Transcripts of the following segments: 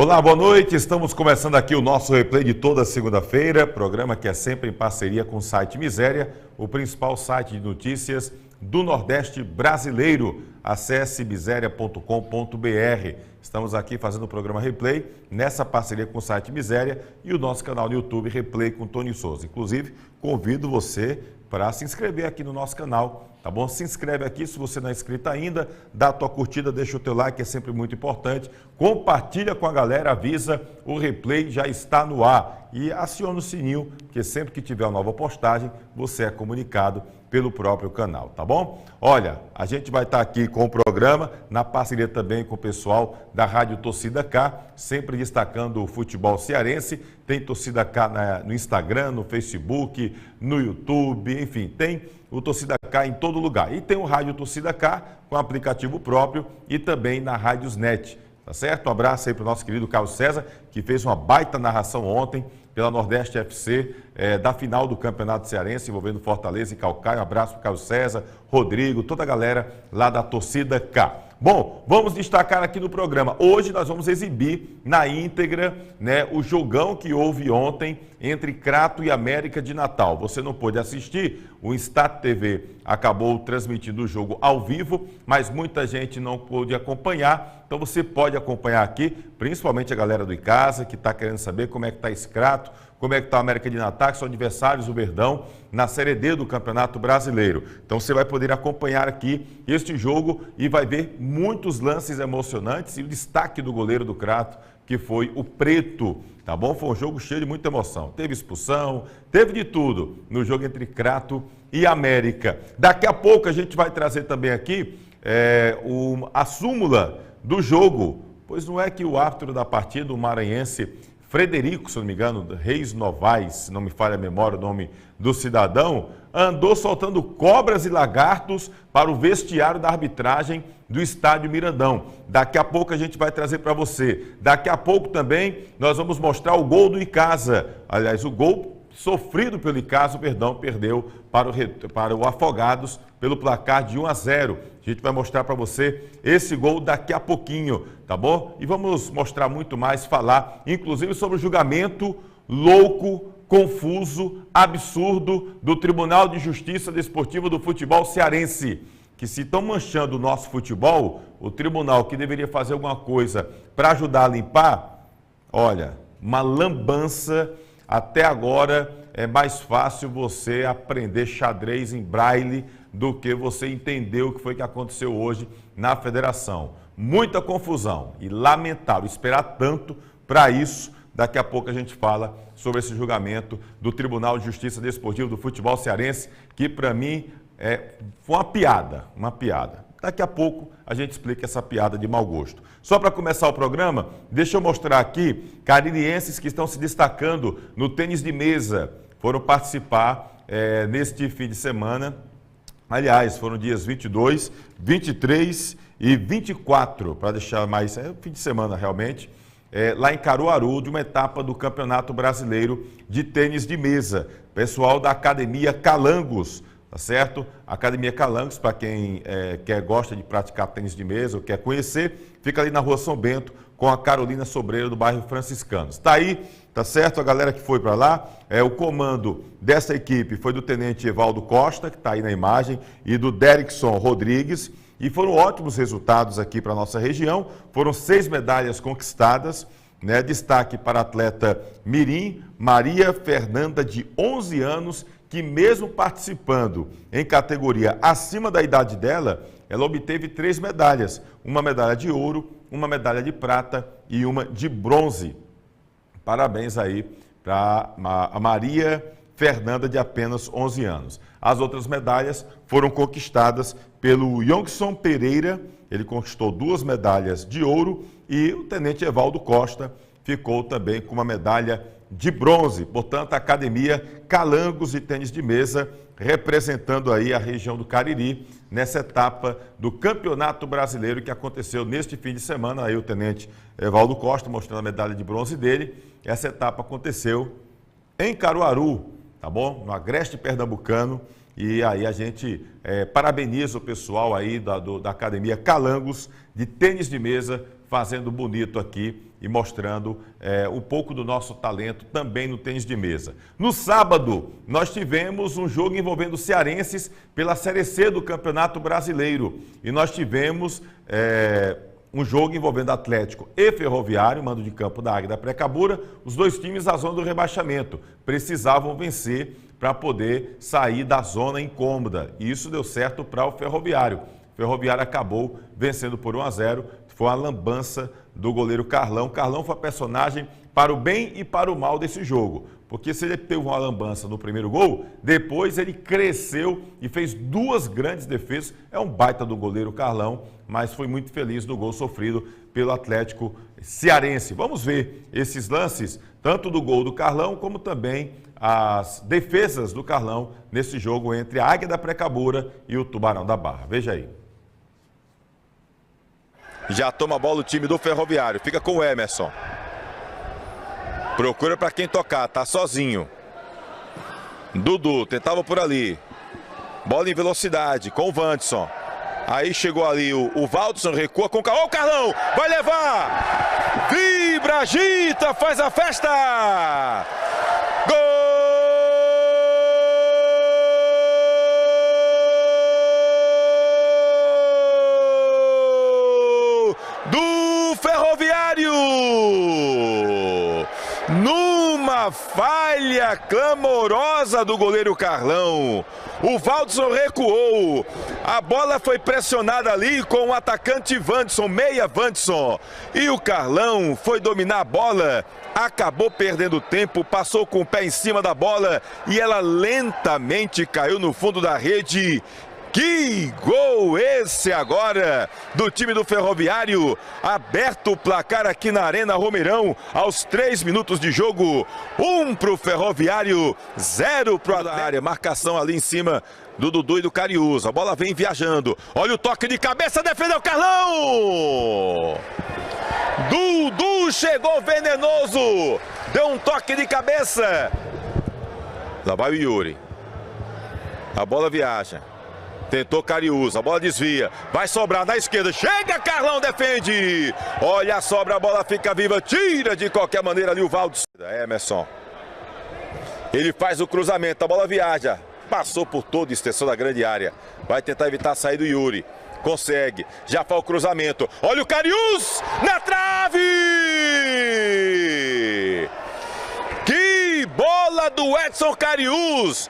Olá, boa noite. Estamos começando aqui o nosso replay de toda segunda-feira, programa que é sempre em parceria com o site Miséria, o principal site de notícias do Nordeste brasileiro. Acesse miséria.com.br. Estamos aqui fazendo o programa Replay nessa parceria com o site Miséria e o nosso canal no YouTube Replay com Tony Souza. Inclusive, convido você para se inscrever aqui no nosso canal, tá bom? Se inscreve aqui se você não é inscrito ainda, dá a tua curtida, deixa o teu like, é sempre muito importante. Compartilha com a galera, avisa, o replay já está no ar. E aciona o sininho, porque sempre que tiver uma nova postagem, você é comunicado pelo próprio canal, tá bom? Olha, a gente vai estar aqui com o programa, na parceria também com o pessoal da Rádio Torcida K, sempre destacando o futebol cearense. Tem Torcida K no Instagram, no Facebook, no YouTube, enfim, tem o Torcida K em todo lugar. E tem o Rádio Torcida K com aplicativo próprio e também na Rádiosnet, tá certo? Um abraço aí para o nosso querido Carlos César, que fez uma baita narração ontem pela Nordeste FC, da final do Campeonato Cearense, envolvendo Fortaleza e Caucaia. Um abraço para o Carlos César, Rodrigo, toda a galera lá da Torcida K. Bom, vamos destacar aqui no programa. Hoje nós vamos exibir na íntegra, né, o jogão que houve ontem entre Crato e América de Natal. Você não pôde assistir, o Stat TV acabou transmitindo o jogo ao vivo, mas muita gente não pôde acompanhar. Então você pode acompanhar aqui, principalmente a galera do Icasa, que está querendo saber como é que está esse Crato, como é que está a América de Natal, que são adversários do Verdão na Série D do Campeonato Brasileiro. Então você vai poder acompanhar aqui este jogo e vai ver muitos lances emocionantes e o destaque do goleiro do Crato, que foi o Preto, tá bom? Foi um jogo cheio de muita emoção. Teve expulsão, teve de tudo no jogo entre Crato e América. Daqui a pouco a gente vai trazer também aqui a súmula do jogo, pois não é que o árbitro da partida, o maranhense Frederico, se não me engano, Reis Novaes, se não me falha a memória o nome do cidadão, andou soltando cobras e lagartos para o vestiário da arbitragem do estádio Mirandão. Daqui a pouco a gente vai trazer para você. Daqui a pouco também nós vamos mostrar o gol do Icasa. Aliás, o gol sofrido pelo Icasa, o Verdão perdeu para o Afogados pelo placar de 1-0. A gente vai mostrar para você esse gol daqui a pouquinho, tá bom? E vamos mostrar muito mais, falar inclusive sobre o julgamento louco, confuso, absurdo do Tribunal de Justiça Desportiva do Futebol Cearense, que se estão manchando o nosso futebol, o tribunal que deveria fazer alguma coisa para ajudar a limpar, olha, uma lambança. Até agora é mais fácil você aprender xadrez em braille do que você entender o que foi que aconteceu hoje na federação. Muita confusão e lamentável esperar tanto para isso. Daqui a pouco a gente fala sobre esse julgamento do Tribunal de Justiça Desportiva do Futebol Cearense, que para mim foi uma piada, uma piada. Daqui a pouco a gente explica essa piada de mau gosto. Só para começar o programa, deixa eu mostrar aqui caririenses que estão se destacando no tênis de mesa. Foram participar neste fim de semana. Aliás, foram dias 22, 23 e 24, para deixar mais... fim de semana realmente. Lá em Caruaru, de uma etapa do Campeonato Brasileiro de Tênis de Mesa. Pessoal da Academia Calangos. Tá certo? Academia Calangos, para quem gosta de praticar tênis de mesa ou quer conhecer, fica ali na Rua São Bento, com a Carolina Sobreiro, do bairro Franciscanos. Está aí, tá certo? A galera que foi para lá, o comando dessa equipe foi do tenente Evaldo Costa, que está aí na imagem, e do Derrickson Rodrigues, e foram ótimos resultados aqui para a nossa região. Foram 6 medalhas conquistadas, né? Destaque para a atleta mirim, Maria Fernanda, de 11 anos, que mesmo participando em categoria acima da idade dela, ela obteve 3 medalhas. Uma medalha de ouro, uma medalha de prata e uma de bronze. Parabéns aí para a Maria Fernanda, de apenas 11 anos. As outras medalhas foram conquistadas pelo Yonkson Pereira, ele conquistou 2 medalhas de ouro, e o tenente Evaldo Costa ficou também com uma medalha de bronze. Portanto, a Academia Calangos de Tênis de Mesa, representando aí a região do Cariri, nessa etapa do Campeonato Brasileiro que aconteceu neste fim de semana. Aí o tenente Evaldo Costa mostrando a medalha de bronze dele. Essa etapa aconteceu em Caruaru, tá bom? No Agreste Pernambucano. E aí a gente parabeniza o pessoal aí da Academia Calangos de Tênis de Mesa. fazendo bonito aqui e mostrando um pouco do nosso talento também no tênis de mesa. No sábado, nós tivemos um jogo envolvendo cearenses pela Série C do Campeonato Brasileiro. E nós tivemos um jogo envolvendo Atlético e Ferroviário, mando de campo da Águia da Precabura. Os dois times da zona do rebaixamento precisavam vencer para poder sair da zona incômoda. E isso deu certo para o Ferroviário. O Ferroviário acabou vencendo por 1-0. Foi uma lambança do goleiro Carlão. Carlão foi a personagem para o bem e para o mal desse jogo. Porque se ele teve uma lambança no primeiro gol, depois ele cresceu e fez duas grandes defesas. É um baita do goleiro Carlão, mas foi muito feliz no gol sofrido pelo Atlético Cearense. Vamos ver esses lances, tanto do gol do Carlão, como também as defesas do Carlão nesse jogo entre a Águia da Precabura e o Tubarão da Barra. Veja aí. Já toma a bola o time do Ferroviário, fica com o Emerson. Procura para quem tocar, tá sozinho. Dudu tentava por ali. Bola em velocidade com o Wanderson. Aí chegou ali o Valdson, recua com o Carlão. Ó, o Carlão vai levar. Vibra, agita, faz a festa. Gol! Do Ferroviário! Numa falha clamorosa do goleiro Carlão, o Valdson recuou, a bola foi pressionada ali com o atacante Wanderson, meia Wanderson, e o Carlão foi dominar a bola, acabou perdendo tempo, passou com o pé em cima da bola e ela lentamente caiu no fundo da rede. Que gol esse agora do time do Ferroviário, aberto o placar aqui na Arena Romeirão aos 3 minutos de jogo, 1 para o Ferroviário, 0 para a área, marcação ali em cima do Dudu e do Cariús, a bola vem viajando, olha o toque de cabeça, defendeu o Carlão, Dudu chegou venenoso, deu um toque de cabeça, lá vai o Yuri, a bola viaja. Tentou Cariús, a bola desvia, vai sobrar na esquerda, chega Carlão, defende, olha a sobra, a bola fica viva, tira de qualquer maneira ali o Valdson. Emerson, ele faz o cruzamento, a bola viaja, passou por toda a extensão da grande área, vai tentar evitar a saída do Yuri, consegue, já faz o cruzamento, olha o Cariús, na trave! Que bola do Edson Cariús!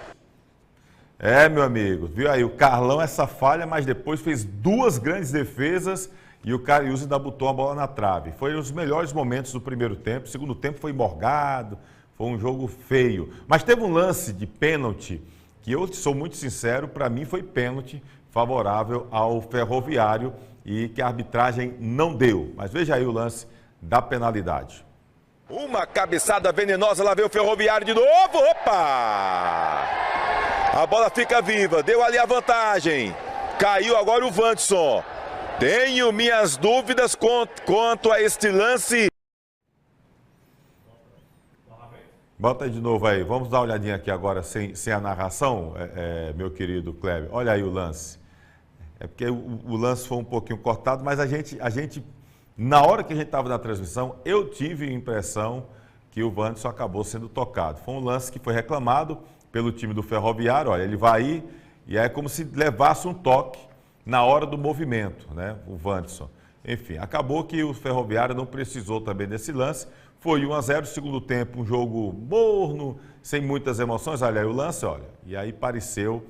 Meu amigo, viu aí, o Carlão essa falha, mas depois fez duas grandes defesas e o Cariús ainda botou a bola na trave. Foi os melhores momentos do primeiro tempo, o segundo tempo foi morgado, foi um jogo feio. Mas teve um lance de pênalti, que eu sou muito sincero, para mim foi pênalti favorável ao Ferroviário e que a arbitragem não deu. Mas veja aí o lance da penalidade. Uma cabeçada venenosa, lá veio o Ferroviário de novo, opa! A bola fica viva, deu ali a vantagem. Caiu agora o Wanderson. Tenho minhas dúvidas quanto a este lance. Bota aí de novo aí. Vamos dar uma olhadinha aqui agora sem a narração, meu querido Kleber. Olha aí o lance. É porque o lance foi um pouquinho cortado, mas a gente, na hora que a gente estava na transmissão, eu tive a impressão que o Wanderson acabou sendo tocado. Foi um lance que foi reclamado pelo time do Ferroviário, olha, ele vai aí e é como se levasse um toque na hora do movimento, né, o Wanderson. Enfim, acabou que o Ferroviário não precisou também desse lance, foi 1-0, segundo tempo, um jogo morno, sem muitas emoções, olha aí o lance, olha, e aí pareceu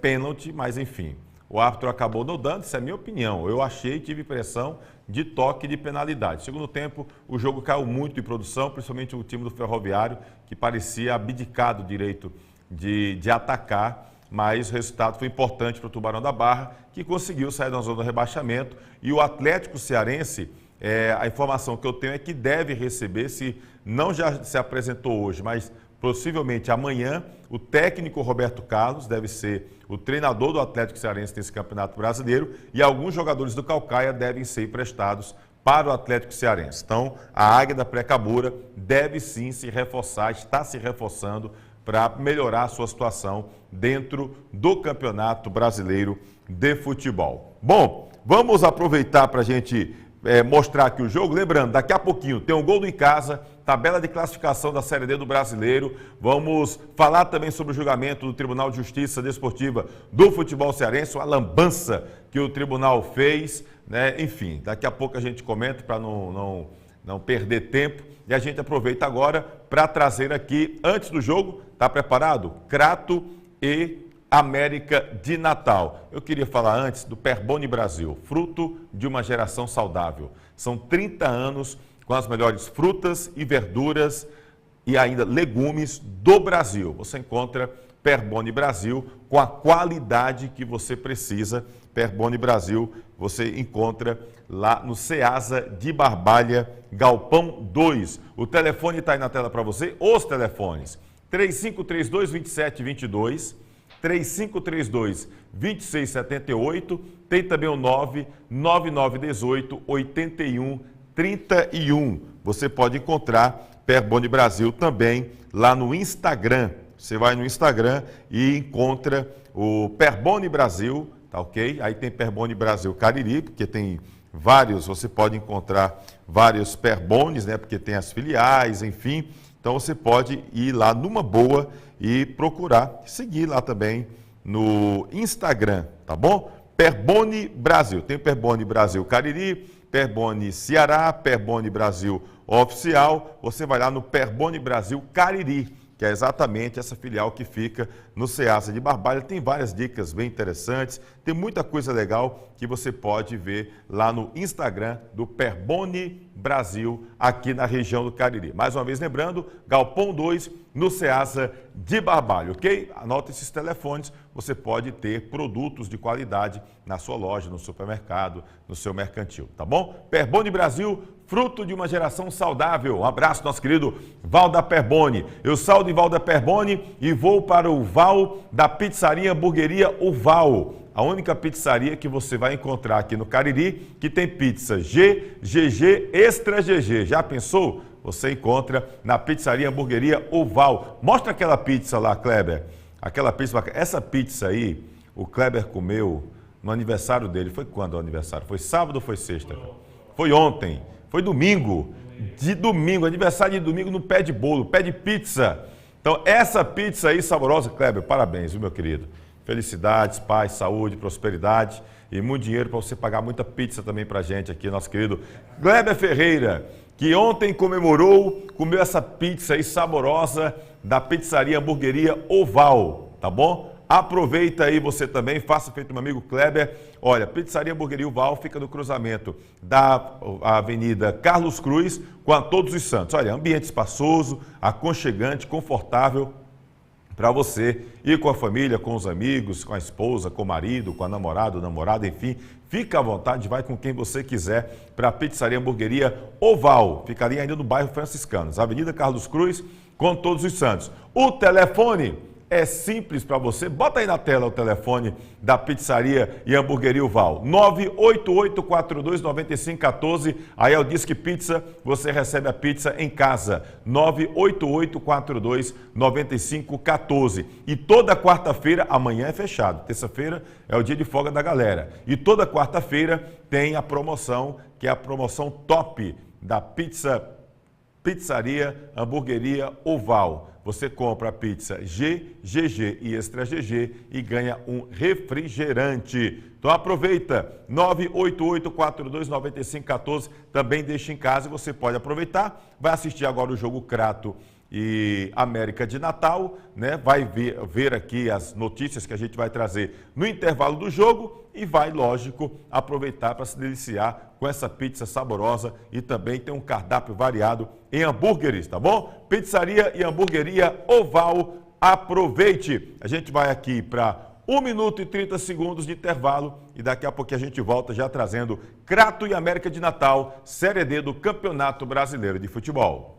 pênalti, mas enfim, o árbitro acabou não dando, isso é a minha opinião, eu achei, tive impressão de toque de penalidade. Segundo tempo, o jogo caiu muito em produção, principalmente o time do Ferroviário, que parecia abdicar do direito de atacar, mas o resultado foi importante para o Tubarão da Barra, que conseguiu sair da zona do rebaixamento, e o Atlético Cearense, a informação que eu tenho é que deve receber, se não já se apresentou hoje, mas possivelmente amanhã, o técnico Roberto Carlos deve ser o treinador do Atlético Cearense nesse Campeonato Brasileiro e alguns jogadores do Caucaia devem ser emprestados para o Atlético Cearense. Então, a Águia da Precabura deve sim se reforçar, está se reforçando para melhorar a sua situação dentro do Campeonato Brasileiro de Futebol. Bom, vamos aproveitar para a gente mostrar aqui o jogo. Lembrando, daqui a pouquinho tem um gol do Icasa, tabela de classificação da Série D do Brasileiro. Vamos falar também sobre o julgamento do Tribunal de Justiça Desportiva do futebol cearense, uma lambança que o tribunal fez, né? Enfim, daqui a pouco a gente comenta para não perder tempo. E a gente aproveita agora para trazer aqui, antes do jogo, tá preparado? Crato e América de Natal. Eu queria falar antes do Perboni Brasil, fruto de uma geração saudável. São 30 anos com as melhores frutas e verduras e ainda legumes do Brasil. Você encontra Perboni Brasil com a qualidade que você precisa. Perboni Brasil você encontra lá no Ceasa de Barbalha, Galpão 2. O telefone está aí na tela para você, os telefones 3532-2722, 3532-2678, tem também o 99918-8131. Você pode encontrar Perboni Brasil também lá no Instagram. Você vai no Instagram e encontra o Perboni Brasil, tá ok? Aí tem Perboni Brasil Cariri, porque tem vários, você pode encontrar vários Perbones, né? Porque tem as filiais, enfim. Então você pode ir lá numa boa e procurar, seguir lá também no Instagram, tá bom? Perboni Brasil, tem Perboni Brasil Cariri, Perboni Ceará, Perboni Brasil Oficial, você vai lá no Perboni Brasil Cariri, que é exatamente essa filial que fica no Ceasa de Barbalha. Tem várias dicas bem interessantes, tem muita coisa legal que você pode ver lá no Instagram do Perboni Brasil, aqui na região do Cariri. Mais uma vez lembrando, Galpão 2, no Ceasa de Barbalha, ok? Anota esses telefones, você pode ter produtos de qualidade na sua loja, no supermercado, no seu mercantil, tá bom? Perboni Brasil, fruto de uma geração saudável. Um abraço, nosso querido Val da Perboni. Eu saldo em Val da Perboni e vou para o Val da Pizzaria Hamburgueria O Val. A única pizzaria que você vai encontrar aqui no Cariri, que tem pizza G, GG, Extra GG. Já pensou? Você encontra na Pizzaria Hamburgueria O Val. Mostra aquela pizza lá, Kleber. Aquela pizza, essa pizza aí, o Kleber comeu no aniversário dele. Foi quando o aniversário? Foi sábado ou foi sexta? Foi ontem. Foi domingo. De domingo, aniversário de domingo no pé de bolo, pé de pizza. Então, essa pizza aí saborosa, Kleber, parabéns, viu, meu querido? Felicidades, paz, saúde, prosperidade e muito dinheiro para você pagar muita pizza também para a gente aqui, nosso querido Kleber Ferreira, que ontem comeu essa pizza aí saborosa da Pizzaria Hamburgueria Oval, tá bom? Aproveita aí você também, faça feito meu amigo Kleber. Olha, Pizzaria Hamburgueria Oval fica no cruzamento da Avenida Carlos Cruz com a Todos os Santos. Olha, ambiente espaçoso, aconchegante, confortável, para você ir com a família, com os amigos, com a esposa, com o marido, com a namorada, enfim. Fica à vontade, vai com quem você quiser para a Pizzaria Hamburgueria Oval. Ficaria ainda no bairro Franciscanos, Avenida Carlos Cruz, com Todos os Santos. O telefone é simples para você, bota aí na tela o telefone da Pizzaria e Hamburgueria Oval, 988429514, aí é o Disque Pizza, você recebe a pizza em casa, 988429514. E toda quarta-feira, amanhã é fechado, terça-feira é o dia de folga da galera, e toda quarta-feira tem a promoção, que é a promoção top da Pizzaria Hamburgueria Oval. Você compra a pizza G, GG e Extra GG e ganha um refrigerante. Então aproveita, 988429514, também deixa em casa e você pode aproveitar. Vai assistir agora o jogo Crato e América de Natal, né? Vai ver aqui as notícias que a gente vai trazer no intervalo do jogo e vai, lógico, aproveitar para se deliciar com essa pizza saborosa e também tem um cardápio variado em hambúrgueres, tá bom? Pizzaria e Hamburgueria Oval, aproveite! A gente vai aqui para 1 minuto e 30 segundos de intervalo e daqui a pouco a gente volta já trazendo Crato e América de Natal, Série D do Campeonato Brasileiro de Futebol.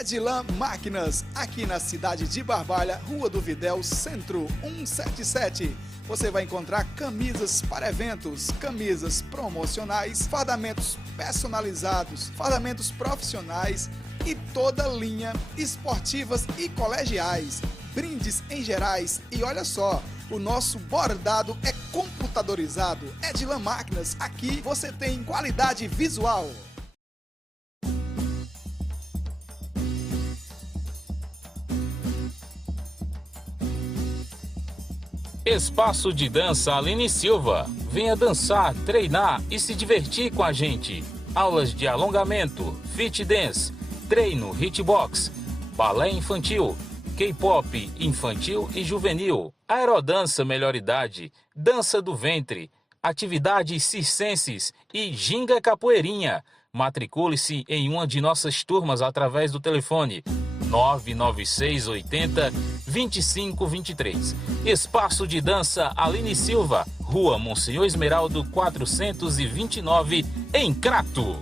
Edilan Máquinas, aqui na cidade de Barbalha, Rua do Videl, Centro 177. Você vai encontrar camisas para eventos, camisas promocionais, fardamentos personalizados, fardamentos profissionais e toda linha esportivas e colegiais, brindes em gerais e olha só, O nosso bordado é computadorizado. Edilan Máquinas, aqui você tem qualidade visual. Espaço de Dança Aline Silva. Venha dançar, treinar e se divertir com a gente. Aulas de alongamento, fit dance, treino, hitbox, balé infantil, K-pop infantil e juvenil, aerodança melhor idade, dança do ventre, atividades circenses e ginga capoeirinha. Matricule-se em uma de nossas turmas através do telefone 996 80 2523. Espaço de Dança Aline Silva, Rua Monsenhor Esmeraldo 429, em Crato.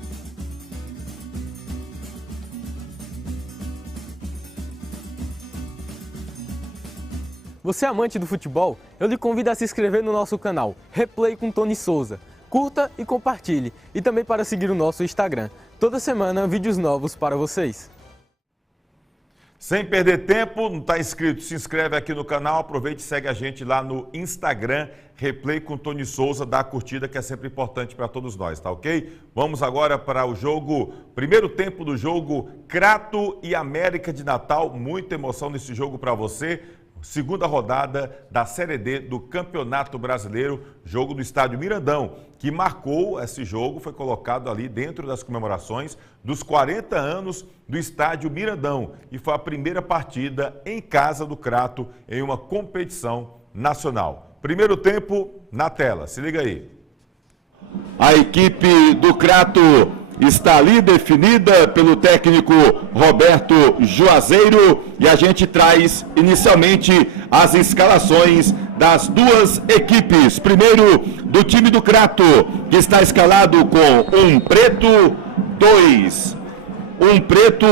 Você é amante do futebol? Eu lhe convido a se inscrever no nosso canal Replay com Tony Souza. Curta e compartilhe. E também para seguir o nosso Instagram. Toda semana, vídeos novos para vocês. Sem perder tempo, não está inscrito? Se inscreve aqui no canal, aproveite e segue a gente lá no Instagram, Replay com Tony Souza, dá a curtida que é sempre importante para todos nós, tá ok? Vamos agora para o jogo, primeiro tempo do jogo Crato e América de Natal, muita emoção nesse jogo para você. Segunda rodada da Série D do Campeonato Brasileiro, jogo do Estádio Mirandão, que marcou esse jogo, foi colocado ali dentro das comemorações dos 40 anos do Estádio Mirandão e foi a primeira partida em casa do Crato em uma competição nacional. Primeiro tempo na tela, se liga aí. A equipe do Crato está ali definida pelo técnico Roberto Juazeiro e a gente traz inicialmente as escalações das duas equipes. Primeiro, do time do Crato, que está escalado com um preto,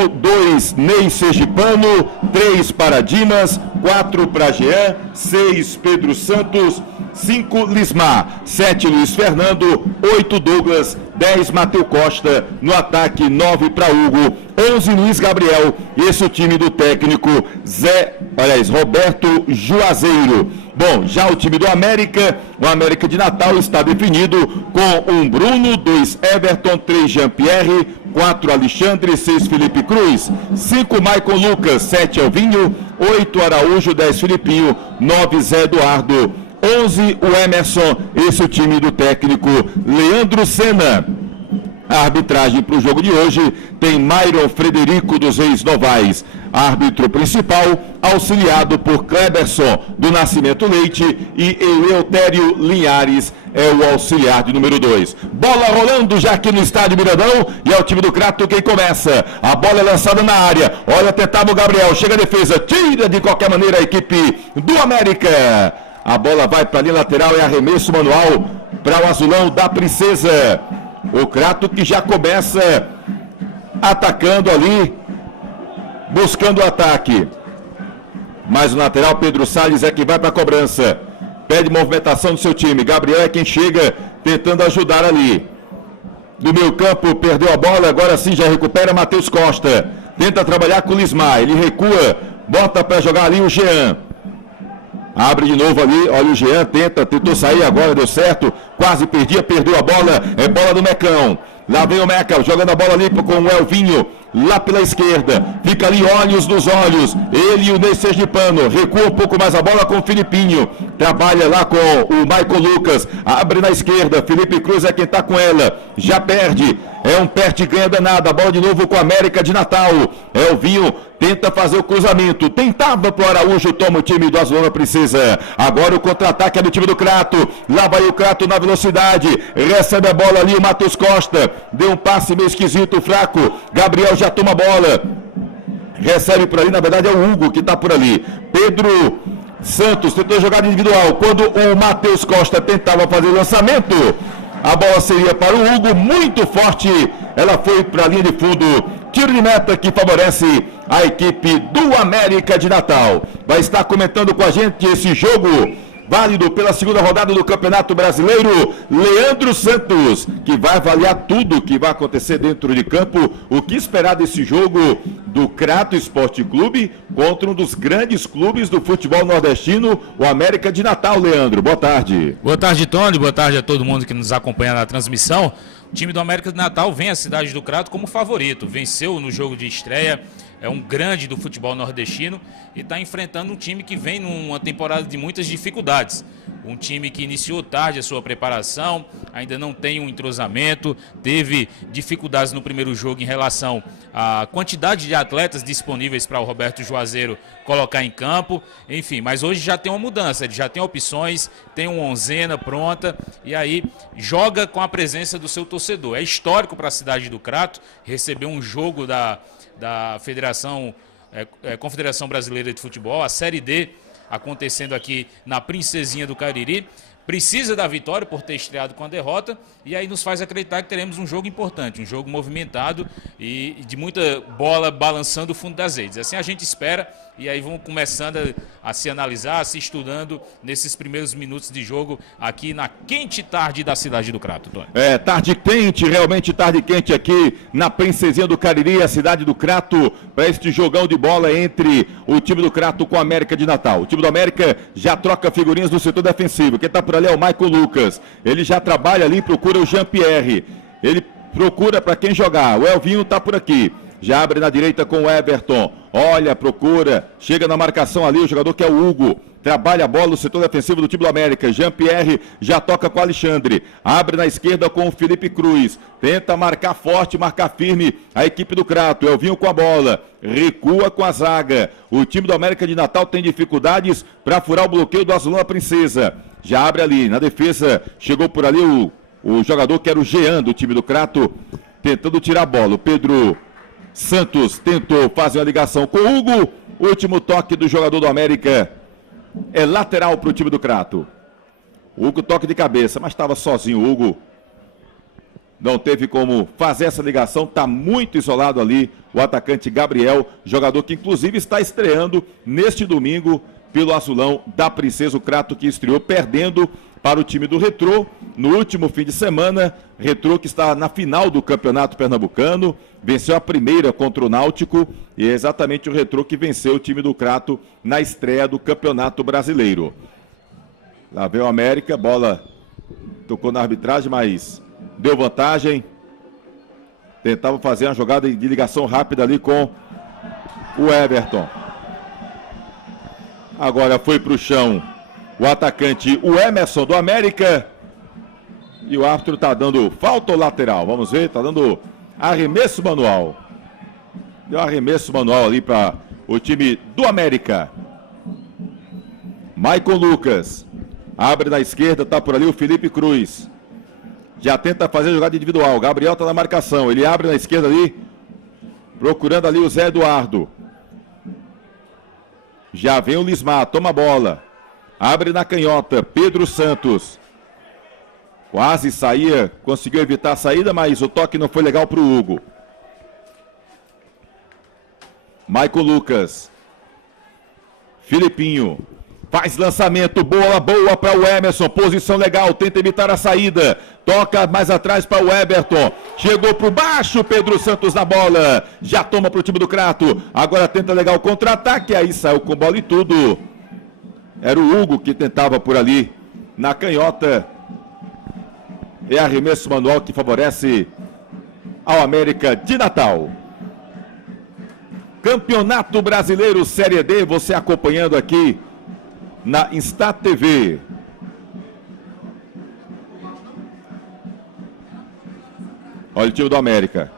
dois Ney Sergipano, 3 para Dimas, 4 para Jean, 6 Pedro Santos, 5 Lismar, 7 Luiz Fernando, 8 Douglas, 10 Matheus Costa, no ataque 9 para Hugo, 11 Luiz Gabriel, e esse é o time do técnico Roberto Juazeiro. Bom, já o time do América, o América de Natal está definido com 1 Bruno, 2 Everton, 3 Jean-Pierre, 4 Alexandre, 6 Felipe Cruz, 5 Maicon Lucas, 7 Elvinho, 8 Araújo, 10 Filipinho, 9 Zé Eduardo, 11 o Emerson, esse é o time do técnico Leandro Senna. A arbitragem para o jogo de hoje tem Myron Frederico dos Reis Novaes, árbitro principal, auxiliado por Kleberson do Nascimento Leite e Eleutério Linhares é o auxiliar de número 2. Bola rolando já aqui no estádio Mirandão e é o time do Crato quem começa. A bola é lançada na área, olha, tentava o Gabriel, chega a defesa, tira de qualquer maneira a equipe do América. A bola vai para a linha lateral, é arremesso manual para o azulão da Princesa. O Crato que já começa atacando ali, buscando o ataque. Mas o lateral Pedro Salles é quem vai para a cobrança. Pede movimentação do seu time. Gabriel é quem chega tentando ajudar ali. Do meio campo, perdeu a bola, agora sim já recupera Matheus Costa. Tenta trabalhar com o Lismar, ele recua, bota para jogar ali o Jean. Abre de novo ali, olha o Jean, tentou sair agora, deu certo, quase perdeu a bola, é bola do Mecão. Lá vem o Meca, jogando a bola ali com o Elvinho, lá pela esquerda, fica ali olhos nos olhos, ele e o Ney Sergipano, recua um pouco mais a bola com o Filipinho, trabalha lá com o Maicon Lucas, abre na esquerda, Felipe Cruz é quem tá com ela, já perde, é um perde ganha danado, a bola de novo com a América de Natal, Elvinho tenta fazer o cruzamento, tentava pro Araújo, toma o time do Azulão da Princesa, agora o contra-ataque é do time do Crato, lá vai o Crato na velocidade, recebe a bola ali o Matheus Costa, deu um passe meio esquisito, fraco, Gabriel já toma a bola, recebe por ali, na verdade é o Hugo que está por ali, Pedro Santos tentou jogada individual, quando o Matheus Costa tentava fazer o lançamento, a bola seria para o Hugo, muito forte, ela foi para a linha de fundo, tiro de meta que favorece a equipe do América de Natal. Vai estar comentando com a gente esse jogo válido pela segunda rodada do Campeonato Brasileiro, Leandro Santos, que vai avaliar tudo o que vai acontecer dentro de campo, o que esperar desse jogo do Crato Esporte Clube contra um dos grandes clubes do futebol nordestino, o América de Natal. Leandro, boa tarde. Boa tarde, Tony, boa tarde a todo mundo que nos acompanha na transmissão. O time do América de Natal vem à cidade do Crato como favorito, venceu no jogo de estreia, é um grande do futebol nordestino e está enfrentando um time que vem numa temporada de muitas dificuldades. Um time que iniciou tarde a sua preparação, ainda não tem um entrosamento, teve dificuldades no primeiro jogo em relação à quantidade de atletas disponíveis para o Roberto Juazeiro colocar em campo, enfim, mas hoje já tem uma mudança, ele já tem opções, tem uma onzena pronta e aí joga com a presença do seu torcedor. É histórico para a cidade do Crato receber um jogo da Confederação Brasileira de Futebol, a Série D, acontecendo aqui na Princesinha do Cariri. Precisa da vitória por ter estreado com a derrota e aí nos faz acreditar que teremos um jogo importante, um jogo movimentado e de muita bola balançando o fundo das redes. Assim a gente espera e aí vamos começando a se analisar, a se estudando nesses primeiros minutos de jogo aqui na quente tarde da cidade do Crato, Tony. Tarde quente, realmente tarde quente aqui na Princesinha do Cariri, a cidade do Crato, para este jogão de bola entre o time do Crato com a América de Natal. O time do América já troca figurinhas no setor defensivo. Quem está por ali é o Michael Lucas. Ele já trabalha ali, procura o Jean-Pierre. Ele procura para quem jogar. O Elvinho está por aqui. Já abre na direita com o Everton. Olha, procura. Chega na marcação ali o jogador que é o Hugo. Trabalha a bola no setor defensivo do time do América. Jean-Pierre já toca com o Alexandre. Abre na esquerda com o Felipe Cruz. Tenta marcar forte, marcar firme a equipe do Crato. Elvinho com a bola. Recua com a zaga. O time do América de Natal tem dificuldades para furar o bloqueio do Azulão Princesa. Já abre ali na defesa. Chegou por ali o jogador que era o Jean do time do Crato. Tentando tirar a bola. O Pedro Santos tentou fazer uma ligação com o Hugo. Último toque do jogador do América. É lateral para o time do Crato. O Hugo toque de cabeça, mas estava sozinho o Hugo. Não teve como fazer essa ligação. Está muito isolado ali o atacante Gabriel. Jogador que inclusive está estreando neste domingo pelo Azulão da Princesa. O Crato que estreou perdendo para o time do Retrô no último fim de semana. Retrô que está na final do Campeonato Pernambucano, venceu a primeira contra o Náutico e é exatamente o Retrô que venceu o time do Crato na estreia do Campeonato Brasileiro. Lá vem o América, bola tocou na arbitragem, mas deu vantagem. Tentava fazer uma jogada de ligação rápida ali com o Everton. Agora foi para o chão o atacante, o Emerson do América. E o árbitro está dando falta ou lateral? Vamos ver, está dando arremesso manual. Deu arremesso manual ali para o time do América. Michael Lucas. Abre na esquerda, está por ali o Felipe Cruz. Já tenta fazer jogada individual. O Gabriel está na marcação. Ele abre na esquerda ali, procurando ali o Zé Eduardo. Já vem o Lismar, toma a bola. Abre na canhota, Pedro Santos. Quase saía, conseguiu evitar a saída, mas o toque não foi legal para o Hugo. Michael Lucas. Filipinho. Faz lançamento, boa para o Emerson. Posição legal, tenta evitar a saída. Toca mais atrás para o Everton. Chegou por baixo, Pedro Santos na bola. Já toma para o time do Crato. Agora tenta legal o contra-ataque, aí saiu com bola e tudo. Era o Hugo que tentava por ali na canhota. É arremesso manual que favorece ao América de Natal. Campeonato Brasileiro Série D, você acompanhando aqui na Insta TV. Olha o time do América.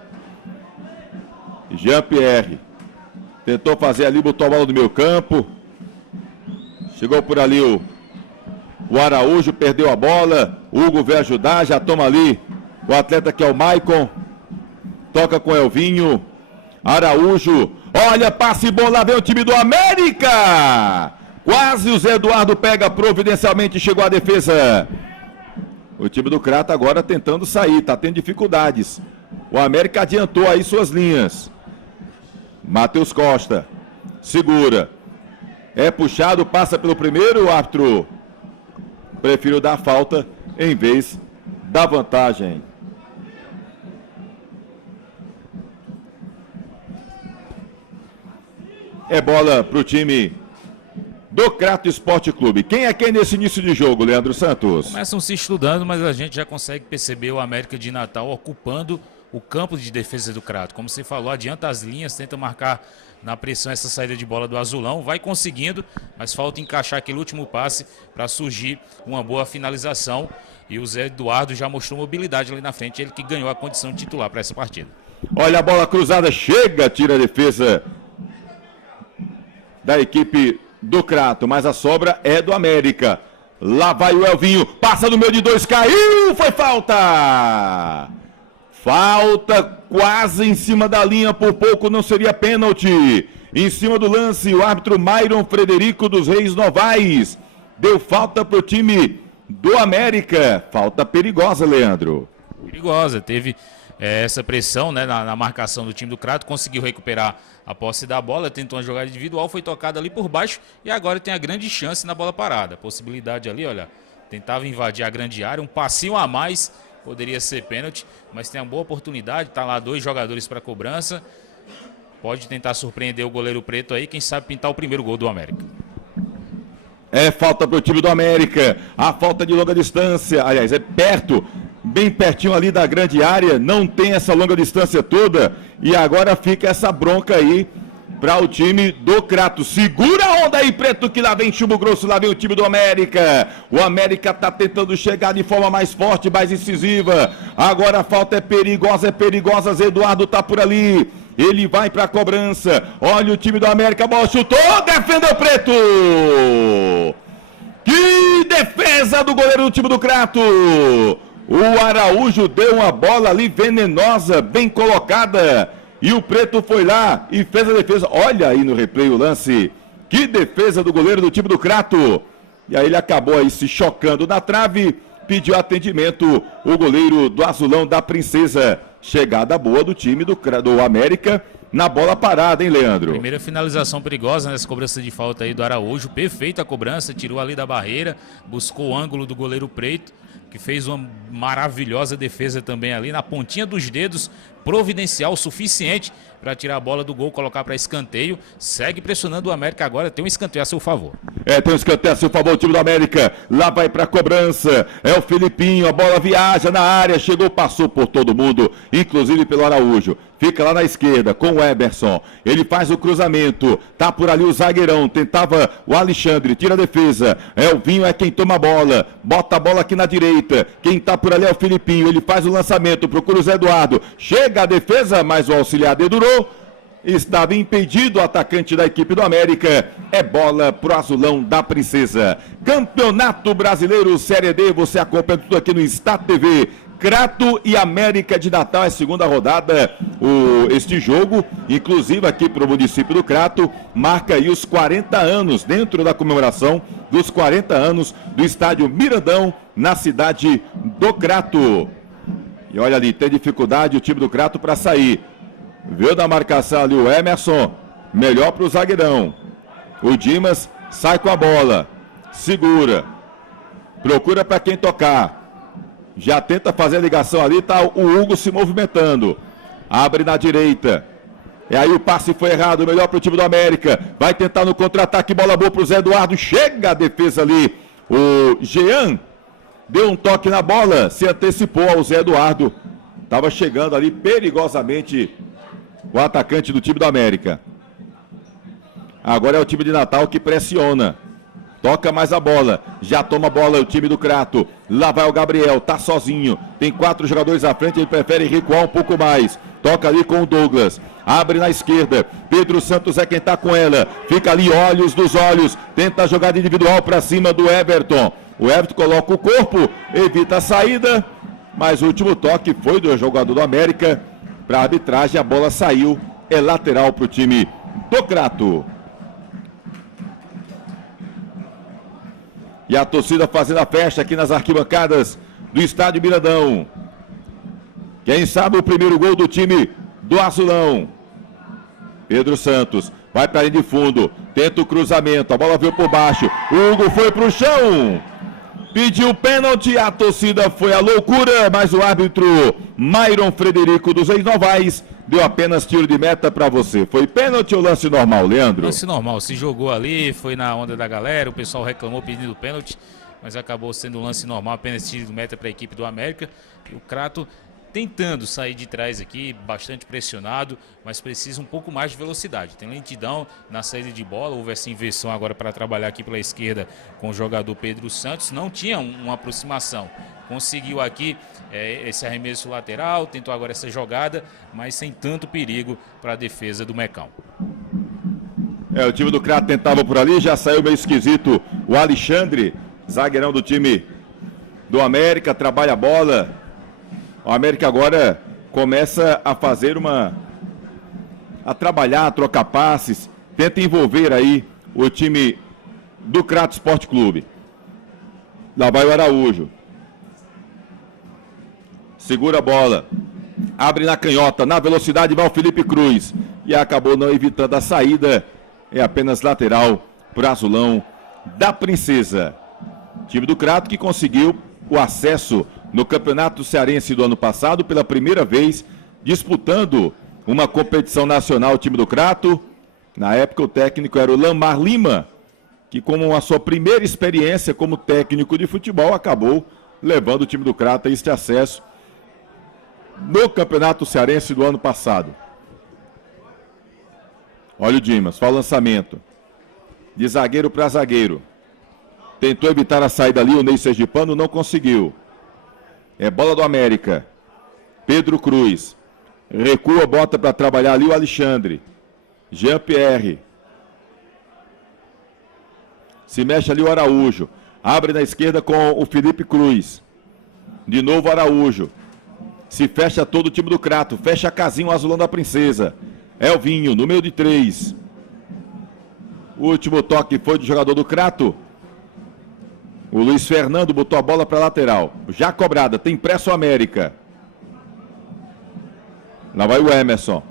Jean-Pierre tentou fazer ali, botou a bola do meio campo. Chegou por ali o Araújo, perdeu a bola. Hugo veio ajudar, já toma ali o atleta que é o Maicon. Toca com o Elvinho. Araújo, olha, passe bom, lá vem o time do América. Quase o Zé Eduardo pega providencialmente, chegou a defesa. O time do Crato agora tentando sair, está tendo dificuldades. O América adiantou aí suas linhas. Matheus Costa, segura. É puxado, passa pelo primeiro, o árbitro prefiro dar falta em vez da vantagem. É bola para o time do Crato Esporte Clube. Quem é quem nesse início de jogo, Leandro Santos? Começam se estudando, mas a gente já consegue perceber o América de Natal ocupando o campo de defesa do Crato. Como você falou, adianta as linhas, tenta marcar na pressão essa saída de bola do Azulão. Vai conseguindo, mas falta encaixar aquele último passe para surgir uma boa finalização. E o Zé Eduardo já mostrou mobilidade ali na frente, ele que ganhou a condição de titular para essa partida. Olha a bola cruzada, chega, tira a defesa da equipe do Crato, mas a sobra é do América. Lá vai o Elvinho, passa no meio de dois, caiu, foi falta! Falta quase em cima da linha, por pouco não seria pênalti. Em cima do lance, o árbitro Myron Frederico dos Reis Novaes deu falta para o time do América. Falta perigosa, Leandro. Perigosa, teve essa pressão, né, na marcação do time do Crato, conseguiu recuperar a posse da bola, tentou uma jogada individual, foi tocada ali por baixo e agora tem a grande chance na bola parada. Possibilidade ali, olha, tentava invadir a grande área, um passinho a mais, poderia ser pênalti, mas tem uma boa oportunidade, tá lá 2 jogadores para cobrança, pode tentar surpreender o goleiro preto aí, quem sabe pintar o primeiro gol do América. É falta para o time do América, a falta de longa distância, aliás, é perto, bem pertinho ali da grande área, não tem essa longa distância toda, e agora fica essa bronca aí para o time do Crato. Segura a onda aí, Preto, que lá vem chumbo grosso, lá vem o time do América. O América está tentando chegar de forma mais forte, mais incisiva. Agora a falta é perigosa, Zé Eduardo tá por ali. Ele vai para a cobrança. Olha o time do América, a bola chutou, defendeu Preto. Que defesa do goleiro do time do Crato. O Araújo deu uma bola ali venenosa, bem colocada. E o Preto foi lá e fez a defesa. Olha aí no replay o lance. Que defesa do goleiro do time do Crato. E aí ele acabou aí se chocando na trave. Pediu atendimento o goleiro do Azulão da Princesa. Chegada boa do time do América na bola parada, hein, Leandro? Primeira finalização perigosa nessa cobrança de falta aí do Araújo. Perfeita a cobrança, tirou ali da barreira. Buscou o ângulo do goleiro Preto, que fez uma maravilhosa defesa também ali na pontinha dos dedos, providencial o suficiente para tirar a bola do gol, colocar para escanteio. Segue pressionando o América agora, tem um escanteio a seu favor. Tem um escanteio a seu favor o time do América. Lá vai para a cobrança, é o Filipinho, a bola viaja na área, chegou, passou por todo mundo, inclusive pelo Araújo. Fica lá na esquerda com o Eberson. Ele faz o cruzamento. Tá por ali o zagueirão. Tentava o Alexandre. Tira a defesa. Elvinho é quem toma a bola. Bota a bola aqui na direita. Quem tá por ali é o Filipinho. Ele faz o lançamento. Procura o Zé Eduardo. Chega a defesa, mas o auxiliar dedurou. Estava impedido o atacante da equipe do América. É bola pro Azulão da Princesa. Campeonato Brasileiro Série D. Você acompanha tudo aqui no Stat TV. Crato e América de Natal é segunda rodada. Este jogo, inclusive aqui para o município do Crato, marca aí os 40 anos, dentro da comemoração dos 40 anos do estádio Mirandão, na cidade do Crato. E olha ali, tem dificuldade o time do Crato para sair. Viu da marcação ali o Emerson, melhor para o zagueirão. O Dimas sai com a bola, segura, procura para quem tocar. Já tenta fazer a ligação ali, tá o Hugo se movimentando. Abre na direita. E aí o passe foi errado, melhor para o time do América. Vai tentar no contra-ataque, bola boa para o Zé Eduardo. Chega a defesa ali. O Jean deu um toque na bola, se antecipou ao Zé Eduardo. Estava chegando ali perigosamente o atacante do time do América. Agora é o time de Natal que pressiona. Toca mais a bola, já toma a bola o time do Crato. Lá vai o Gabriel, tá sozinho. Tem 4 jogadores à frente, ele prefere recuar um pouco mais. Toca ali com o Douglas. Abre na esquerda. Pedro Santos é quem tá com ela. Fica ali, olhos dos olhos. Tenta a jogada individual para cima do Everton. O Everton coloca o corpo, evita a saída. Mas o último toque foi do jogador do América. Para a arbitragem, a bola saiu. É lateral para o time do Crato. E a torcida fazendo a festa aqui nas arquibancadas do estádio Mirandão. Quem sabe o primeiro gol do time do Azulão. Pedro Santos vai para a linha de fundo. Tenta o cruzamento. A bola veio por baixo. O Hugo foi para o chão. pediu pênalti, a torcida foi à loucura, mas o árbitro Myron Frederico dos Ex-Novais deu apenas tiro de meta para você. Foi pênalti ou lance normal, Leandro? Lance normal, se jogou ali, foi na onda da galera, o pessoal reclamou pedindo pênalti, mas acabou sendo um lance normal, apenas tiro de meta para a equipe do América. E o Crato tentando sair de trás aqui, bastante pressionado, mas precisa um pouco mais de velocidade. Tem lentidão na saída de bola, houve essa inversão agora para trabalhar aqui pela esquerda com o jogador Pedro Santos, não tinha uma aproximação. Conseguiu aqui esse arremesso lateral, tentou agora essa jogada, mas sem tanto perigo para a defesa do Mecão. O time do Crato tentava por ali, já saiu meio esquisito o Alexandre, zagueirão do time do América, trabalha a bola. O América agora começa a fazer a trabalhar, a trocar passes, tenta envolver aí o time do Crato Esporte Clube. Lá vai o Araújo. Segura a bola. Abre na canhota, na velocidade vai o Felipe Cruz. E acabou não evitando a saída. É apenas lateral para o Azulão da Princesa. Time do Crato que conseguiu o acesso no Campeonato Cearense do ano passado, pela primeira vez, disputando uma competição nacional, o time do Crato. Na época o técnico era o Lamar Lima, que como a sua primeira experiência como técnico de futebol, acabou levando o time do Crato a este acesso no Campeonato Cearense do ano passado. Olha o Dimas, faz o lançamento. De zagueiro para zagueiro. Tentou evitar a saída ali, o Ney Sergipano não conseguiu. É bola do América. Pedro Cruz. Recua, bota para trabalhar ali o Alexandre. Jean-Pierre. Se mexe ali o Araújo. Abre na esquerda com o Felipe Cruz. De novo o Araújo. Se fecha todo o time do Crato. Fecha a casinha o Azulão da Princesa. Elvinho, número de 3. O último toque foi do jogador do Crato. O Luiz Fernando botou a bola para a lateral. Já cobrada, tem pressa o América. Lá vai o Emerson.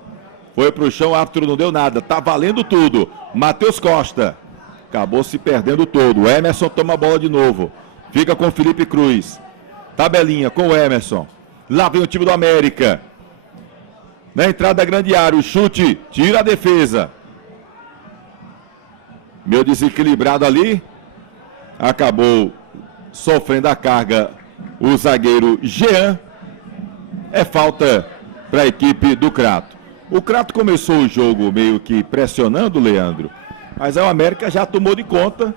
Foi para o chão, o árbitro não deu nada. Tá valendo tudo. Matheus Costa. Acabou se perdendo todo. O Emerson toma a bola de novo. Fica com o Felipe Cruz. Tabelinha com o Emerson. Lá vem o time do América. Na entrada da grande área, o chute. Tira a defesa. Meio desequilibrado ali. Acabou sofrendo a carga o zagueiro Jean. É falta para a equipe do Crato. O Crato começou o jogo meio que pressionando, Leandro, mas o América já tomou de conta,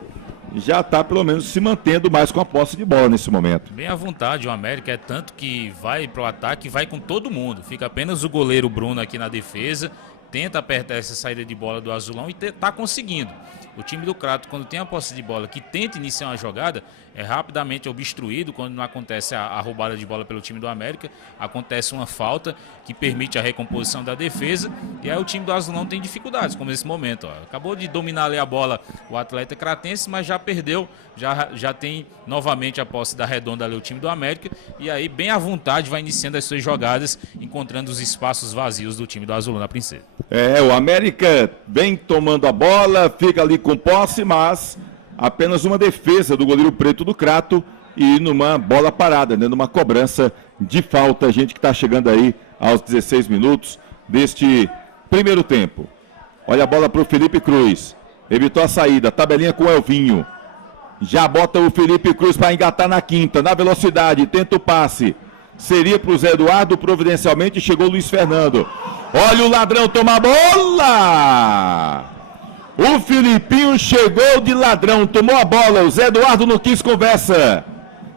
já está pelo menos se mantendo mais com a posse de bola nesse momento. Bem à vontade o América, é tanto que vai para o ataque, vai com todo mundo. Fica apenas o goleiro Bruno aqui na defesa, tenta apertar essa saída de bola do Azulão e está conseguindo. O time do Crato, quando tem a posse de bola, que tenta iniciar uma jogada, é rapidamente obstruído quando não acontece a roubada de bola pelo time do América. Acontece uma falta que permite a recomposição da defesa e aí o time do Azulão tem dificuldades, como nesse momento. Acabou de dominar ali a bola o atleta cratense, mas já perdeu, já tem novamente a posse da redonda ali o time do América e aí bem à vontade vai iniciando as suas jogadas, encontrando os espaços vazios do time do Azulão da Princesa. O América vem tomando a bola, fica ali com posse, mas apenas uma defesa do goleiro preto do Crato e numa bola parada, né? Numa cobrança de falta, gente que está chegando aí aos 16 minutos deste primeiro tempo. Olha a bola para o Felipe Cruz, evitou a saída, tabelinha com o Elvinho, já bota o Felipe Cruz para engatar na quinta, na velocidade, tenta o passe, seria para o Zé Eduardo, providencialmente chegou o Luiz Fernando. Olha o ladrão, toma a bola! O Filipinho chegou de ladrão, tomou a bola, o Zé Eduardo não quis conversa.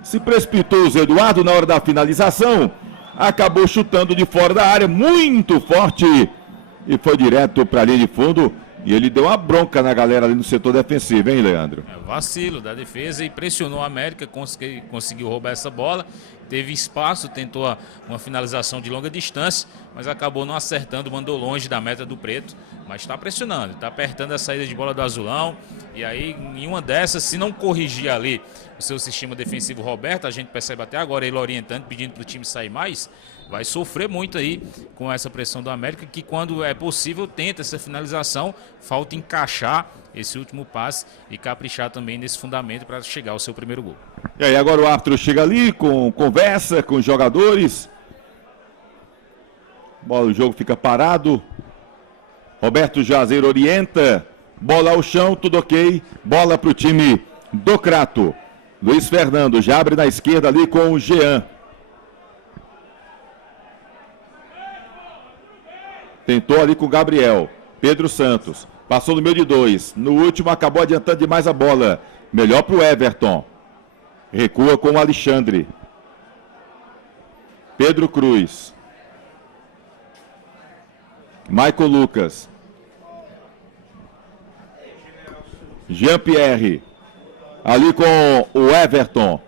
Se precipitou o Zé Eduardo na hora da finalização, acabou chutando de fora da área, muito forte, e foi direto para a linha de fundo. E ele deu uma bronca na galera ali no setor defensivo, hein, Leandro? Vacilo da defesa e pressionou a América, conseguiu roubar essa bola. Teve espaço, tentou uma finalização de longa distância, mas acabou não acertando, mandou longe da meta do Preto. mas está pressionando, está apertando a saída de bola do Azulão. E aí, em uma dessas, se não corrigir ali o seu sistema defensivo, Roberto, a gente percebe até agora ele orientando, pedindo para o time sair mais, vai sofrer muito aí com essa pressão do América, que quando é possível tenta essa finalização, falta encaixar esse último passe e caprichar também nesse fundamento para chegar ao seu primeiro gol. E aí agora o árbitro chega ali, conversa com os jogadores. Bola, o jogo fica parado. Roberto Jazeiro orienta. Bola ao chão, tudo ok. Bola para o time do Crato. Luiz Fernando já abre na esquerda ali com o Jean. Tentou ali com o Gabriel. Pedro Santos. Passou no meio de 2. No último acabou adiantando demais a bola. Melhor para o Everton. Recua com o Alexandre. Pedro Cruz. Michael Lucas. Jean-Pierre. Ali com o Everton.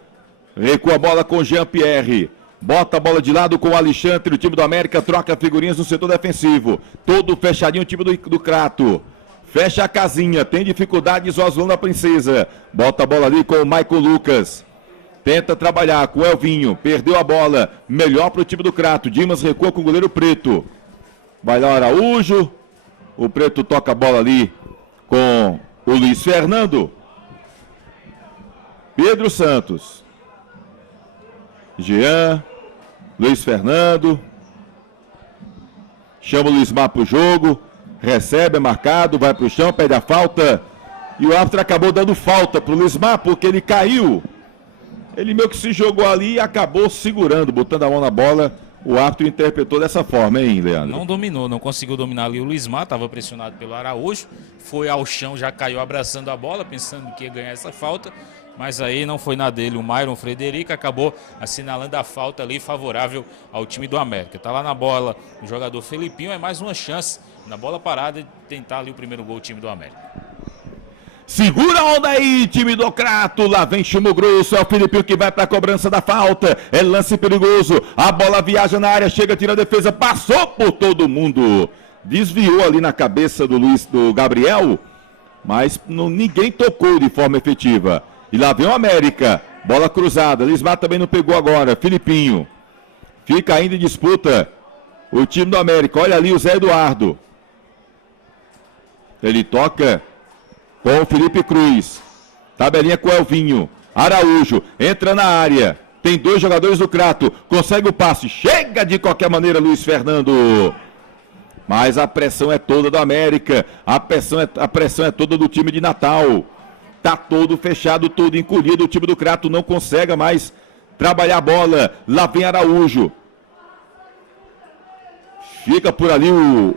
Recua a bola com Jean-Pierre. Bota a bola de lado com o Alexandre. O time do América troca figurinhas no setor defensivo. Todo fechadinho o time do Crato. Fecha a casinha. Tem dificuldades o Azulão da Princesa. Bota a bola ali com o Michael Lucas. Tenta trabalhar com o Elvinho. Perdeu a bola. Melhor para o time do Crato. Dimas recua com o goleiro Preto. Vai lá o Araújo. O Preto toca a bola ali com o Luiz Fernando. Pedro Santos. Jean. Luiz Fernando. Chama o Luizmar para o jogo. Recebe, é marcado. Vai para o chão, pede a falta. E o árbitro acabou dando falta para o Luizmar porque ele caiu. Ele meio que se jogou ali e acabou segurando, botando a mão na bola. O árbitro interpretou dessa forma, hein, Leandro? Não dominou, não conseguiu dominar ali o Luizmar, estava pressionado pelo Araújo, foi ao chão, já caiu abraçando a bola, pensando que ia ganhar essa falta, mas aí não foi na dele. O Myron Frederico acabou assinalando a falta ali favorável ao time do América. Tá lá na bola o jogador Felipinho, é mais uma chance na bola parada de tentar ali o primeiro gol do time do América. Segura a onda aí, time do Crato. Lá vem Chumbo Grosso. É o Filipinho que vai para a cobrança da falta. É lance perigoso. A bola viaja na área. Chega, tira a defesa. Passou por todo mundo. Desviou ali na cabeça do Gabriel. Mas ninguém tocou de forma efetiva. E lá vem o América. Bola cruzada. Lismar também não pegou agora. Filipinho. Fica ainda em disputa o time do América. Olha ali o Zé Eduardo. Ele toca com o Felipe Cruz. Tabelinha com o Elvinho. Araújo entra na área. Tem dois jogadores do Crato. Consegue o passe. Chega de qualquer maneira Luiz Fernando. Mas a pressão é toda do América. A pressão é toda do time de Natal. Tá todo fechado, todo encolhido. O time do Crato não consegue mais trabalhar a bola. Lá vem Araújo. Fica por ali o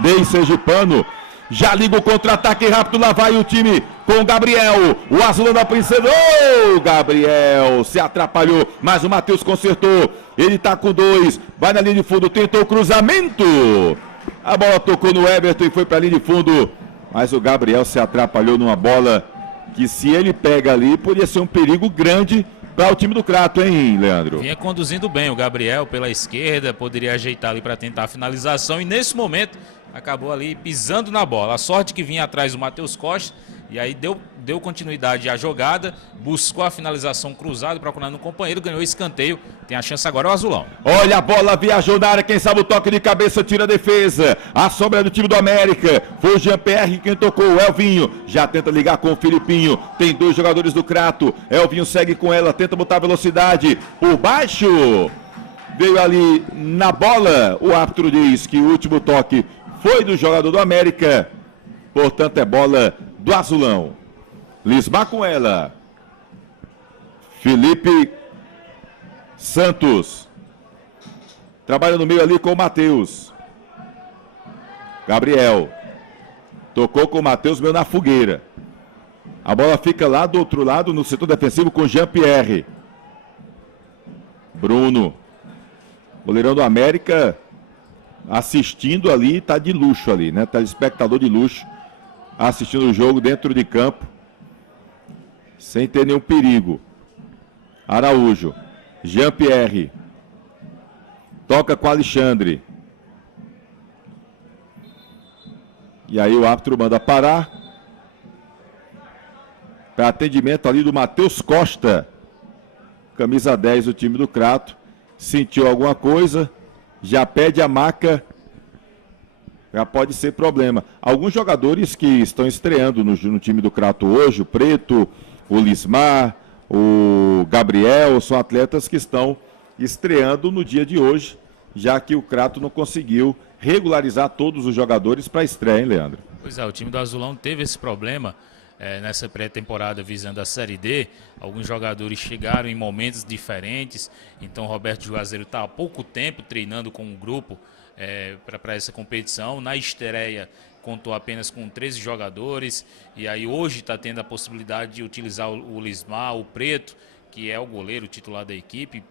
Ney Sergipano. Já liga o contra-ataque rápido, lá vai o time com o Gabriel, o Azulão da Princesa. Ô, Gabriel, se atrapalhou, mas o Matheus consertou. Ele tá com 2, vai na linha de fundo, tentou o cruzamento. A bola tocou no Everton e foi pra linha de fundo. Mas o Gabriel se atrapalhou numa bola que, se ele pega ali, poderia ser um perigo grande para o time do Crato, hein, Leandro? Vinha conduzindo bem o Gabriel pela esquerda, poderia ajeitar ali para tentar a finalização e nesse momento acabou ali pisando na bola. A sorte que vinha atrás o Matheus Costa e aí deu continuidade à jogada, buscou a finalização cruzada, procurando um companheiro, ganhou escanteio. Tem a chance agora o Azulão. Olha a bola, viajou na área, quem sabe o toque de cabeça, tira a defesa. A sombra do time do América, foi o Jean-Pierre quem tocou, o Elvinho, já tenta ligar com o Filipinho, tem dois jogadores do Crato, Elvinho segue com ela, tenta botar velocidade, por baixo, veio ali na bola, o árbitro diz que o último toque foi do jogador do América, portanto é bola do Azulão. Lismar com ela. Felipe Santos. Trabalha no meio ali com o Matheus. Gabriel. Tocou com o Matheus, meio na fogueira. A bola fica lá do outro lado, no setor defensivo com Jean-Pierre. Bruno. Goleirão do América assistindo ali, tá de luxo ali, né? Tá espectador de luxo, assistindo o jogo dentro de campo, sem ter nenhum perigo. Araújo, Jean-Pierre, toca com Alexandre. E aí o árbitro manda parar. Para atendimento ali do Matheus Costa. Camisa 10 do time do Crato. Sentiu alguma coisa, já pede a maca. Já pode ser problema. Alguns jogadores que estão estreando no time do Crato hoje, o Preto, o Lismar, o Gabriel, são atletas que estão estreando no dia de hoje, já que o Crato não conseguiu regularizar todos os jogadores para a estreia, hein, Leandro? Pois é, o time do Azulão teve esse problema nessa pré-temporada visando a Série D. Alguns jogadores chegaram em momentos diferentes, então o Roberto Juazeiro está há pouco tempo treinando com um grupo para essa competição. Na estreia contou apenas com 13 jogadores, e aí hoje está tendo a possibilidade de utilizar o Lismar, o Preto, que é o goleiro titular da equipe,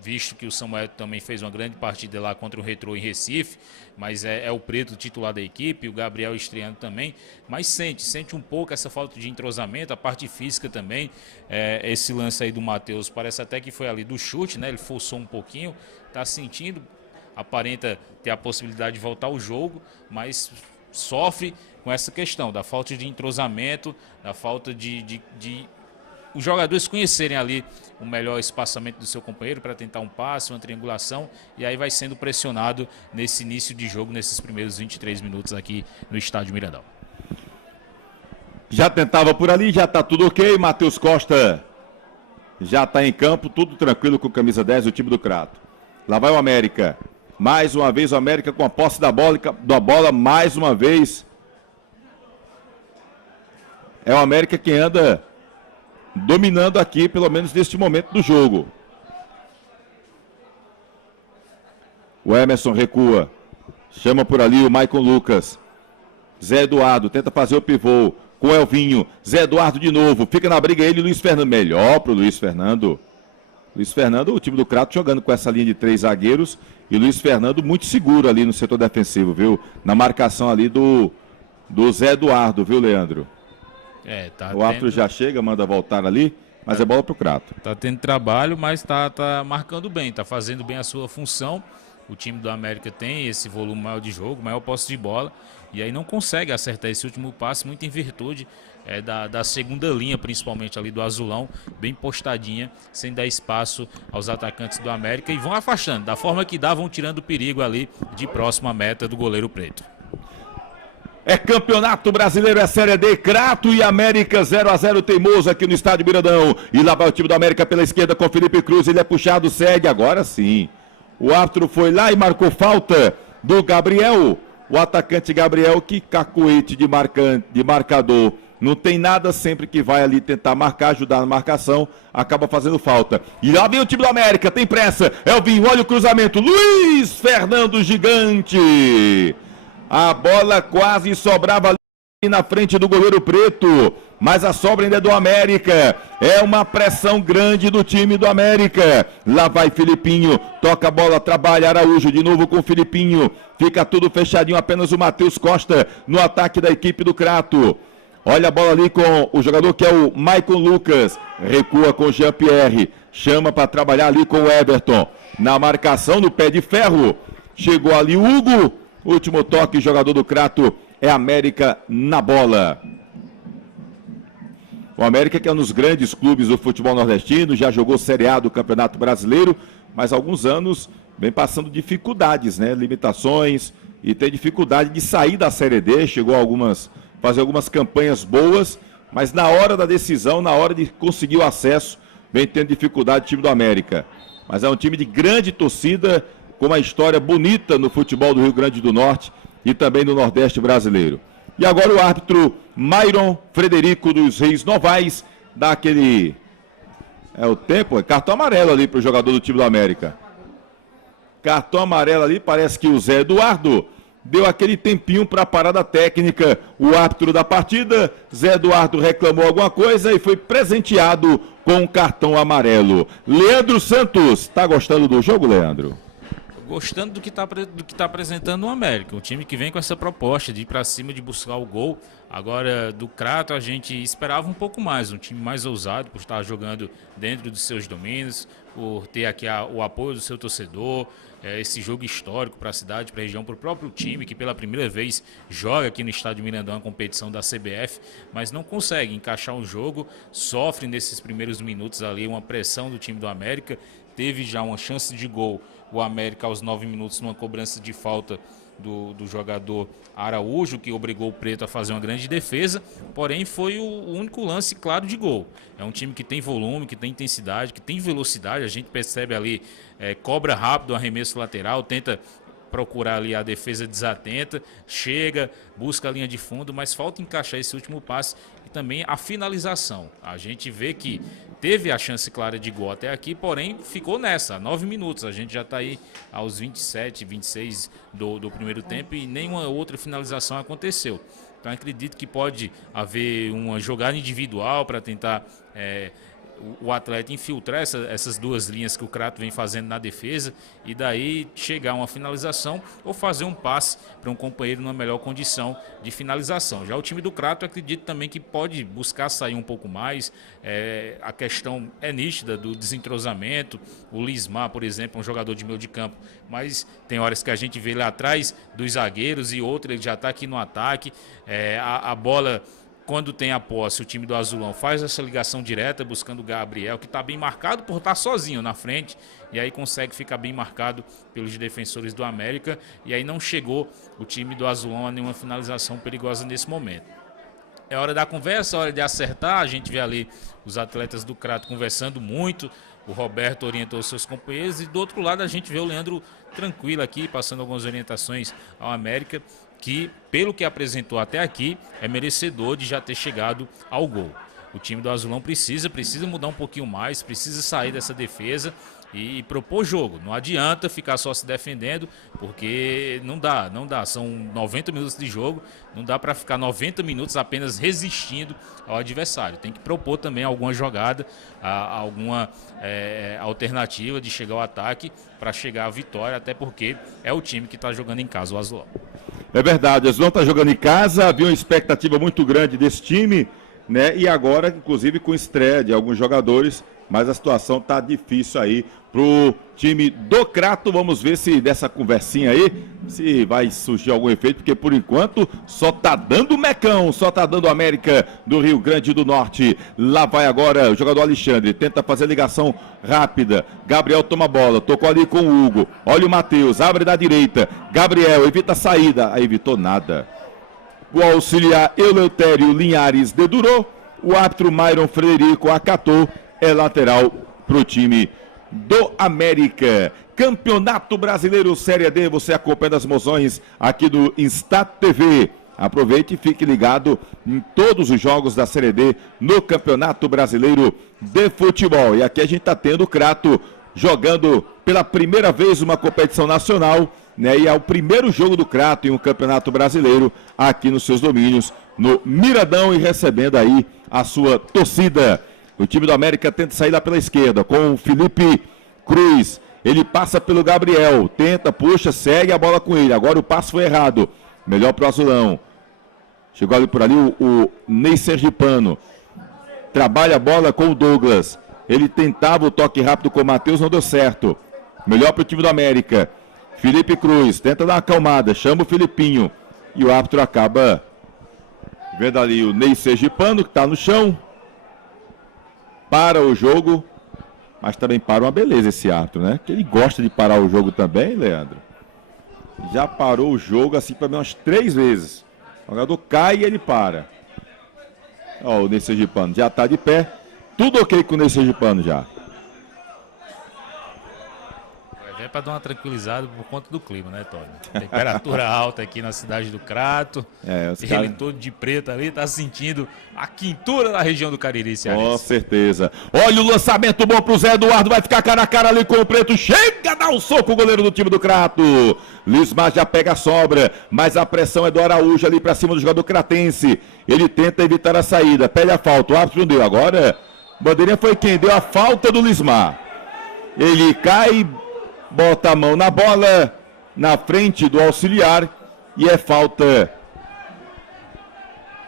visto que o Samuel também fez uma grande partida lá contra o Retrô em Recife, mas é o Preto titular da equipe, o Gabriel estreando também, mas sente um pouco essa falta de entrosamento, a parte física também. Esse lance aí do Matheus parece até que foi ali do chute, né? Ele forçou um pouquinho, está sentindo, aparenta ter a possibilidade de voltar ao jogo, mas sofre com essa questão da falta de entrosamento, da falta de os jogadores conhecerem ali o melhor espaçamento do seu companheiro para tentar um passe, uma triangulação, e aí vai sendo pressionado nesse início de jogo, nesses primeiros 23 minutos aqui no Estádio Mirandão. Já tentava por ali, já está tudo ok. Matheus Costa já está em campo, tudo tranquilo com camisa 10, o time do Crato. Lá vai o América. Mais uma vez o América com a posse da bola, mais uma vez. É o América quem anda dominando aqui, pelo menos neste momento do jogo. O Emerson recua. Chama por ali o Maicon Lucas. Zé Eduardo tenta fazer o pivô com o Elvinho. Zé Eduardo de novo. Fica na briga ele e Luiz Fernando. Melhor pro Luiz Fernando. Luiz Fernando, o time do Crato jogando com essa linha de 3 zagueiros. E Luiz Fernando muito seguro ali no setor defensivo, viu? Na marcação ali do Zé Eduardo, viu, Leandro? O árbitro já chega, manda voltar ali, mas é bola pro Crato. Tá tendo trabalho, mas tá marcando bem, tá fazendo bem a sua função. O time do América tem esse volume maior de jogo, maior posse de bola, e aí não consegue acertar esse último passe, muito em virtude da segunda linha, principalmente ali do Azulão, bem postadinha, sem dar espaço aos atacantes do América, e vão afastando, da forma que dá, vão tirando o perigo ali de próxima meta do goleiro Preto. É Campeonato Brasileiro, é Série D, Crato e América 0-0 teimoso aqui no Estádio Mirandão. E lá vai o time do América pela esquerda com Felipe Cruz, ele é puxado, segue, agora sim. O árbitro foi lá e marcou falta do Gabriel. O atacante Gabriel, que cacuete de marcador. Não tem nada, sempre que vai ali tentar marcar, ajudar na marcação, acaba fazendo falta. E lá vem o time do América, tem pressa. Elvinho, olha o cruzamento. Luiz Fernando Gigante. A bola quase sobrava ali na frente do goleiro Preto, mas a sobra ainda é do América. É uma pressão grande do time do América. Lá vai Filipinho, toca a bola, trabalha Araújo, de novo com o Filipinho. Fica tudo fechadinho, apenas o Matheus Costa no ataque da equipe do Crato. Olha a bola ali com o jogador que é o Maicon Lucas. Recua com o Jean-Pierre, chama para trabalhar ali com o Everton. Na marcação no pé de ferro, chegou ali o Hugo. Último toque, jogador do Crato, é América na bola. O América que é um dos grandes clubes do futebol nordestino, já jogou Série A do Campeonato Brasileiro, mas há alguns anos vem passando dificuldades, né? Limitações, e tem dificuldade de sair da Série D, chegou a fazer algumas campanhas boas, mas na hora da decisão, na hora de conseguir o acesso, vem tendo dificuldade o time do América. Mas é um time de grande torcida, com uma história bonita no futebol do Rio Grande do Norte e também no Nordeste brasileiro. E agora o árbitro Myron Frederico dos Reis Novais dá aquele... cartão amarelo ali para o jogador do time do América. Cartão amarelo ali, parece que o Zé Eduardo deu aquele tempinho para a parada técnica. O árbitro da partida, Zé Eduardo, reclamou alguma coisa e foi presenteado com um cartão amarelo. Leandro Santos, tá gostando do jogo, Leandro? gostando do que tá apresentando o América. Um time que vem com essa proposta de ir para cima, de buscar o gol. Agora, do Crato, a gente esperava um pouco mais, um time mais ousado, por estar jogando dentro dos seus domínios, por ter aqui o apoio do seu torcedor, esse jogo histórico para a cidade, para a região, para o próprio time, que pela primeira vez joga aqui no Estádio Mirandão, a competição da CBF, mas não consegue encaixar um jogo, sofre nesses primeiros minutos ali uma pressão do time do América, teve já uma chance de gol, o América aos 9 minutos numa cobrança de falta do jogador Araújo, que obrigou o Preto a fazer uma grande defesa, porém foi o único lance claro de gol. É um time que tem volume, que tem intensidade, que tem velocidade, a gente percebe ali, cobra rápido o arremesso lateral, tenta procurar ali a defesa desatenta, chega, busca a linha de fundo, mas falta encaixar esse último passe e também a finalização. A gente vê que teve a chance clara de gol até aqui, porém ficou nessa, 9 minutos. A gente já está aí aos 27, 26 do primeiro tempo e nenhuma outra finalização aconteceu. Então acredito que pode haver uma jogada individual para tentar o atleta infiltrar essas duas linhas que o Crato vem fazendo na defesa e daí chegar a uma finalização ou fazer um passe para um companheiro numa melhor condição de finalização. Já o time do Crato, acredito também que pode buscar sair um pouco mais. A questão é nítida do desentrosamento. O Lismar, por exemplo, é um jogador de meio de campo, mas tem horas que a gente vê lá atrás dos zagueiros e outra ele já está aqui no ataque. A bola, quando tem a posse, o time do Azulão faz essa ligação direta buscando o Gabriel, que está bem marcado por estar sozinho na frente, e aí consegue ficar bem marcado pelos defensores do América, e aí não chegou o time do Azulão a nenhuma finalização perigosa nesse momento. É hora da conversa, hora de acertar. A gente vê ali os atletas do Crato conversando muito, o Roberto orientou os seus companheiros, e do outro lado a gente vê o Leandro tranquilo aqui, passando algumas orientações ao América, que, pelo que apresentou até aqui, é merecedor de já ter chegado ao gol. O time do Azulão precisa mudar um pouquinho mais, precisa sair dessa defesa e propor jogo. Não adianta ficar só se defendendo, porque não dá. São 90 minutos de jogo, não dá para ficar 90 minutos apenas resistindo ao adversário. Tem que propor também alguma jogada, alguma alternativa de chegar ao ataque para chegar à vitória, até porque é o time que está jogando em casa, o Azulão. É verdade, o Azulão está jogando em casa, havia uma expectativa muito grande desse time, né? E agora, inclusive, com estreia de alguns jogadores, mas a situação está difícil aí pro time do Crato. Vamos ver se dessa conversinha aí, se vai surgir algum efeito, porque por enquanto só tá dando Mecão, só tá dando América do Rio Grande do Norte. Lá vai agora o jogador Alexandre, tenta fazer ligação rápida. Gabriel toma a bola, tocou ali com o Hugo. Olha o Matheus, abre da direita. Gabriel evita a saída, aí evitou nada. O auxiliar Eleutério Linhares dedurou, o árbitro Myron Frederico acatou, é lateral pro time do América. Campeonato Brasileiro Série D, você acompanha as emoções aqui do Instat TV. Aproveite e fique ligado em todos os jogos da Série D no Campeonato Brasileiro de Futebol. E aqui a gente está tendo o Crato jogando pela primeira vez uma competição nacional, né? E é o primeiro jogo do Crato em um Campeonato Brasileiro aqui nos seus domínios, no Miradão, e recebendo aí a sua torcida. O time do América tenta sair lá pela esquerda com o Felipe Cruz. Ele passa pelo Gabriel, tenta, puxa, segue a bola com ele. Agora o passe foi errado. Melhor pro Azulão. Chegou ali por ali o Ney Sergipano. Trabalha a bola com o Douglas. Ele tentava o toque rápido com o Matheus, não deu certo. Melhor pro time do América. Felipe Cruz tenta dar uma acalmada, chama o Filipinho. E o árbitro acaba vendo ali o Ney Sergipano, que está no chão. Para o jogo, mas também para uma beleza esse árbitro, né? Que ele gosta de parar o jogo também, Leandro. Já parou o jogo assim para mim umas 3 vezes. O jogador cai e ele para. Ó, o Ney Sergipano já está de pé. Tudo ok com o Ney Sergipano já. É para dar uma tranquilizada por conta do clima, né, Tony? Temperatura alta aqui na cidade do Crato. Ele todo de preto ali, tá sentindo a quintura da região do Cariri, cearense. Com certeza. Olha o lançamento bom pro Zé Eduardo, vai ficar cara a cara ali com o Preto. Chega a dar um soco o goleiro do time do Crato. Lismar já pega a sobra, mas a pressão é do Araújo ali para cima do jogador cratense. Ele tenta evitar a saída, pede a falta, o árbitro não deu. Agora, bandeirinha foi quem deu a falta do Lismar. Ele cai bota a mão na bola, na frente do auxiliar, e é falta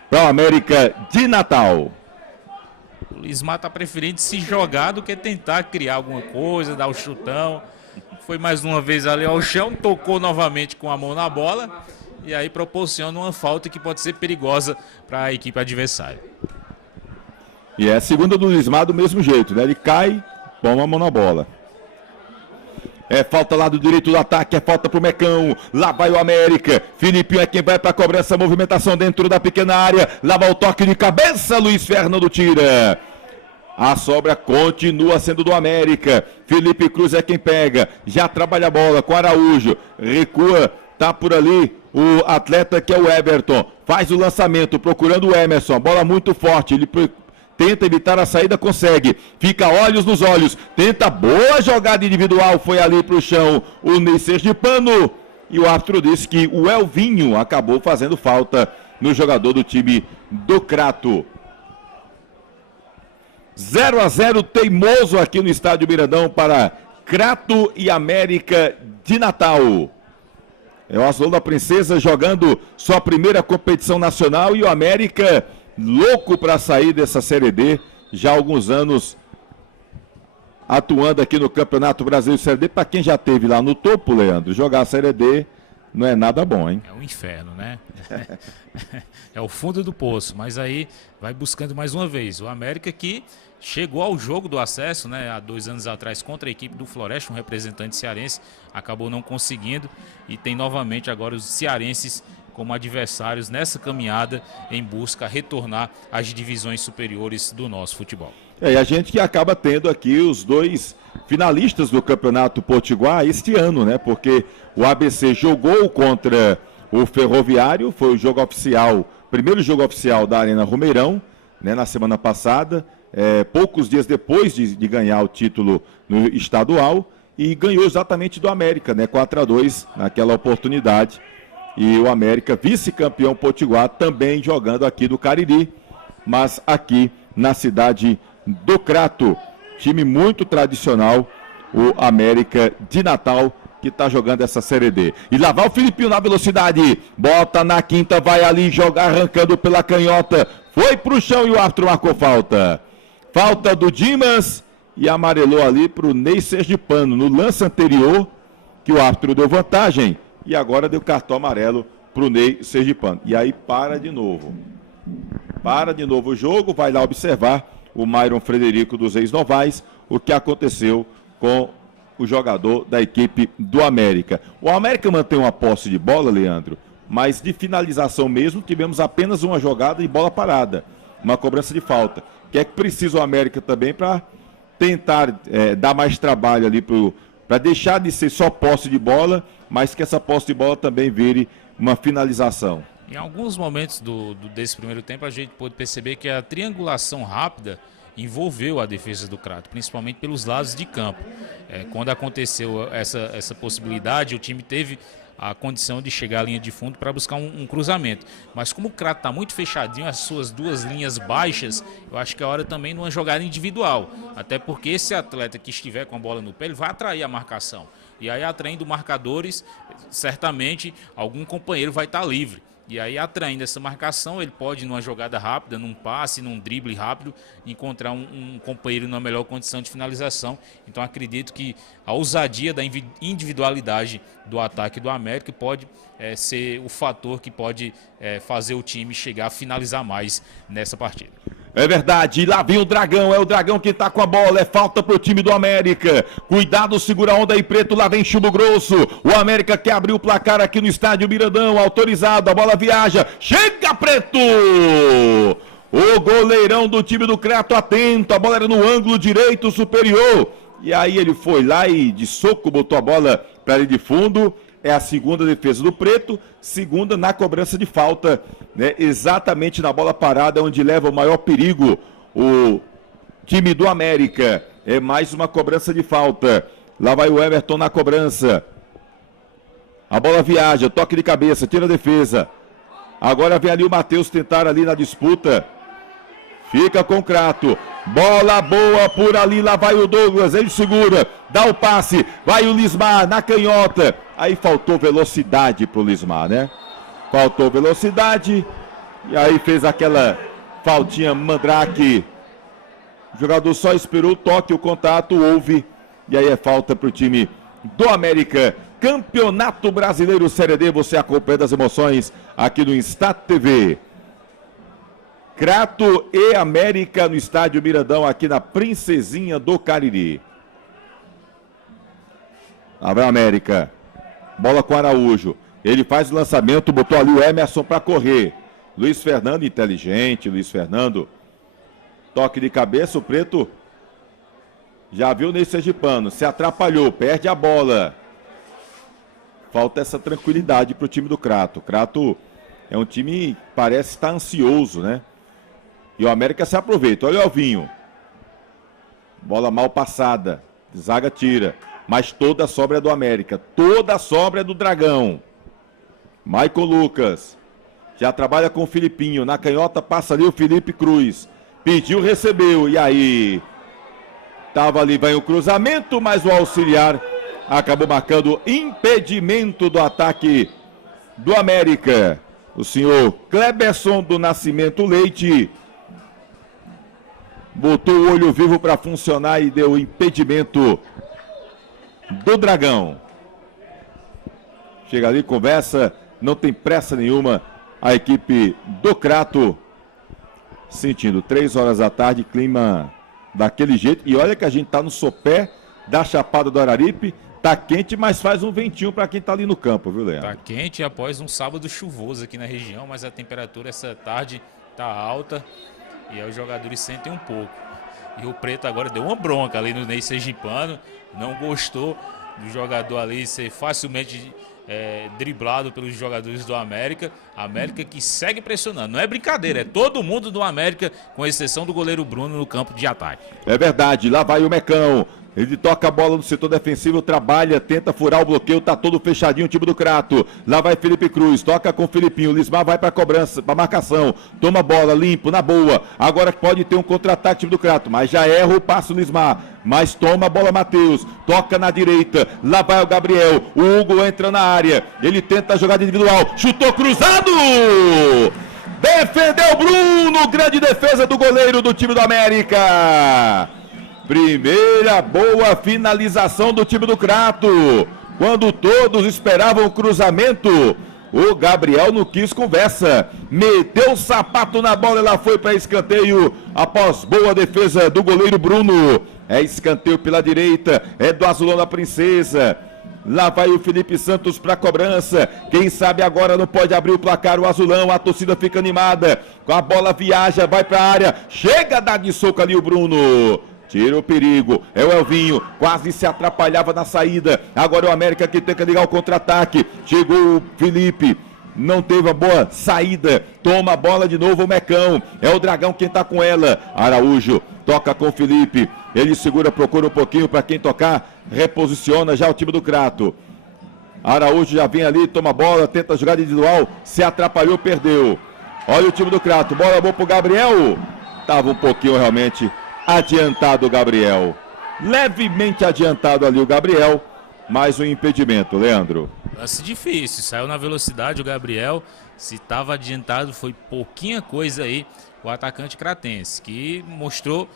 para o América de Natal. O Lismar está preferindo se jogar do que tentar criar alguma coisa, dar o chutão. Foi mais uma vez ali ao chão, tocou novamente com a mão na bola e aí proporciona uma falta que pode ser perigosa para a equipe adversária. E é a segunda do Lismar do mesmo jeito, né? Ele cai, põe a mão na bola. É falta lá do direito do ataque, é falta pro Mecão. Lá vai o América. Filipinho é quem vai pra cobrança, movimentação dentro da pequena área. Lá vai o toque de cabeça, Luiz Fernando tira. A sobra continua sendo do América. Felipe Cruz é quem pega. Já trabalha a bola com Araújo. Recua, tá por ali o atleta que é o Everton. Faz o lançamento, procurando o Emerson. Bola muito forte, ele tenta evitar a saída, consegue. Fica olhos nos olhos. Tenta boa jogada individual. Foi ali para o chão o Ney Sergipano. E o árbitro disse que o Elvinho acabou fazendo falta no jogador do time do Crato. 0-0 teimoso aqui no estádio Mirandão para Crato e América de Natal. É o Azul da Princesa jogando sua primeira competição nacional e o América louco para sair dessa Série D, já há alguns anos atuando aqui no Campeonato Brasileiro Série D. Para quem já esteve lá no topo, Leandro, jogar a Série D não é nada bom, hein? É um inferno, né? É o fundo do poço, mas aí vai buscando mais uma vez. O América que chegou ao jogo do acesso, né, há 2 anos atrás contra a equipe do Floresta, um representante cearense, acabou não conseguindo e tem novamente agora os cearenses como adversários nessa caminhada em busca a retornar às divisões superiores do nosso futebol. E a gente que acaba tendo aqui os 2 finalistas do Campeonato Potiguar este ano, né? Porque o ABC jogou contra o Ferroviário, foi o jogo oficial, primeiro jogo oficial da Arena Romeirão, né, na semana passada, poucos dias depois de ganhar o título no estadual, e ganhou exatamente do América, né? 4-2 naquela oportunidade. E o América, vice-campeão potiguar, também jogando aqui do Cariri, mas aqui na cidade do Crato. Time muito tradicional, o América de Natal, que está jogando essa Série D. E lá vai o Filipinho na velocidade, bota na quinta, vai ali jogar, arrancando pela canhota, foi pro chão e o árbitro marcou falta. Falta do Dimas e amarelou ali pro Ney Sergipano. No lance anterior, que o árbitro deu vantagem, e agora deu cartão amarelo para o Ney Sergipano. E aí para de novo. Para de novo o jogo, vai lá observar o Myron Frederico dos Ex-Novais, o que aconteceu com o jogador da equipe do América. O América mantém uma posse de bola, Leandro, mas de finalização mesmo, tivemos apenas uma jogada de bola parada, uma cobrança de falta. O que é que precisa o América também para tentar dar mais trabalho ali para deixar de ser só posse de bola, mas que essa posse de bola também vire uma finalização. Em alguns momentos desse primeiro tempo, a gente pôde perceber que a triangulação rápida envolveu a defesa do Crato, principalmente pelos lados de campo. Quando aconteceu essa possibilidade, o time teve a condição de chegar à linha de fundo para buscar um cruzamento. Mas como o Crato está muito fechadinho, as suas 2 linhas baixas, eu acho que é hora também de uma jogada individual. Até porque esse atleta que estiver com a bola no pé, ele vai atrair a marcação. E aí, atraindo marcadores, certamente algum companheiro vai estar livre. E aí, atraindo essa marcação, ele pode, numa jogada rápida, num passe, num drible rápido, encontrar um companheiro na melhor condição de finalização. Então, acredito que a ousadia da individualidade do ataque do América pode ser o fator que pode fazer o time chegar a finalizar mais nessa partida. É verdade, lá vem o Dragão, é o Dragão que tá com a bola, é falta pro time do América. Cuidado, segura a onda aí, Preto, lá vem Chumbo Grosso. O América quer abrir o placar aqui no estádio Mirandão, autorizado, a bola viaja, chega Preto! O goleirão do time do Crato atento, a bola era no ângulo direito superior. E aí ele foi lá e de soco botou a bola para ali de fundo. É a segunda defesa do Preto, segunda na cobrança de falta, né? Exatamente na bola parada, onde leva o maior perigo o time do América. É mais uma cobrança de falta. Lá vai o Everton na cobrança. A bola viaja, toque de cabeça, tira a defesa. Agora vem ali o Matheus tentar ali na disputa. Fica com o Crato. Bola boa por ali, lá vai o Douglas, ele segura, dá o passe, vai o Lismar na canhota. Aí faltou velocidade pro Lismar, né? Faltou velocidade e aí fez aquela faltinha mandrake. O jogador só esperou o toque, o contato, houve. E aí é falta pro time do América. Campeonato Brasileiro Série D, você acompanha as emoções aqui no Instat TV. Crato e América no estádio Miradão, aqui na Princesinha do Cariri. Lá vai a América. Bola com Araújo. Ele faz o lançamento, botou ali o Emerson para correr. Luiz Fernando, inteligente, Luiz Fernando. Toque de cabeça, o Preto já viu nesse sergipano. Se atrapalhou, perde a bola. Falta essa tranquilidade para o time do Crato. Crato é um time que parece estar ansioso, né? E o América se aproveita. Olha o Alvinho. Bola mal passada. Zaga tira. Mas toda a sobra é do América. Toda a sobra é do Dragão. Michael Lucas. Já trabalha com o Filipinho. Na canhota passa ali o Felipe Cruz. Pediu, recebeu. E aí? Tava ali, vai o cruzamento, mas o auxiliar acabou marcando impedimento do ataque do América. O senhor Kleberson do Nascimento Leite botou o olho vivo para funcionar e deu impedimento do Dragão. Chega ali, conversa, não tem pressa nenhuma. A equipe do Crato sentindo 3 horas da tarde, clima daquele jeito. E olha que a gente tá no sopé da Chapada do Araripe. Tá quente, mas faz um ventinho para quem tá ali no campo, viu, Leandro? Tá quente após um sábado chuvoso aqui na região, mas a temperatura essa tarde tá alta e aí os jogadores sentem um pouco. E o Preto agora deu uma bronca ali no Ney Sergipano, não gostou do jogador ali ser facilmente driblado pelos jogadores do América. América que segue pressionando, não é brincadeira, é todo mundo do América, com exceção do goleiro Bruno no campo de ataque. É verdade, lá vai o Mecão. Ele toca a bola no setor defensivo, trabalha, tenta furar o bloqueio, tá todo fechadinho o time do Crato. Lá vai Felipe Cruz, toca com o Filipinho, Lismar vai pra cobrança, pra marcação, toma a bola, limpo, na boa. Agora pode ter um contra-ataque time do Crato, mas já erra o passo Lismar. Mas toma a bola Matheus, toca na direita, lá vai o Gabriel, o Hugo entra na área, ele tenta a jogada individual, chutou cruzado! Defendeu Bruno, grande defesa do goleiro do time do América! Primeira boa finalização do time do Crato. Quando todos esperavam o cruzamento, o Gabriel não quis conversa. Meteu o sapato na bola, ela foi para escanteio após boa defesa do goleiro Bruno. É escanteio pela direita, é do Azulão da Princesa. Lá vai o Felipe Santos para cobrança. Quem sabe agora não pode abrir o placar o Azulão. A torcida fica animada. Com a bola viaja, vai para a área. Chega a dar de soco ali o Bruno. Tira o perigo, é o Elvinho, quase se atrapalhava na saída, agora é o América que tenta ligar o contra-ataque, chegou o Felipe, não teve a boa saída, toma a bola de novo o Mecão, é o Dragão quem tá com ela, Araújo, toca com o Felipe, ele segura, procura um pouquinho para quem tocar, reposiciona já o time do Crato, Araújo já vem ali, toma a bola, tenta jogar individual, se atrapalhou, perdeu, olha o time do Crato, bola boa pro Gabriel, tava um pouquinho realmente adiantado o Gabriel, levemente adiantado ali o Gabriel, mais um impedimento, Leandro. Lance difícil, saiu na velocidade o Gabriel, se estava adiantado foi pouquinha coisa aí o atacante cratense, que mostrou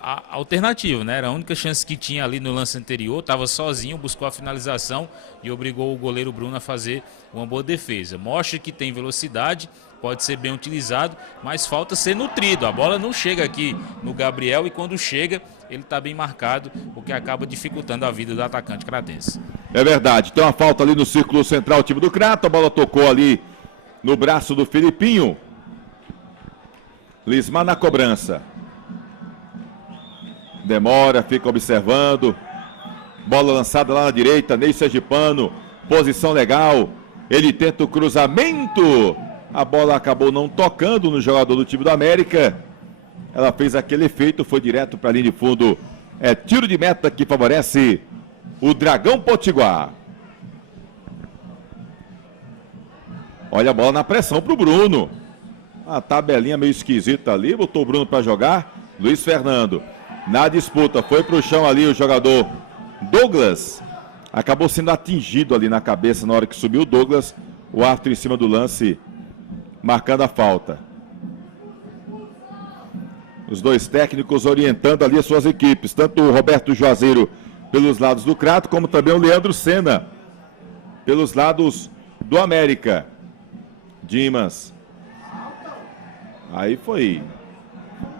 a alternativa, né? Era a única chance que tinha ali no lance anterior, estava sozinho, buscou a finalização e obrigou o goleiro Bruno a fazer uma boa defesa. Mostra que tem velocidade, pode ser bem utilizado, mas falta ser nutrido. A bola não chega aqui no Gabriel e quando chega, ele está bem marcado, o que acaba dificultando a vida do atacante cratense. É verdade, tem uma falta ali no círculo central, o time do Crato, a bola tocou ali no braço do Filipinho. Lismar na cobrança. Demora, fica observando. Bola lançada lá na direita, Ney Sergipano, posição legal. Ele tenta o cruzamento. A bola acabou não tocando no jogador do time do América. Ela fez aquele efeito, foi direto para a linha de fundo. É tiro de meta que favorece o Dragão Potiguar. Olha a bola na pressão para o Bruno. Uma tabelinha meio esquisita ali, botou o Bruno para jogar. Luiz Fernando, na disputa, foi para o chão ali o jogador Douglas. Acabou sendo atingido ali na cabeça na hora que subiu o Douglas. O árbitro em cima do lance, marcando a falta. Os dois técnicos orientando ali as suas equipes. Tanto o Roberto Juazeiro pelos lados do Crato, como também o Leandro Senna pelos lados do América. Dimas. Aí foi.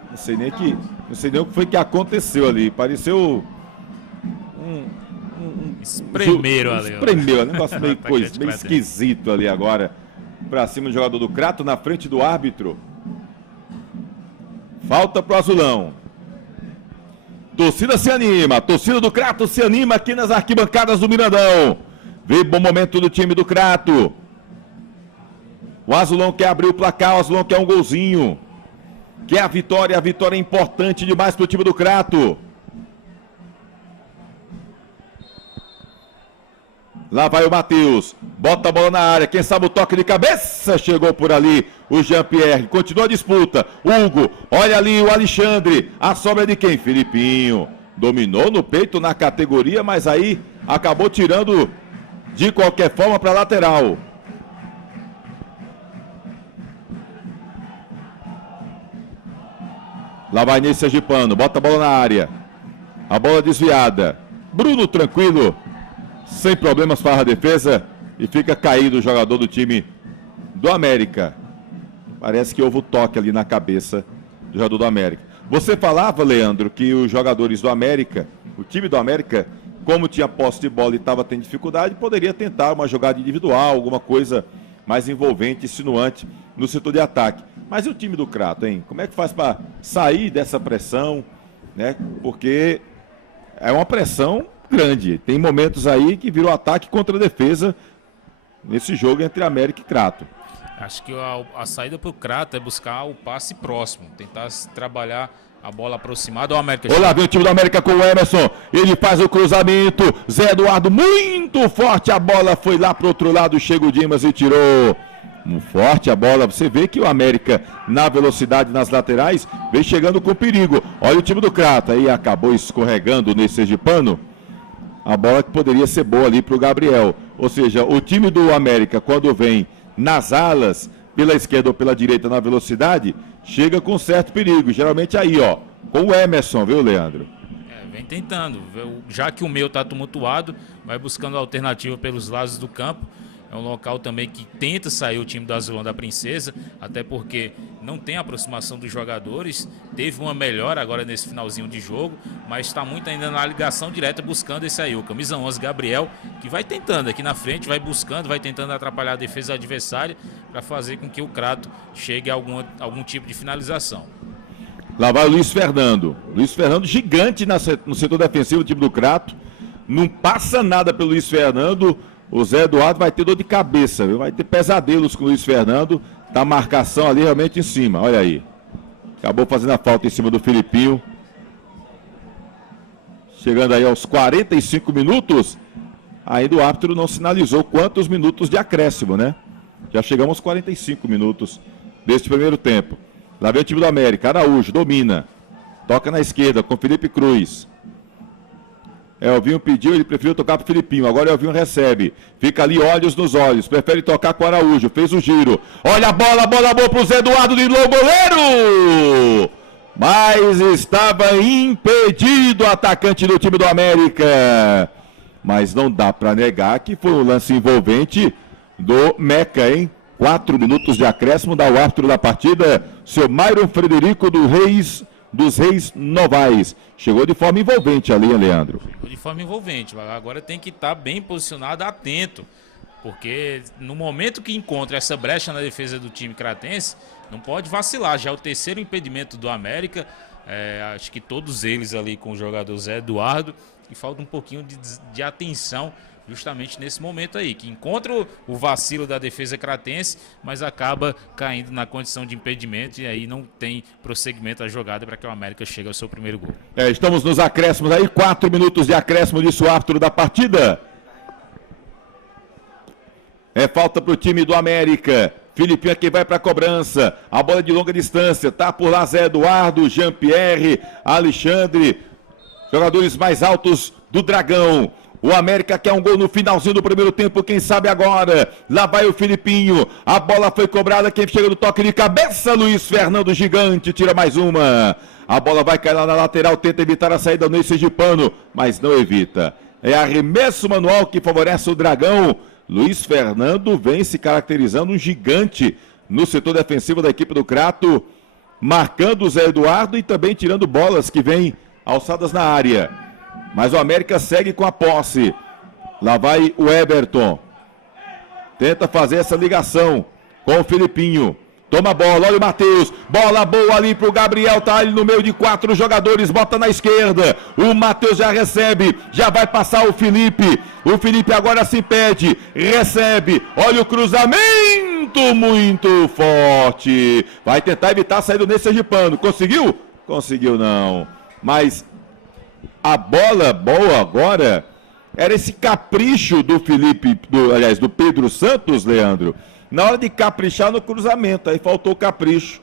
Não sei nem o que foi que aconteceu ali. Pareceu Espremeram ali. Espremeu, um negócio meio esquisito ali agora. Pra cima do jogador do Crato, na frente do árbitro. Falta pro Azulão. Torcida se anima, torcida do Crato se anima aqui nas arquibancadas do Mirandão. Vê bom momento do time do Crato. O Azulão quer abrir o placar, o Azulão quer um golzinho. Quer a vitória é importante demais pro time do Crato. Lá vai o Matheus, bota a bola na área, quem sabe o toque de cabeça, chegou por ali o Jean-Pierre, continua a disputa, Hugo, olha ali o Alexandre, a sobra de quem? Filipinho, dominou no peito na categoria, mas aí acabou tirando de qualquer forma para a lateral. Lá vai nesse Sergipano, bota a bola na área, a bola desviada, Bruno tranquilo, sem problemas para a defesa e fica caído o jogador do time do América. Parece que houve o toque ali na cabeça do jogador do América. Você falava, Leandro, que os jogadores do América, o time do América, como tinha posse de bola e estava tendo dificuldade, poderia tentar uma jogada individual, alguma coisa mais envolvente, insinuante no setor de ataque. Mas e o time do Crato, hein? Como é que faz para sair dessa pressão, né? Porque é uma pressão grande. Tem momentos aí que virou ataque contra a defesa nesse jogo entre América e Crato. Acho que a saída para o Crato é buscar o passe próximo, tentar trabalhar a bola aproximada. O América. Olá, vem o time do América com o Emerson. Ele faz o cruzamento. Zé Eduardo muito forte. A bola foi lá para o outro lado. Chega o Dimas e tirou. Forte a bola. Você vê que o América, na velocidade nas laterais, vem chegando com perigo. Olha o time do Crato. Aí acabou escorregando nesse sergipano. A bola que poderia ser boa ali para o Gabriel. Ou seja, o time do América, quando vem nas alas, pela esquerda ou pela direita na velocidade, chega com certo perigo. Geralmente aí, ó, com o Emerson, viu, Leandro? Vem tentando. Já que o meio está tumultuado, vai buscando alternativa pelos lados do campo. É um local também que tenta sair o time do Azulão da Princesa, até porque não tem aproximação dos jogadores. Teve uma melhora agora nesse finalzinho de jogo, mas está muito ainda na ligação direta buscando esse aí. O camisa 11, Gabriel, que vai tentando aqui na frente, vai buscando, vai tentando atrapalhar a defesa adversária para fazer com que o Crato chegue a algum tipo de finalização. Lá vai o Luiz Fernando. Luiz Fernando gigante no setor defensivo do time do Crato. Não passa nada pelo Luiz Fernando. O Zé Eduardo vai ter dor de cabeça, viu? Vai ter pesadelos com o Luiz Fernando. Tá a marcação ali realmente em cima, olha aí. Acabou fazendo a falta em cima do Filipinho. Chegando aí aos 45 minutos. Ainda o árbitro não sinalizou quantos minutos de acréscimo, né? Já chegamos aos 45 minutos deste primeiro tempo. Lá vem o time do América, Araújo, domina. Toca na esquerda com Felipe Cruz. Elvinho pediu, ele preferiu tocar para o Filipinho. Agora Elvinho recebe. Fica ali, olhos nos olhos. Prefere tocar com o Araújo. Fez o giro. Olha a bola boa para o Zé Eduardo, de novo goleiro! Mas estava impedido o atacante do time do América. Mas não dá para negar que foi um lance envolvente do Meca, hein? 4 minutos de acréscimo, dá o árbitro da partida, seu Myron Frederico dos Reis Novais. Chegou de forma envolvente ali, Leandro. Chegou de forma envolvente, agora tem que estar bem posicionado, atento, porque no momento que encontra essa brecha na defesa do time cratense, não pode vacilar. Já é o terceiro impedimento do América, acho que todos eles ali com o jogador Zé Eduardo, e falta um pouquinho de atenção justamente nesse momento aí, que encontra o vacilo da defesa cratense, mas acaba caindo na condição de impedimento e aí não tem prosseguimento a jogada para que o América chegue ao seu primeiro gol. Estamos nos acréscimos aí, 4 minutos de acréscimo, disse o árbitro da partida. Falta para o time do América. Filipinho é quem vai para a cobrança. A bola de longa distância. Tá por lá Zé Eduardo, Jean-Pierre, Alexandre. Jogadores mais altos do Dragão. O América quer um gol no finalzinho do primeiro tempo, quem sabe agora. Lá vai o Filipinho. A bola foi cobrada, quem chega no toque de cabeça, Luiz Fernando Gigante, tira mais uma. A bola vai cair lá na lateral, tenta evitar a saída do Ney Sergipano, mas não evita. É arremesso manual que favorece o Dragão. Luiz Fernando vem se caracterizando um gigante no setor defensivo da equipe do Crato, marcando o Zé Eduardo e também tirando bolas que vêm alçadas na área. Mas o América segue com a posse. Lá vai o Everton. Tenta fazer essa ligação com o Filipinho. Toma a bola, olha o Matheus. Bola boa ali pro Gabriel, tá ali no meio de 4 jogadores, bota na esquerda. O Matheus já recebe, já vai passar o Felipe. O Felipe agora se pede, recebe. Olha o cruzamento muito forte. Vai tentar evitar a saída nesse sergipano. Conseguiu? Conseguiu não. Mas a bola boa agora era esse capricho do Felipe, do Pedro Santos, Leandro. Na hora de caprichar no cruzamento, aí faltou o capricho.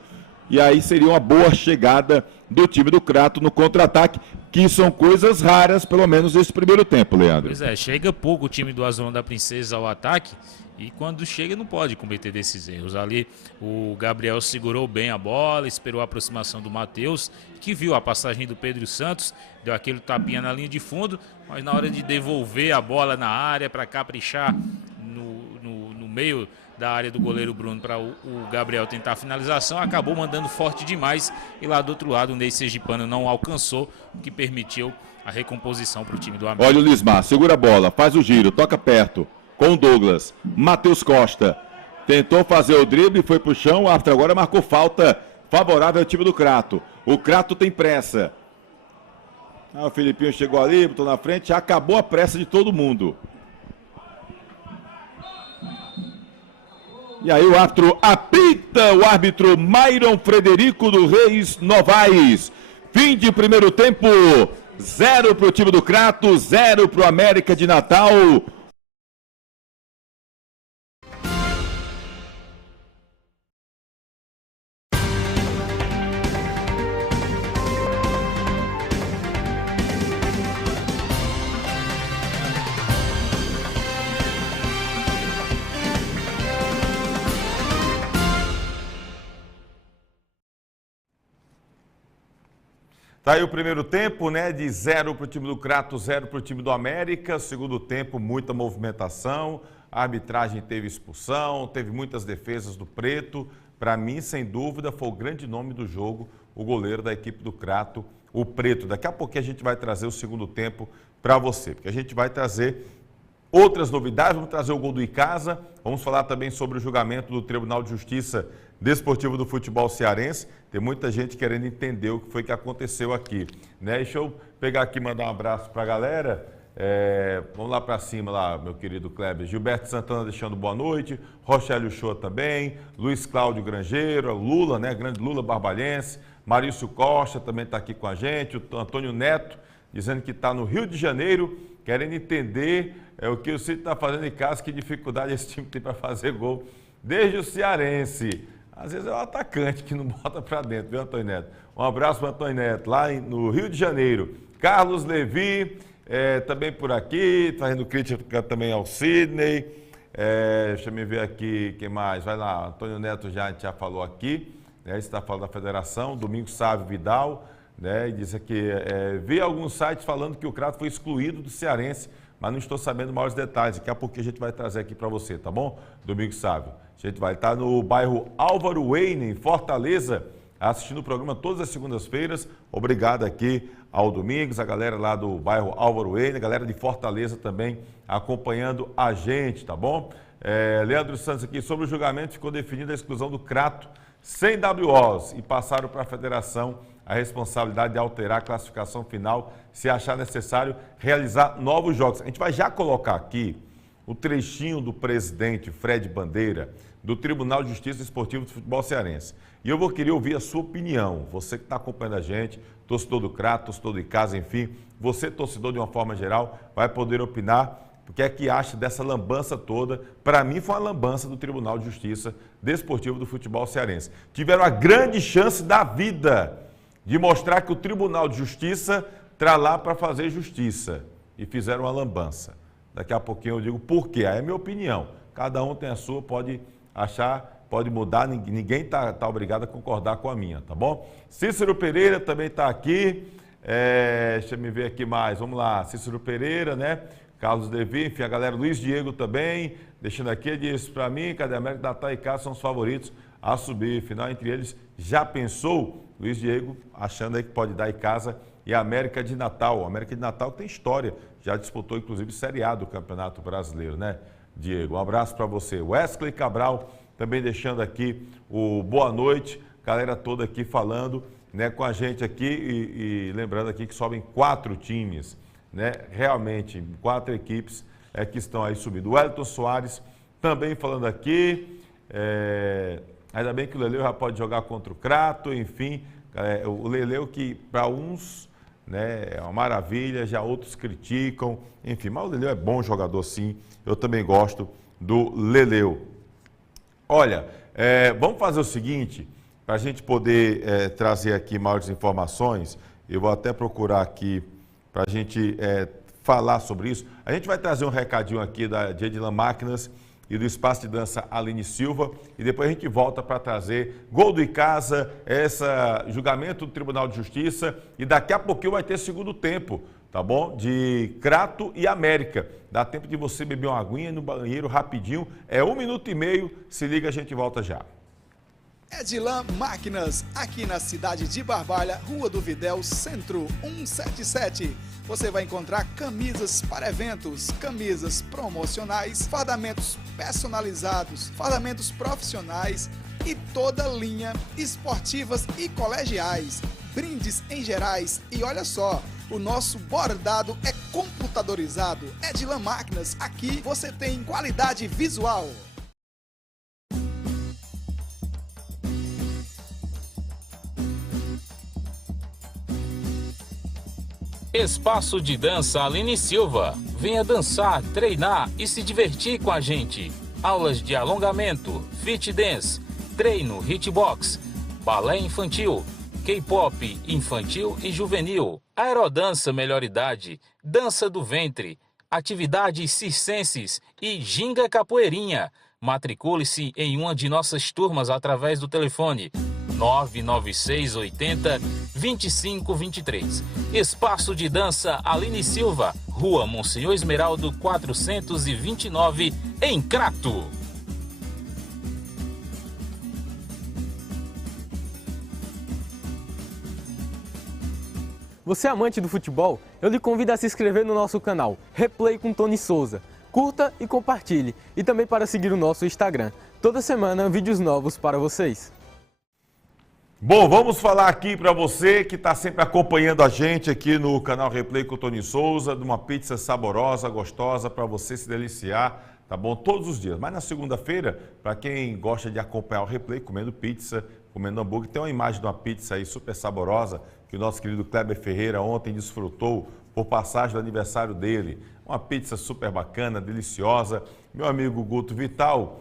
E aí seria uma boa chegada do time do Crato no contra-ataque, que são coisas raras, pelo menos nesse primeiro tempo, Leandro. Pois é, chega pouco o time do Azulão da Princesa ao ataque, e quando chega não pode cometer desses erros. Ali o Gabriel segurou bem a bola, esperou a aproximação do Matheus, que viu a passagem do Pedro Santos, deu aquele tapinha na linha de fundo, mas na hora de devolver a bola na área para caprichar no meio da área do goleiro Bruno para o Gabriel tentar a finalização, acabou mandando forte demais e lá do outro lado o Ney Sergipano não alcançou, o que permitiu a recomposição para o time do América. Olha o Lismar, segura a bola, faz o giro, toca perto com o Douglas. Matheus Costa tentou fazer o drible, foi pro chão, o árbitro agora marcou falta favorável ao time do Crato. O Crato tem pressa. O Filipinho chegou ali, botou na frente, já acabou a pressa de todo mundo. E aí o árbitro apita, o árbitro Myron Frederico do Reis Novaes. Fim de primeiro tempo, 0 para o time do Crato, 0 para o América de Natal. Tá aí o primeiro tempo, né, de 0 para o time do Crato, 0 para o time do América. Segundo tempo, muita movimentação, a arbitragem teve expulsão, teve muitas defesas do Preto. Para mim, sem dúvida, foi o grande nome do jogo, o goleiro da equipe do Crato, o Preto. Daqui a pouquinho a gente vai trazer o segundo tempo para você, porque a gente vai trazer outras novidades, vamos trazer o gol do Icasa, vamos falar também sobre o julgamento do Tribunal de Justiça Desportivo do Futebol Cearense. Tem muita gente querendo entender o que foi que aconteceu aqui, né? Deixa eu pegar aqui e mandar um abraço para a galera. Vamos lá para cima, lá, meu querido Kleber. Gilberto Santana deixando boa noite, Rochélio Shoa também, Luiz Cláudio Grangeiro, Lula, né? Grande Lula Barbalhense, Marício Costa também está aqui com a gente, o Antônio Neto dizendo que está no Rio de Janeiro, querendo entender o que o City está fazendo em casa, que dificuldade esse time tem para fazer gol desde o Cearense. Às vezes é o atacante que não bota para dentro, viu, Antônio Neto? Um abraço para o Antônio Neto, lá no Rio de Janeiro. Carlos Levi, também por aqui, fazendo crítica também ao Sidney. Deixa eu me ver aqui, quem mais? Vai lá, Antônio Neto a gente já falou aqui, né? Está falando da federação, Domingos Sávio Vidal, né? E diz aqui, vi alguns sites falando que o Crato foi excluído do Cearense, mas não estou sabendo maiores detalhes. Daqui a pouco a gente vai trazer aqui para você, tá bom? Domingos Sávio. A gente vai estar no bairro Álvaro Weine, em Fortaleza, assistindo o programa todas as segundas-feiras. Obrigado aqui ao Domingos, a galera lá do bairro Álvaro Weine, a galera de Fortaleza também acompanhando a gente, tá bom? Leandro Santos aqui, sobre o julgamento ficou definida a exclusão do Crato sem WOs e passaram para a federação a responsabilidade de alterar a classificação final se achar necessário realizar novos jogos. A gente vai já colocar aqui o trechinho do presidente Fred Bandeira do Tribunal de Justiça Esportivo do Futebol Cearense. E eu vou querer ouvir a sua opinião, você que está acompanhando a gente, torcedor do Crato, torcedor do Icasa, enfim, você torcedor de uma forma geral, vai poder opinar, o que é que acha dessa lambança toda. Para mim foi uma lambança do Tribunal de Justiça Desportivo do Futebol Cearense. Tiveram a grande chance da vida de mostrar que o Tribunal de Justiça está lá para fazer justiça e fizeram uma lambança. Daqui a pouquinho eu digo por quê, aí é minha opinião. Cada um tem a sua, pode achar, pode mudar, ninguém tá obrigado a concordar com a minha, tá bom? Cícero Pereira também está aqui, deixa eu me ver aqui mais, vamos lá, Cícero Pereira, né? Carlos Devi, enfim, a galera, Luiz Diego também, deixando aqui, disse para mim, cadê a América, Natal e Cássio são os favoritos a subir, final entre eles, já pensou? Luiz Diego, achando aí que pode dar em casa, e a América de Natal, a América de Natal que tem história, já disputou inclusive Série A do Campeonato Brasileiro, né, Diego? Um abraço para você. Wesley Cabral, também deixando aqui o boa noite, galera toda aqui falando, né, com a gente aqui e lembrando aqui que sobem 4 times, né, realmente 4 equipes que estão aí subindo. O Wellington Soares também falando aqui, ainda bem que o Leleu já pode jogar contra o Crato, enfim, o Leleu que para uns, né, é uma maravilha, já outros criticam, enfim, mas o Leleu é bom jogador sim, eu também gosto do Leleu. Olha, vamos fazer o seguinte, para a gente poder trazer aqui maiores informações, eu vou até procurar aqui para a gente falar sobre isso. A gente vai trazer um recadinho aqui de Edilan Máquinas e do Espaço de Dança Aline Silva, e depois a gente volta para trazer Gol do Icasa, esse julgamento do Tribunal de Justiça, e daqui a pouquinho vai ter segundo tempo, tá bom? De Crato e América. Dá tempo de você beber uma aguinha no banheiro rapidinho, 1 minuto e meio, se liga, a gente volta já. Edilan Máquinas, aqui na cidade de Barbalha, Rua do Videl, Centro 177. Você vai encontrar camisas para eventos, camisas promocionais, fardamentos personalizados, fardamentos profissionais e toda linha esportivas e colegiais, brindes em gerais e olha só, o nosso bordado é computadorizado. Edilan Máquinas, aqui você tem qualidade visual. Espaço de Dança Aline Silva. Venha dançar, treinar e se divertir com a gente. Aulas de alongamento, fit dance, treino, hitbox, balé infantil, K-pop infantil e juvenil, aerodança melhor idade, dança do ventre, atividades circenses e ginga capoeirinha. Matricule-se em uma de nossas turmas através do telefone 996 80 2523. Espaço de Dança Aline Silva, Rua Monsenhor Esmeraldo 429, em Crato. Você é amante do futebol? Eu lhe convido a se inscrever no nosso canal Replay com Tony Souza. Curta e compartilhe. E também para seguir o nosso Instagram. Toda semana, vídeos novos para vocês. Bom, vamos falar aqui para você que está sempre acompanhando a gente aqui no canal Replay com Tony Souza, de uma pizza saborosa, gostosa, para você se deliciar, tá bom? Todos os dias. Mas na segunda-feira, para quem gosta de acompanhar o Replay, comendo pizza, comendo hambúrguer, tem uma imagem de uma pizza aí super saborosa, que o nosso querido Kleber Ferreira ontem desfrutou por passagem do aniversário dele. Uma pizza super bacana, deliciosa. Meu amigo Guto Vital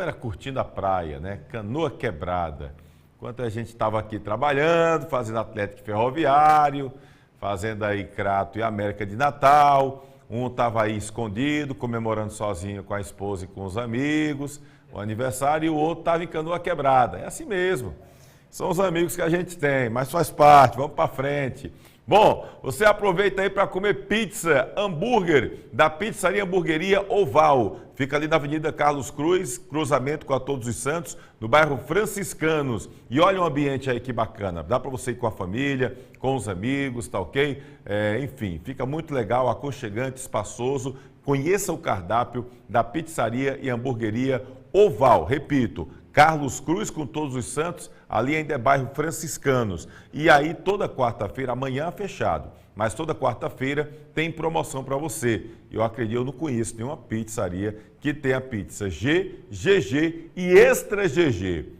era curtindo a praia, né? Canoa Quebrada. Enquanto a gente estava aqui trabalhando, fazendo Atlético Ferroviário, fazendo aí Crato e América de Natal. Um estava aí escondido, comemorando sozinho com a esposa e com os amigos, o aniversário, e o outro estava em Canoa Quebrada. É assim mesmo. São os amigos que a gente tem, mas faz parte, vamos para frente. Bom, você aproveita aí para comer pizza, hambúrguer da Pizzaria Hamburgueria Oval. Fica ali na Avenida Carlos Cruz, cruzamento com a Todos os Santos, no bairro Franciscanos. E olha o ambiente aí que bacana. Dá para você ir com a família, com os amigos, tá ok? Enfim, fica muito legal, aconchegante, espaçoso. Conheça o cardápio da Pizzaria e Hamburgueria Oval. Repito, Carlos Cruz com Todos os Santos, ali ainda é bairro Franciscanos. E aí toda quarta-feira, amanhã fechado, mas toda quarta-feira tem promoção para você. Eu acredito, eu não conheço nenhuma pizzaria que tenha pizza G, GG e Extra GG.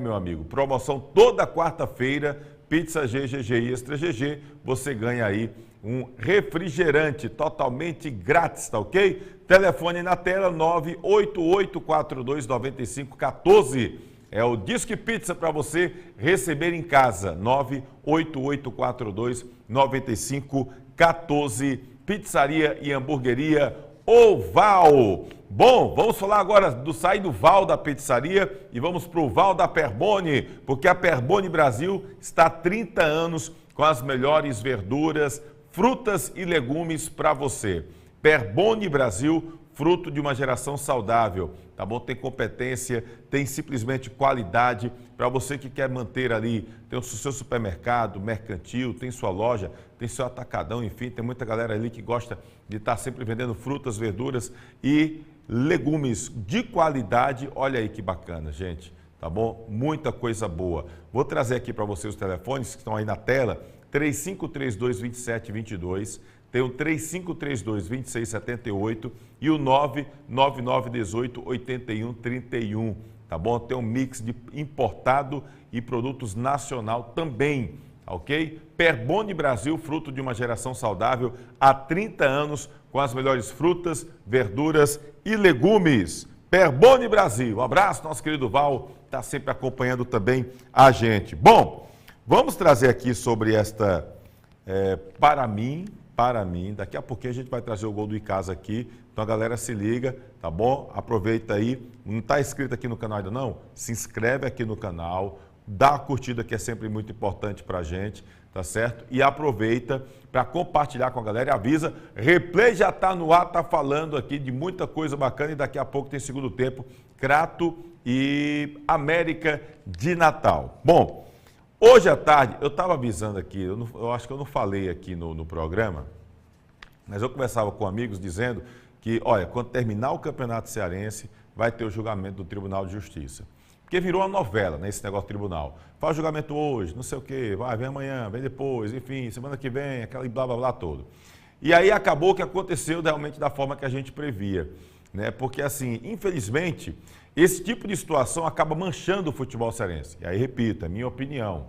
Meu amigo, promoção toda quarta-feira, pizza G, GG e Extra GG, você ganha aí um refrigerante totalmente grátis, tá ok? Telefone na tela 988429514. É o Disque Pizza para você receber em casa. 988429514. Pizzaria e hamburgueria Oval. Bom, vamos falar agora sair do Val da pizzaria e vamos para o Val da Perboni, porque a Perboni Brasil está há 30 anos com as melhores verduras, frutas e legumes para você. Perboni Brasil, fruto de uma geração saudável, tá bom? Tem competência, tem simplesmente qualidade para você que quer manter ali, tem o seu supermercado, mercantil, tem sua loja, tem seu atacadão, enfim, tem muita galera ali que gosta de estar sempre vendendo frutas, verduras e legumes de qualidade. Olha aí que bacana, gente, tá bom? Muita coisa boa. Vou trazer aqui para vocês os telefones que estão aí na tela, 3532-2722, tem o 3532-2678 e o 99918-8131, tá bom? Tem um mix de importado e produtos nacional também, ok? Perboni Brasil, fruto de uma geração saudável há 30 anos com as melhores frutas, verduras e legumes. Perboni Brasil, um abraço, nosso querido Val, está sempre acompanhando também a gente. Bom, vamos trazer aqui sobre esta, para mim, daqui a pouquinho a gente vai trazer o gol do Icasa aqui, então a galera se liga, tá bom? Aproveita aí, não está inscrito aqui no canal ainda não? Se inscreve aqui no canal, dá a curtida que é sempre muito importante para a gente, tá certo? E aproveita para compartilhar com a galera e avisa, Replay já está no ar, está falando aqui de muita coisa bacana e daqui a pouco tem segundo tempo, Crato e América de Natal. Bom, hoje à tarde, eu estava avisando aqui, eu acho que eu não falei aqui no programa, mas eu conversava com amigos dizendo que, olha, quando terminar o Campeonato Cearense, vai ter o julgamento do Tribunal de Justiça. Porque virou uma novela, né, esse negócio do tribunal. Faz o julgamento hoje, não sei o quê, vem amanhã, vem depois, enfim, semana que vem, aquela blá blá blá todo. E aí acabou que aconteceu realmente da forma que a gente previa, né? Porque assim, infelizmente, esse tipo de situação acaba manchando o futebol cearense. E aí, repito, é minha opinião,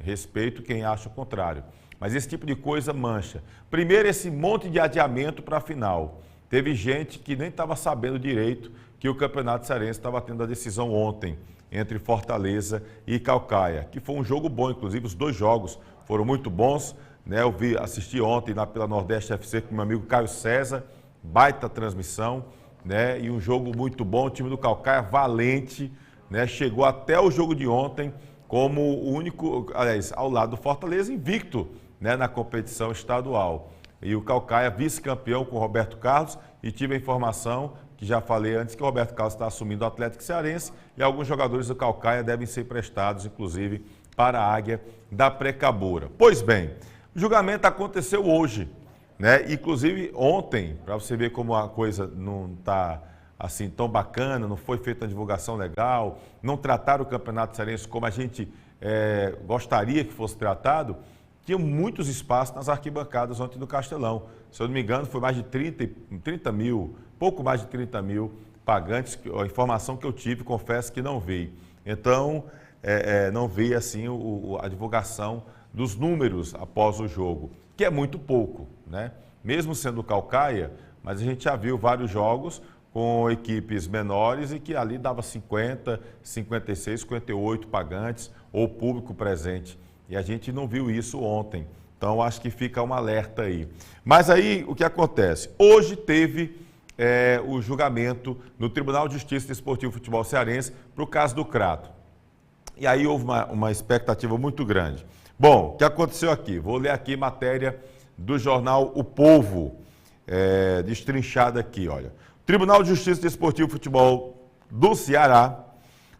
respeito quem acha o contrário. Mas esse tipo de coisa mancha. Primeiro, esse monte de adiamento para a final. Teve gente que nem estava sabendo direito que o Campeonato Cearense estava tendo a decisão ontem entre Fortaleza e Caucaia, que foi um jogo bom, inclusive os dois jogos foram muito bons, né? Eu assisti ontem pela Nordeste FC com meu amigo Caio César, baita transmissão, né? E um jogo muito bom, o time do Caucaia valente, né? Chegou até o jogo de ontem como o único, aliás, ao lado do Fortaleza, invicto, né? Na competição estadual. E o Caucaia vice-campeão com o Roberto Carlos, e tive a informação que já falei antes que o Roberto Carlos está assumindo o Atlético Cearense e alguns jogadores do Caucaia devem ser prestados, inclusive, para a Águia da Precabura. Pois bem, o julgamento aconteceu hoje, né? Inclusive ontem, para você ver como a coisa não está assim tão bacana, não foi feita uma divulgação legal, não trataram o Campeonato Cearense como a gente gostaria que fosse tratado, tinha muitos espaços nas arquibancadas ontem do Castelão. Se eu não me engano, foi mais de 30 mil, pouco mais de 30 mil pagantes, a informação que eu tive, confesso que não vi. Então, não vi assim a divulgação dos números após o jogo, que é muito pouco, né? Mesmo sendo Caucaia, mas a gente já viu vários jogos com equipes menores e que ali dava 50, 56, 58 pagantes ou público presente. E a gente não viu isso ontem. Então, acho que fica um alerta aí. Mas aí, o que acontece? Hoje teve o julgamento no Tribunal de Justiça Desportivo e Futebol Cearense para o caso do Crato. E aí houve uma expectativa muito grande. Bom, o que aconteceu aqui? Vou ler aqui matéria do jornal O Povo, destrinchada aqui, olha. O Tribunal de Justiça Desportivo e Futebol do Ceará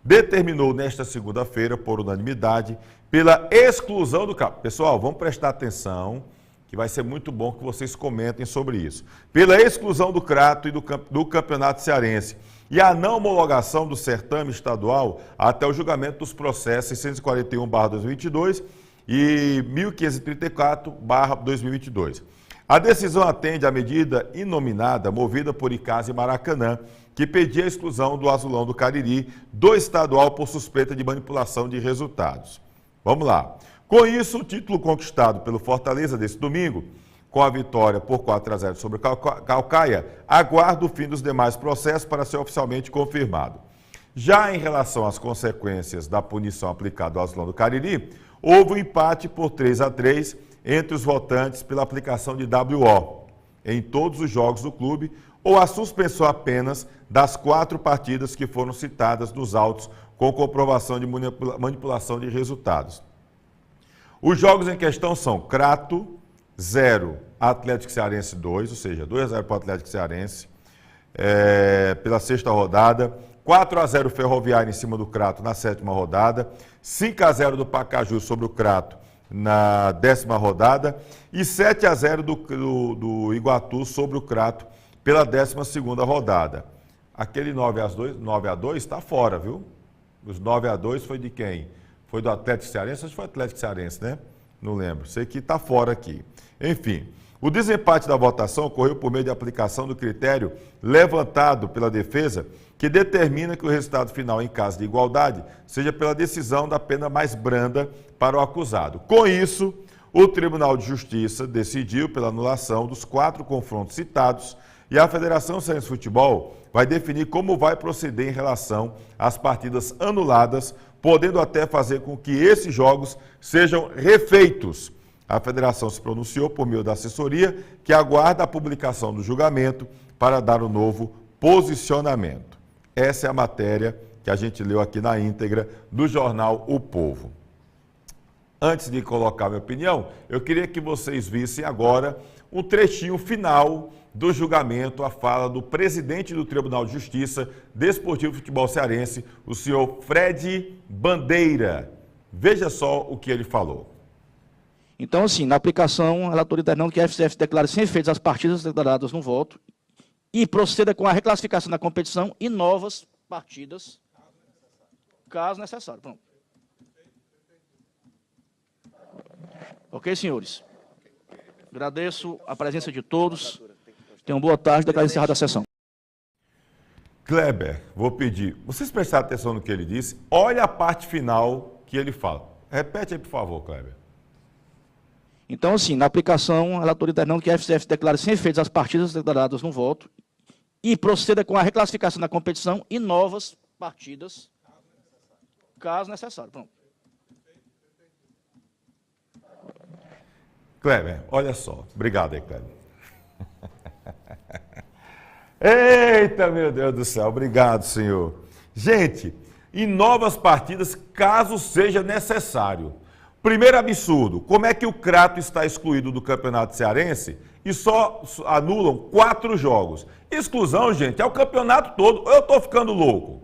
determinou nesta segunda-feira, por unanimidade, pela exclusão do Crato. Pessoal, vamos prestar atenção, que vai ser muito bom que vocês comentem sobre isso. Pela exclusão do Crato e do Campeonato Cearense e a não homologação do certame estadual até o julgamento dos processos 641/2022 e 1534/2022. A decisão atende à medida inominada movida por Icasa e Maracanã, que pedia a exclusão do Azulão do Cariri do estadual por suspeita de manipulação de resultados. Vamos lá. Com isso, o título conquistado pelo Fortaleza desse domingo com a vitória por 4-0 sobre o Caucaia, aguarda o fim dos demais processos para ser oficialmente confirmado. Já em relação às consequências da punição aplicada ao Azulão do Cariri, houve um empate por 3-3 entre os votantes pela aplicação de WO em todos os jogos do clube, ou a suspensão apenas das 4 partidas que foram citadas nos autos com comprovação de manipulação de resultados. Os jogos em questão são Crato 0, Atlético Cearense 2, ou seja, 2-0 para o Atlético Cearense, pela 6ª rodada, 4-0 Ferroviário em cima do Crato na 7ª rodada, 5-0 do Pacaju sobre o Crato na 10ª rodada e 7-0 do Iguatu sobre o Crato pela 12ª rodada. Aquele 9-2 está fora, viu? Os 9-2 foi de quem? Foi do Atlético Cearense? Acho que foi Atlético Cearense, né? Não lembro. Sei que está fora aqui. Enfim, o desempate da votação ocorreu por meio de aplicação do critério levantado pela defesa, que determina que o resultado final, em caso de igualdade, seja pela decisão da pena mais branda para o acusado. Com isso, o Tribunal de Justiça decidiu pela anulação dos 4 confrontos citados e a Federação Cearense de Futebol vai definir como vai proceder em relação às partidas anuladas, podendo até fazer com que esses jogos sejam refeitos. A federação se pronunciou por meio da assessoria, que aguarda a publicação do julgamento para dar um novo posicionamento. Essa é a matéria que a gente leu aqui na íntegra do jornal O Povo. Antes de colocar minha opinião, eu queria que vocês vissem agora um trechinho final do julgamento, a fala do presidente do Tribunal de Justiça Desportivo Futebol Cearense, o senhor Fred Bandeira. Veja só o que ele falou. Então, assim, na aplicação, a relatoria determinando que a FCF declare sem efeitos as partidas declaradas no voto e proceda com a reclassificação da competição e novas partidas, caso necessário. Pronto. Ok, senhores? Agradeço a presença de todos. Tenham boa tarde. Declaro encerrada a sessão. Kleber, vou pedir, vocês prestaram atenção no que ele disse? Olha a parte final que ele fala. Repete aí, por favor, Kleber. Então, assim, na aplicação, a relatoria determinando que a FCF declare sem efeitos as partidas declaradas no voto e proceda com a reclassificação da competição e novas partidas, caso necessário. Pronto. Kleber, olha só. Obrigado aí, Kleber. Eita, meu Deus do céu. Obrigado, senhor. Gente, e novas partidas, caso seja necessário. Primeiro absurdo, como é que o Crato está excluído do Campeonato Cearense e só anulam 4 jogos? Exclusão, gente, é o campeonato todo. Eu estou ficando louco.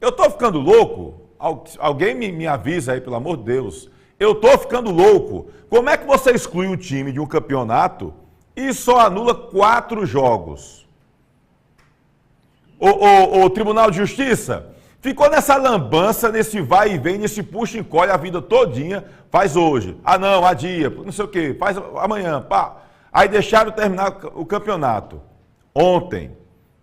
Eu estou ficando louco? Alguém me avisa aí, pelo amor de Deus. Eu estou ficando louco. Como é que você exclui um time de um campeonato e só anula 4 jogos? O Tribunal de Justiça ficou nessa lambança, nesse vai e vem, nesse puxa e encolhe a vida todinha, faz hoje. Ah não, adia, não sei o quê, faz amanhã, pá. Aí deixaram terminar o campeonato ontem.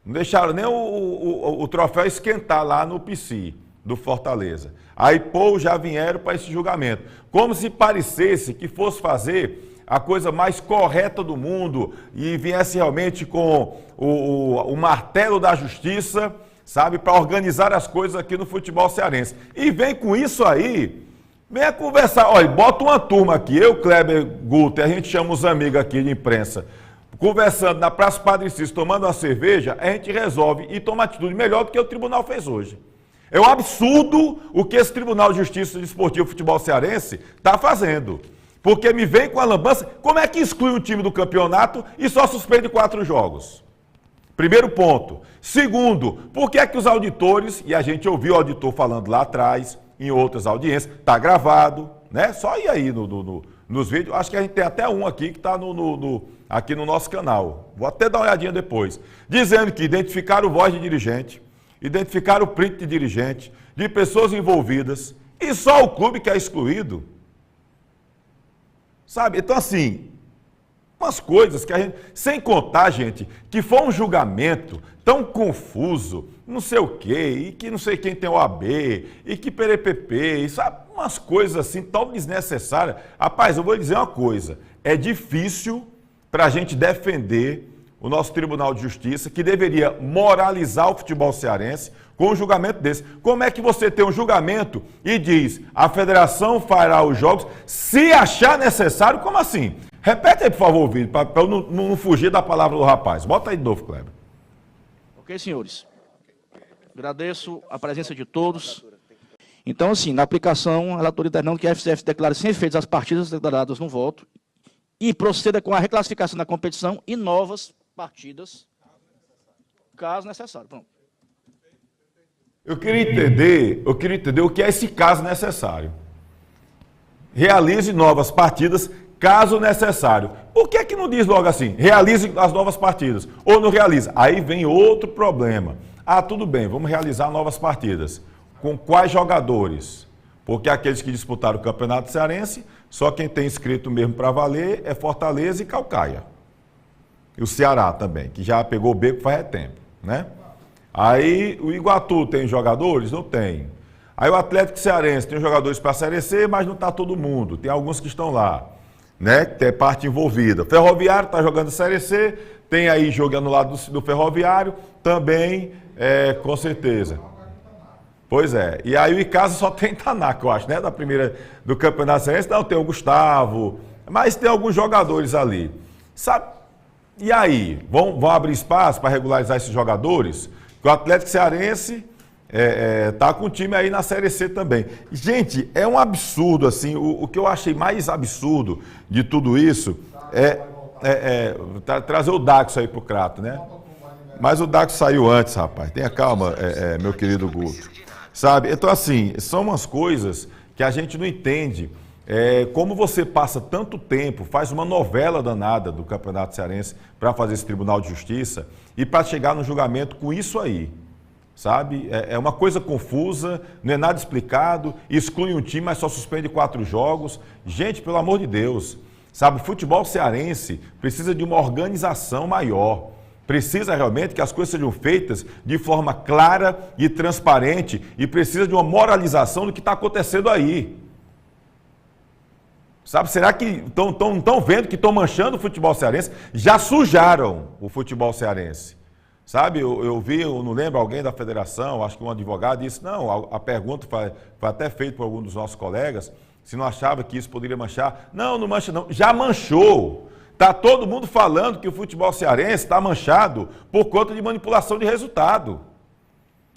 Não deixaram nem o troféu esquentar lá no PC do Fortaleza. Aí, pô, já vieram para esse julgamento. Como se parecesse que fosse fazer a coisa mais correta do mundo e viesse realmente com o martelo da justiça, sabe, para organizar as coisas aqui no futebol cearense. E vem com isso aí, venha conversar. Olha, bota uma turma aqui, eu, Kleber Guter, a gente chama os amigos aqui de imprensa, conversando na Praça Padre Cícero, tomando uma cerveja, a gente resolve e toma atitude melhor do que o tribunal fez hoje. É um absurdo o que esse Tribunal de Justiça Desportivo Futebol Cearense está fazendo. Porque me vem com a lambança, como é que exclui um time do campeonato e só suspende 4 jogos? Primeiro ponto. Segundo, por que é que os auditores, e a gente ouviu o auditor falando lá atrás, em outras audiências, está gravado, né? Só ir aí nos vídeos, acho que a gente tem até um aqui que está aqui no nosso canal. Vou até dar uma olhadinha depois. Dizendo que identificaram voz de dirigente, identificaram o print de dirigente, de pessoas envolvidas, e só o clube que é excluído. Sabe? Então, assim, umas coisas que a gente... Sem contar, gente, que foi um julgamento tão confuso, não sei o quê, e que não sei quem tem OAB, e que PRPP, e sabe? Umas coisas assim tão desnecessárias. Rapaz, eu vou dizer uma coisa, é difícil para a gente defender o nosso Tribunal de Justiça, que deveria moralizar o futebol cearense com um julgamento desse. Como é que você tem um julgamento e diz a federação fará os jogos se achar necessário? Como assim? Repete aí, por favor, o vídeo, para eu não fugir da palavra do rapaz. Bota aí de novo, Kleber. Ok, senhores. Agradeço a presença de todos. Então, assim, na aplicação, a relatoria determinando que a FCF declare sem efeitos as partidas declaradas no voto e proceda com a reclassificação da competição e novas partidas, caso necessário. Pronto. Eu queria entender o que é esse caso necessário. Realize novas partidas, caso necessário. Por que não diz logo assim? Realize as novas partidas. Ou não realiza? Aí vem outro problema. Ah, tudo bem, vamos realizar novas partidas. Com quais jogadores? Porque aqueles que disputaram o Campeonato Cearense, só quem tem inscrito mesmo para valer é Fortaleza e Caucaia. E o Ceará também, que já pegou o beco faz tempo, né? Aí o Iguatu tem jogadores? Não tem. Aí o Atlético Cearense tem jogadores para a Série C, mas não está todo mundo. Tem alguns que estão lá, né? Que tem parte envolvida. Ferroviário está jogando Série C, tem aí jogo anulado do Ferroviário, também, com certeza. Pois é. E aí o Icasa só tem Tanaca, eu acho, né? Da primeira do Campeonato Cearense, não, tem o Gustavo, mas tem alguns jogadores ali. Sabe? E aí, vão abrir espaço para regularizar esses jogadores? Porque o Atlético Cearense está com o time aí na Série C também. Gente, é um absurdo, assim, o que eu achei mais absurdo de tudo isso trazer o Daxo aí pro Crato, né? Mas o Daxo saiu antes, rapaz. Tenha calma, meu querido Guto. Sabe? Então, assim, são umas coisas que a gente não entende. Como você passa tanto tempo, faz uma novela danada do Campeonato Cearense para fazer esse Tribunal de Justiça e para chegar no julgamento com isso aí, sabe? É uma coisa confusa, não é nada explicado, exclui um time, mas só suspende 4 jogos. Gente, pelo amor de Deus, sabe? O futebol cearense precisa de uma organização maior. Precisa realmente que as coisas sejam feitas de forma clara e transparente e precisa de uma moralização do que está acontecendo aí. Sabe, será que estão vendo que estão manchando o futebol cearense? Já sujaram o futebol cearense. Sabe, eu vi, eu não lembro, alguém da federação, acho que um advogado disse, não, a pergunta foi até feita por algum dos nossos colegas, se não achava que isso poderia manchar. Não, não mancha não, já manchou. Está todo mundo falando que o futebol cearense está manchado por conta de manipulação de resultado.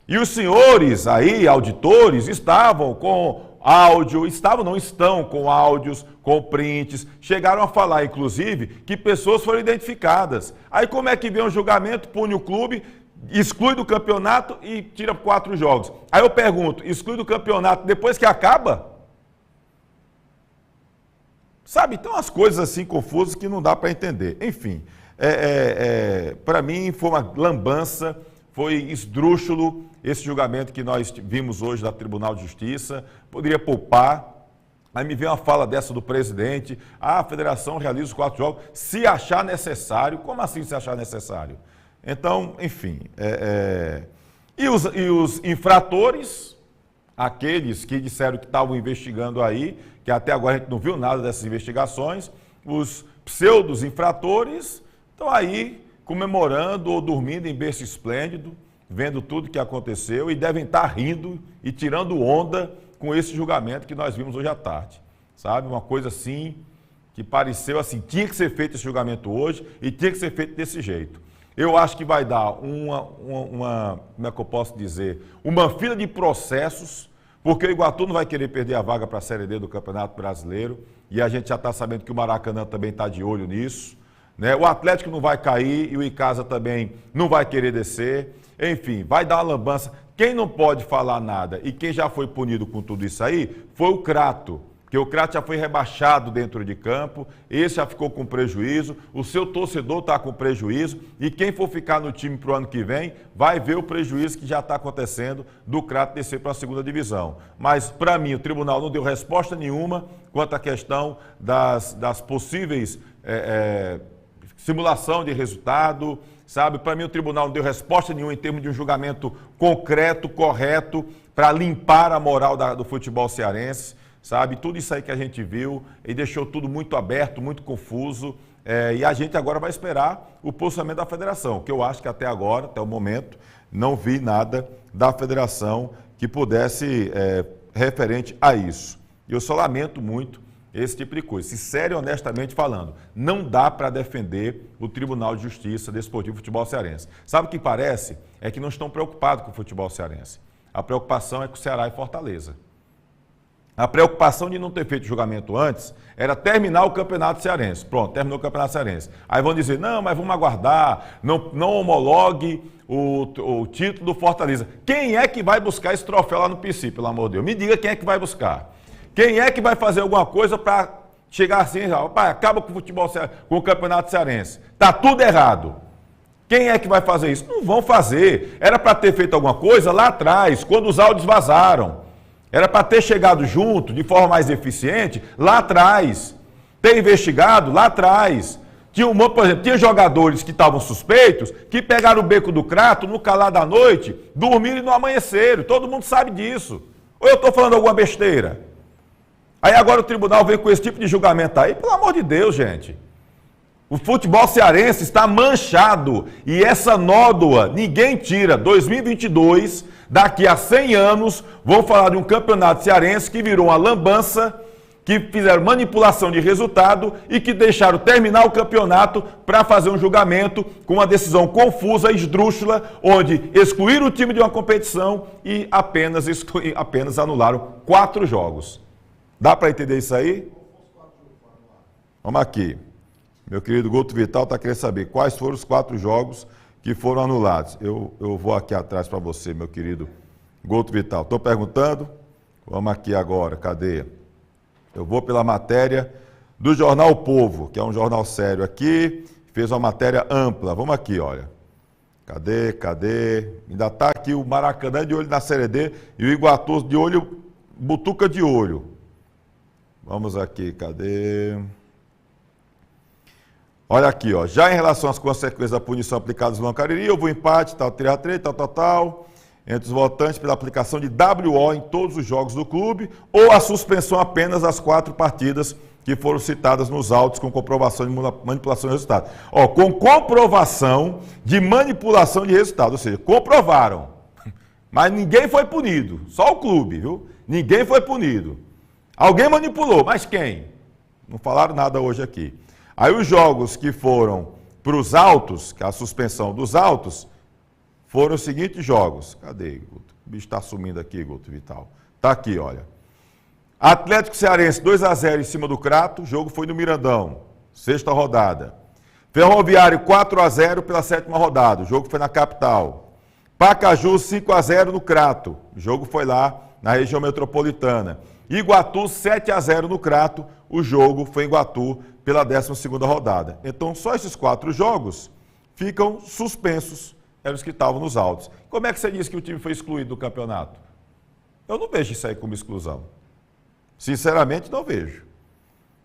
E os senhores aí, auditores, estavam com áudio, estão com áudios, com prints, chegaram a falar, inclusive, que pessoas foram identificadas. Aí como é que vem um julgamento, pune o clube, exclui do campeonato e tira 4 jogos. Aí eu pergunto, exclui do campeonato depois que acaba? Sabe, tem umas coisas assim confusas que não dá para entender. Enfim, para mim foi uma lambança, foi esdrúxulo esse julgamento que nós vimos hoje da Tribunal de Justiça. Poderia poupar. Aí me vem uma fala dessa do presidente, a federação realiza os 4 jogos se achar necessário. Como assim se achar necessário? Então, enfim. E os infratores, aqueles que disseram que estavam investigando aí, que até agora a gente não viu nada dessas investigações, os pseudos infratores estão aí comemorando ou dormindo em berço esplêndido, vendo tudo que aconteceu e devem estar rindo e tirando onda com esse julgamento que nós vimos hoje à tarde. Sabe, uma coisa assim que pareceu assim, tinha que ser feito esse julgamento hoje e tinha que ser feito desse jeito. Eu acho que vai dar como é que eu posso dizer, uma fila de processos, porque o Iguatu não vai querer perder a vaga para a Série D do Campeonato Brasileiro, e a gente já está sabendo que o Maracanã também está de olho nisso, né? O Atlético não vai cair e o Icasa também não vai querer descer, enfim, vai dar uma lambança. Quem não pode falar nada e quem já foi punido com tudo isso aí foi o Crato, porque o Crato já foi rebaixado dentro de campo, esse já ficou com prejuízo, o seu torcedor está com prejuízo e quem for ficar no time para o ano que vem vai ver o prejuízo que já está acontecendo do Crato descer para a 2ª divisão. Mas, para mim, o tribunal não deu resposta nenhuma quanto à questão das possíveis simulação de resultado, sabe? Para mim, o tribunal não deu resposta nenhuma em termos de um julgamento concreto, correto, para limpar a moral do futebol cearense. sabe? Tudo isso aí que a gente viu e deixou tudo muito aberto, muito confuso. E a gente agora vai esperar o posicionamento da federação, que eu acho que até agora, até o momento, não vi nada da federação que pudesse referente a isso. E eu só lamento muito esse tipo de coisa. Sincero e honestamente falando, não dá para defender o Tribunal de Justiça Desportivo Futebol Cearense. Sabe o que parece? É que não estão preocupados com o futebol cearense. A preocupação é com o Ceará e Fortaleza. A preocupação de não ter feito julgamento antes era terminar o Campeonato Cearense. Pronto, terminou o Campeonato Cearense. Aí vão dizer, não, mas vamos aguardar, não homologue o título do Fortaleza. Quem é que vai buscar esse troféu lá no PC, pelo amor de Deus? Me diga quem é que vai buscar. Quem é que vai fazer alguma coisa para chegar assim, acaba com o futebol, com o Campeonato Cearense? Está tudo errado. Quem é que vai fazer isso? Não vão fazer. Era para ter feito alguma coisa lá atrás, quando os áudios vazaram. Era para ter chegado junto, de forma mais eficiente, lá atrás. Ter investigado lá atrás. Por exemplo, tinha jogadores que estavam suspeitos, que pegaram o beco do Crato no calar da noite, dormiram e não amanheceram. Todo mundo sabe disso. Ou eu estou falando alguma besteira? Aí agora o tribunal vem com esse tipo de julgamento aí, pelo amor de Deus, gente. O futebol cearense está manchado e essa nódoa ninguém tira. 2022, daqui a 100 anos, vão falar de um campeonato cearense que virou uma lambança, que fizeram manipulação de resultado e que deixaram terminar o campeonato para fazer um julgamento com uma decisão confusa, esdrúxula, onde excluíram o time de uma competição e apenas anularam 4 jogos. Dá para entender isso aí? Vamos aqui. Meu querido Guto Vital está querendo saber quais foram os 4 jogos que foram anulados. Eu vou aqui atrás para você, meu querido Guto Vital. Estou perguntando. Vamos aqui agora. Cadê? Eu vou pela matéria do Jornal O Povo, que é um jornal sério aqui. Fez uma matéria ampla. Vamos aqui, olha. Cadê? Ainda está aqui o Maracanã de olho na Série D e o Iguatu de olho, Butuca de olho. Vamos aqui, cadê? Olha aqui, ó. Já em relação às consequências da punição aplicada ao Zulão Cariri, houve um empate, 3-3, tal, entre os votantes pela aplicação de WO em todos os jogos do clube, ou a suspensão apenas das 4 partidas que foram citadas nos autos com comprovação de manipulação de resultado. Ó, com comprovação de manipulação de resultado, ou seja, comprovaram, mas ninguém foi punido, só o clube, viu? Ninguém foi punido. Alguém manipulou, mas quem? Não falaram nada hoje aqui. Aí os jogos que foram para os autos, que é a suspensão dos autos, foram os seguintes jogos. Cadê, Guto? O bicho está sumindo aqui, Guto Vital. Está aqui, olha. Atlético Cearense 2-0 em cima do Crato, o jogo foi no Mirandão, 6ª rodada. Ferroviário 4-0 pela 7ª rodada, o jogo foi na capital. Pacaju 5-0 no Crato, o jogo foi lá na região metropolitana. Iguatu 7-0 no Crato, o jogo foi em Iguatu pela 12ª rodada. Então só esses 4 jogos ficam suspensos, eram os que estavam nos autos. Como é que você diz que o time foi excluído do campeonato? Eu não vejo isso aí como exclusão. Sinceramente, não vejo.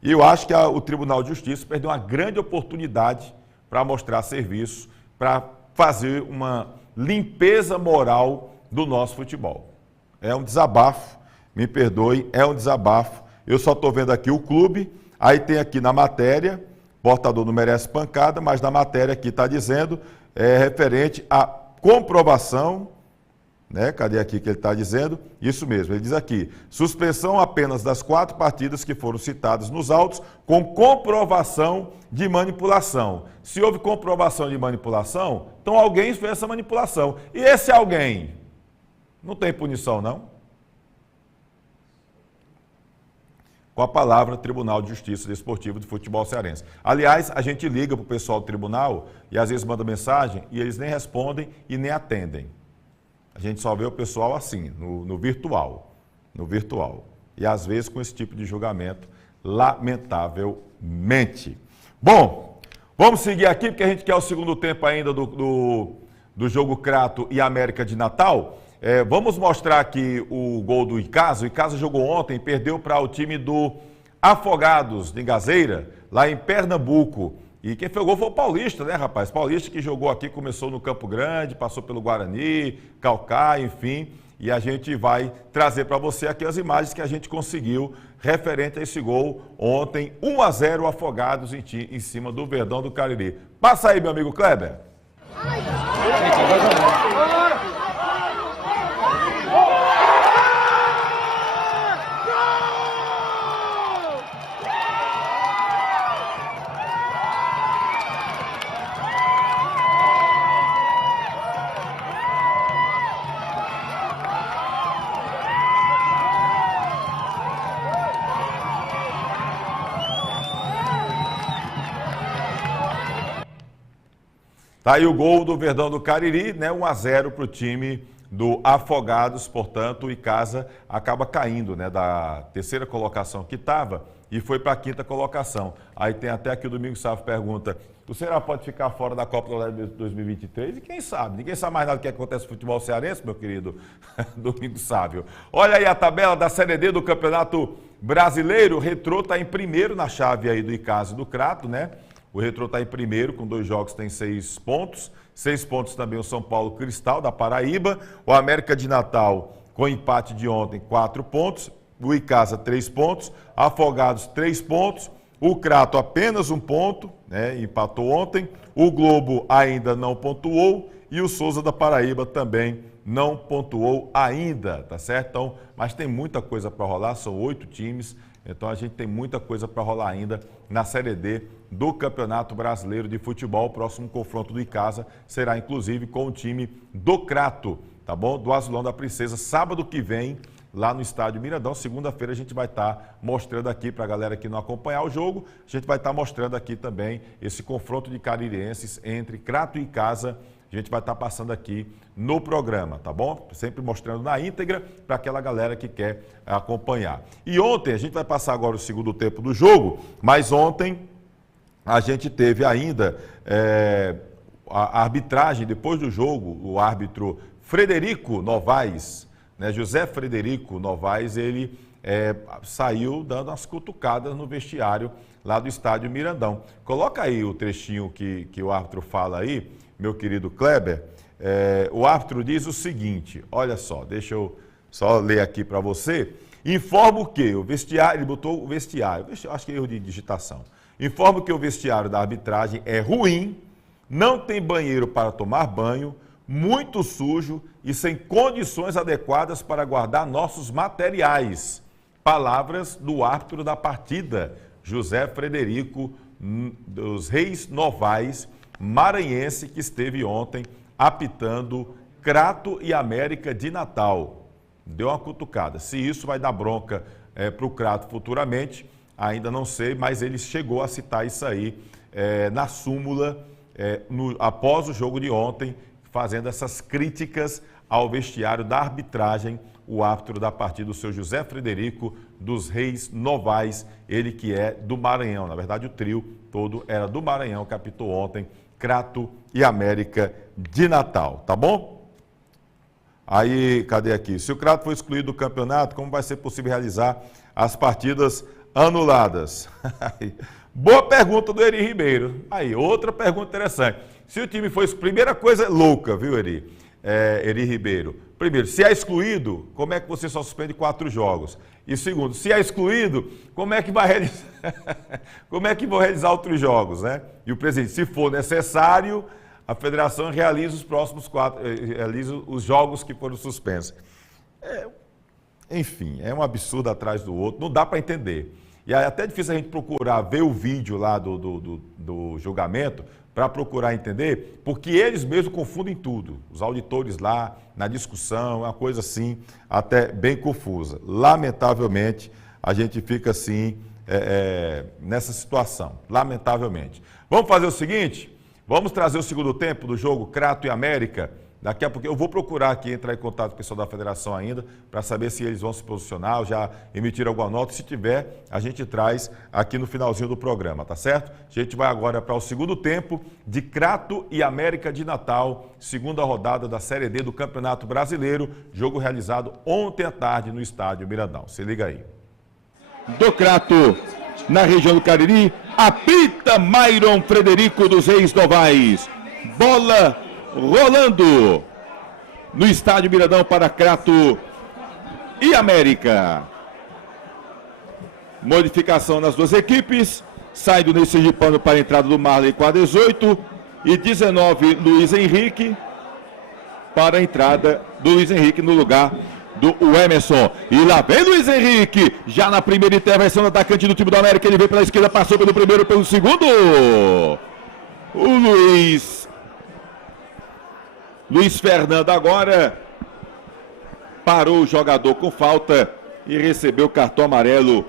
E eu acho que o Tribunal de Justiça perdeu uma grande oportunidade para mostrar serviço, para fazer uma limpeza moral do nosso futebol. É um desabafo, me perdoe, é um desabafo. Eu só estou vendo aqui o clube, aí tem aqui na matéria, portador não merece pancada, mas na matéria aqui está dizendo, referente à comprovação, né? Cadê aqui que ele está dizendo? Isso mesmo, ele diz aqui, suspensão apenas das 4 partidas que foram citadas nos autos, com comprovação de manipulação. Se houve comprovação de manipulação, então alguém fez essa manipulação. E esse alguém não tem punição, não? Com a palavra Tribunal de Justiça Desportivo do Futebol Cearense. Aliás, a gente liga para o pessoal do tribunal e às vezes manda mensagem e eles nem respondem e nem atendem. A gente só vê o pessoal assim, no virtual. E às vezes com esse tipo de julgamento, lamentavelmente. Bom, vamos seguir aqui porque a gente quer o segundo tempo ainda do jogo Crato e América de Natal. Vamos mostrar aqui o gol do Icasa. O Icasa jogou ontem e perdeu para o time do Afogados de Gazeira, lá em Pernambuco. E quem foi o gol foi o Paulista, né, rapaz? Paulista que jogou aqui, começou no Campo Grande, passou pelo Guarani, Caucaia, enfim. E a gente vai trazer para você aqui as imagens que a gente conseguiu referente a esse gol ontem, 1-0 Afogados em cima do Verdão do Cariri. Passa aí, meu amigo Kleber. Tá aí o gol do Verdão do Cariri, né? 1-0 para o time do Afogados, portanto, o Icasa acaba caindo, né? Da terceira colocação que estava e foi para a quinta colocação. Aí tem até aqui o Domingos Sávio pergunta, o Ceará pode ficar fora da Copa do Nordeste 2023? E quem sabe? Ninguém sabe mais nada do que acontece no futebol cearense, meu querido Domingos Sávio. Olha aí a tabela da Série D do Campeonato Brasileiro. O Retrô está em primeiro na chave aí do Icasa e do Crato, né? O Retrô está em primeiro, com 2 jogos, tem 6 pontos. 6 pontos também o São Paulo Cristal, da Paraíba. O América de Natal, com empate de ontem, 4 pontos. O Icasa, 3 pontos. Afogados, 3 pontos. O Crato, apenas 1 ponto, né? Empatou ontem. O Globo ainda não pontuou. E o Souza da Paraíba também não pontuou ainda, tá certo? Então, mas tem muita coisa para rolar, são 8 times. Então a gente tem muita coisa para rolar ainda na Série D do Campeonato Brasileiro de Futebol. O próximo confronto do Icasa será inclusive com o time do Crato, tá bom? Do Azulão da Princesa, sábado que vem, lá no Estádio Miradão. Segunda-feira a gente vai estar mostrando aqui para a galera que não acompanhar o jogo, a gente vai estar mostrando aqui também esse confronto de caririenses entre Crato e Icasa. A gente vai estar passando aqui no programa, tá bom? Sempre mostrando na íntegra para aquela galera que quer acompanhar. E ontem, a gente vai passar agora o segundo tempo do jogo, mas ontem a gente teve ainda a arbitragem, depois do jogo, o árbitro Frederico Novaes, né? José Frederico Novaes, ele saiu dando as cutucadas no vestiário lá do Estádio Mirandão. Coloca aí o trechinho que o árbitro fala aí, meu querido Kleber. O árbitro diz o seguinte, olha só, deixa eu só ler aqui para você. Informo que o vestiário, ele botou o vestiário, acho que é erro de digitação. Informo que o vestiário da arbitragem é ruim, não tem banheiro para tomar banho, muito sujo e sem condições adequadas para guardar nossos materiais. Palavras do árbitro da partida, José Frederico dos Reis Novaes, maranhense, que esteve ontem apitando Crato e América de Natal. Deu uma cutucada. Se isso vai dar bronca para o Crato futuramente, ainda não sei, mas ele chegou a citar isso aí na súmula após o jogo de ontem, fazendo essas críticas ao vestiário da arbitragem, o árbitro da partida, o seu José Frederico dos Reis Novaes, ele que é do Maranhão. Na verdade, o trio todo era do Maranhão, que apitou ontem Crato e América de Natal, tá bom? Aí, cadê aqui? Se o Crato for excluído do campeonato, como vai ser possível realizar as partidas anuladas? Boa pergunta do Eri Ribeiro. Aí, outra pergunta interessante. Se o time for excluído, primeira coisa louca, viu, Eri? Eri Ribeiro. Primeiro, se é excluído, como é que você só suspende 4 jogos? E segundo, se é excluído, como é que vai realizar, como é que vão realizar outros jogos, né? E o presidente, se for necessário, a federação realiza os próximos 4, realiza os jogos que foram suspensos. Enfim, é um absurdo atrás do outro, não dá para entender. E é até difícil a gente procurar ver o vídeo lá do julgamento, para procurar entender, porque eles mesmos confundem tudo. Os auditores lá, na discussão, é uma coisa assim, até bem confusa. Lamentavelmente, a gente fica assim, nessa situação, lamentavelmente. Vamos fazer o seguinte, vamos trazer o segundo tempo do jogo Crato e América. Daqui a pouco eu vou procurar aqui, entrar em contato com o pessoal da federação ainda, para saber se eles vão se posicionar ou já emitir alguma nota. Se tiver, a gente traz aqui no finalzinho do programa, tá certo? A gente vai agora para o segundo tempo de Crato e América de Natal, segunda rodada da Série D do Campeonato Brasileiro, jogo realizado ontem à tarde no Estádio Mirandão. Se liga aí. Do Crato, na região do Cariri. Apita Myron Frederico dos Reis Novais. Bola rolando no estádio Miradão para Crato e América. Modificação nas duas equipes. Sai do Ney Sergipano para a entrada do Marley com a 18. E 19, Luiz Henrique. Para a entrada do Luiz Henrique no lugar do Emerson. E lá vem Luiz Henrique. Já na primeira intervenção do atacante do time do América. Ele veio pela esquerda, passou pelo primeiro, pelo segundo. O Luiz Fernando agora parou o jogador com falta e recebeu o cartão amarelo.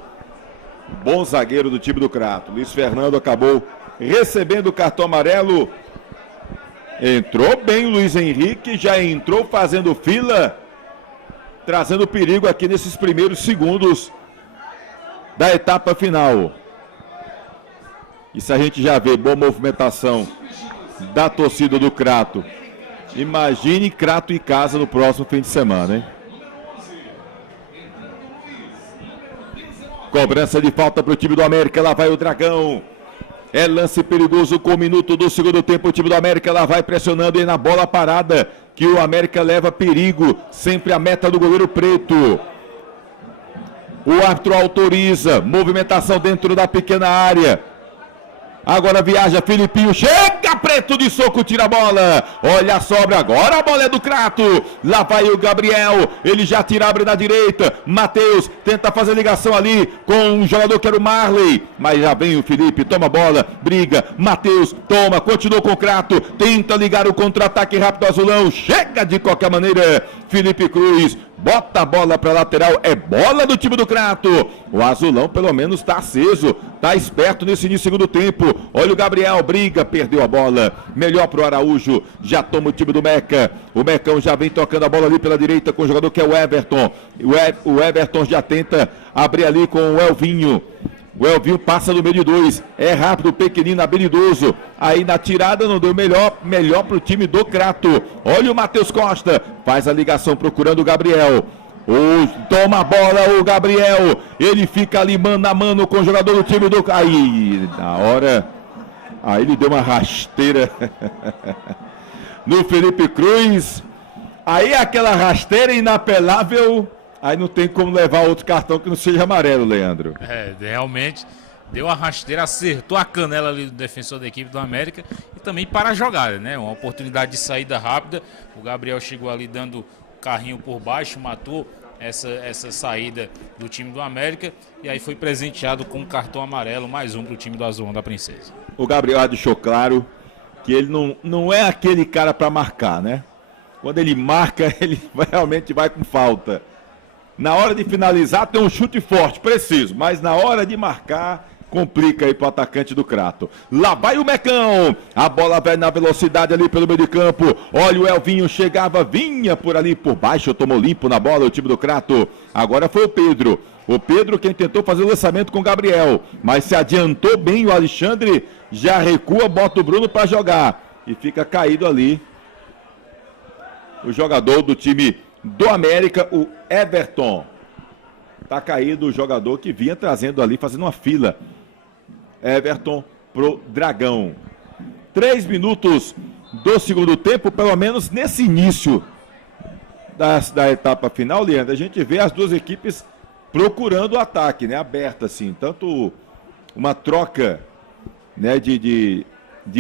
Bom zagueiro do time do Crato. Luiz Fernando acabou recebendo o cartão amarelo. Entrou bem o Luiz Henrique, já entrou fazendo fila, trazendo perigo aqui nesses primeiros segundos da etapa final. E se a gente já vê boa movimentação da torcida do Crato, imagine Crato em casa no próximo fim de semana, hein? Cobrança de falta para o time do América, lá vai o Dragão. É lance perigoso com o minuto do segundo tempo, o time do América lá vai pressionando e na bola parada, que o América leva perigo, sempre a meta do goleiro Preto. O árbitro autoriza, movimentação dentro da pequena área. Agora viaja Filipinho, chega Preto de soco, tira a bola. Olha a sobra, agora a bola é do Crato. Lá vai o Gabriel, ele já tira, abre na direita. Matheus tenta fazer ligação ali com um jogador que era o Marley. Mas já vem o Felipe, toma a bola, briga. Matheus toma, continua com o Crato. Tenta ligar o contra-ataque rápido Azulão. Chega de qualquer maneira, Felipe Cruz. Bota a bola para lateral, é bola do time do Crato. O Azulão pelo menos está aceso, está esperto nesse início do segundo tempo. Olha o Gabriel, briga, perdeu a bola. Melhor para o Araújo, já toma o time do Meca. O Mecão já vem tocando a bola ali pela direita com o jogador que é o Everton. O Everton já tenta abrir ali com o Elvinho. O Elvinho passa no meio de dois, é rápido, pequenino, habilidoso. Aí na tirada não deu melhor para o time do Crato. Olha o Matheus Costa, faz a ligação procurando o Gabriel. Toma a bola o Gabriel, ele fica ali mano a mano com o jogador do time do... Aí, na hora, aí ele deu uma rasteira no Felipe Cruz. Aí aquela rasteira inapelável... Aí não tem como levar outro cartão que não seja amarelo, Leandro. Realmente deu a rasteira, acertou a canela ali do defensor da equipe do América e também para a jogada, né? Uma oportunidade de saída rápida. O Gabriel chegou ali dando carrinho por baixo, matou essa saída do time do América e aí foi presenteado com um cartão amarelo, mais um para o time do Azulão da Princesa. O Gabriel deixou claro que ele não é aquele cara para marcar, né? Quando ele marca, ele realmente vai com falta. Na hora de finalizar tem um chute forte, preciso, mas na hora de marcar complica aí para o atacante do Crato. Lá vai o Mecão, a bola vai na velocidade ali pelo meio de campo. Olha o Elvinho, chegava, vinha por ali por baixo, tomou limpo na bola o time do Crato. Agora foi o Pedro. O Pedro quem tentou fazer o lançamento com o Gabriel, mas se adiantou bem o Alexandre, já recua, bota o Bruno para jogar e fica caído ali o jogador do time do América, o Everton. Tá caído o jogador que vinha trazendo ali, fazendo uma fila. Everton pro Dragão. 3 minutos do segundo tempo, pelo menos nesse início da etapa final, Leandro, a gente vê as duas equipes procurando o ataque, né? Aberta assim, tanto uma troca, né, de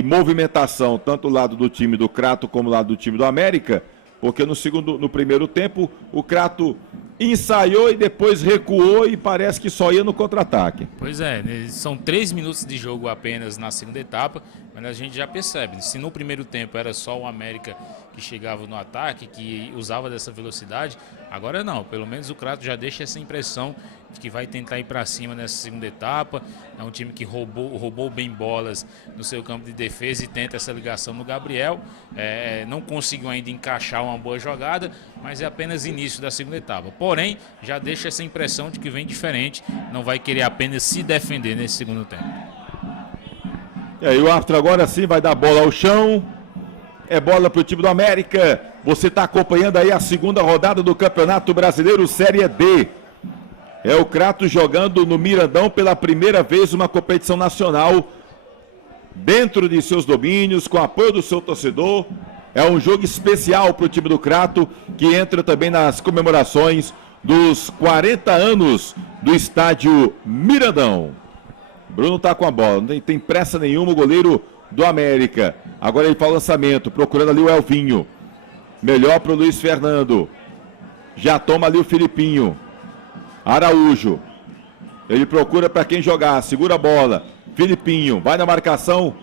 movimentação, tanto o lado do time do Crato como o lado do time do América. Porque no primeiro tempo, o Crato ensaiou e depois recuou e parece que só ia no contra-ataque. Pois é, são 3 minutos de jogo apenas na segunda etapa, mas a gente já percebe, se no primeiro tempo era só o América que chegava no ataque, que usava dessa velocidade, agora não, pelo menos o Crato já deixa essa impressão de que vai tentar ir para cima nessa segunda etapa. É um time que roubou bem bolas no seu campo de defesa e tenta essa ligação no Gabriel. Não conseguiu ainda encaixar uma boa jogada, mas é apenas início da segunda etapa. Porém, já deixa essa impressão de que vem diferente, não vai querer apenas se defender nesse segundo tempo. E aí o árbitro agora sim vai dar bola ao chão. É bola para o time do América. Você está acompanhando aí a segunda rodada do Campeonato Brasileiro Série D. É o Crato jogando no Mirandão pela primeira vez uma competição nacional dentro de seus domínios, com apoio do seu torcedor. É um jogo especial para o time do Crato, que entra também nas comemorações dos 40 anos do estádio Mirandão. Bruno está com a bola, não tem pressa nenhuma o goleiro do América. Agora ele faz o lançamento, procurando ali o Elvinho. Melhor para o Luiz Fernando. Já toma ali o Filipinho. Araújo. Ele procura para quem jogar, segura a bola. Filipinho, vai na marcação.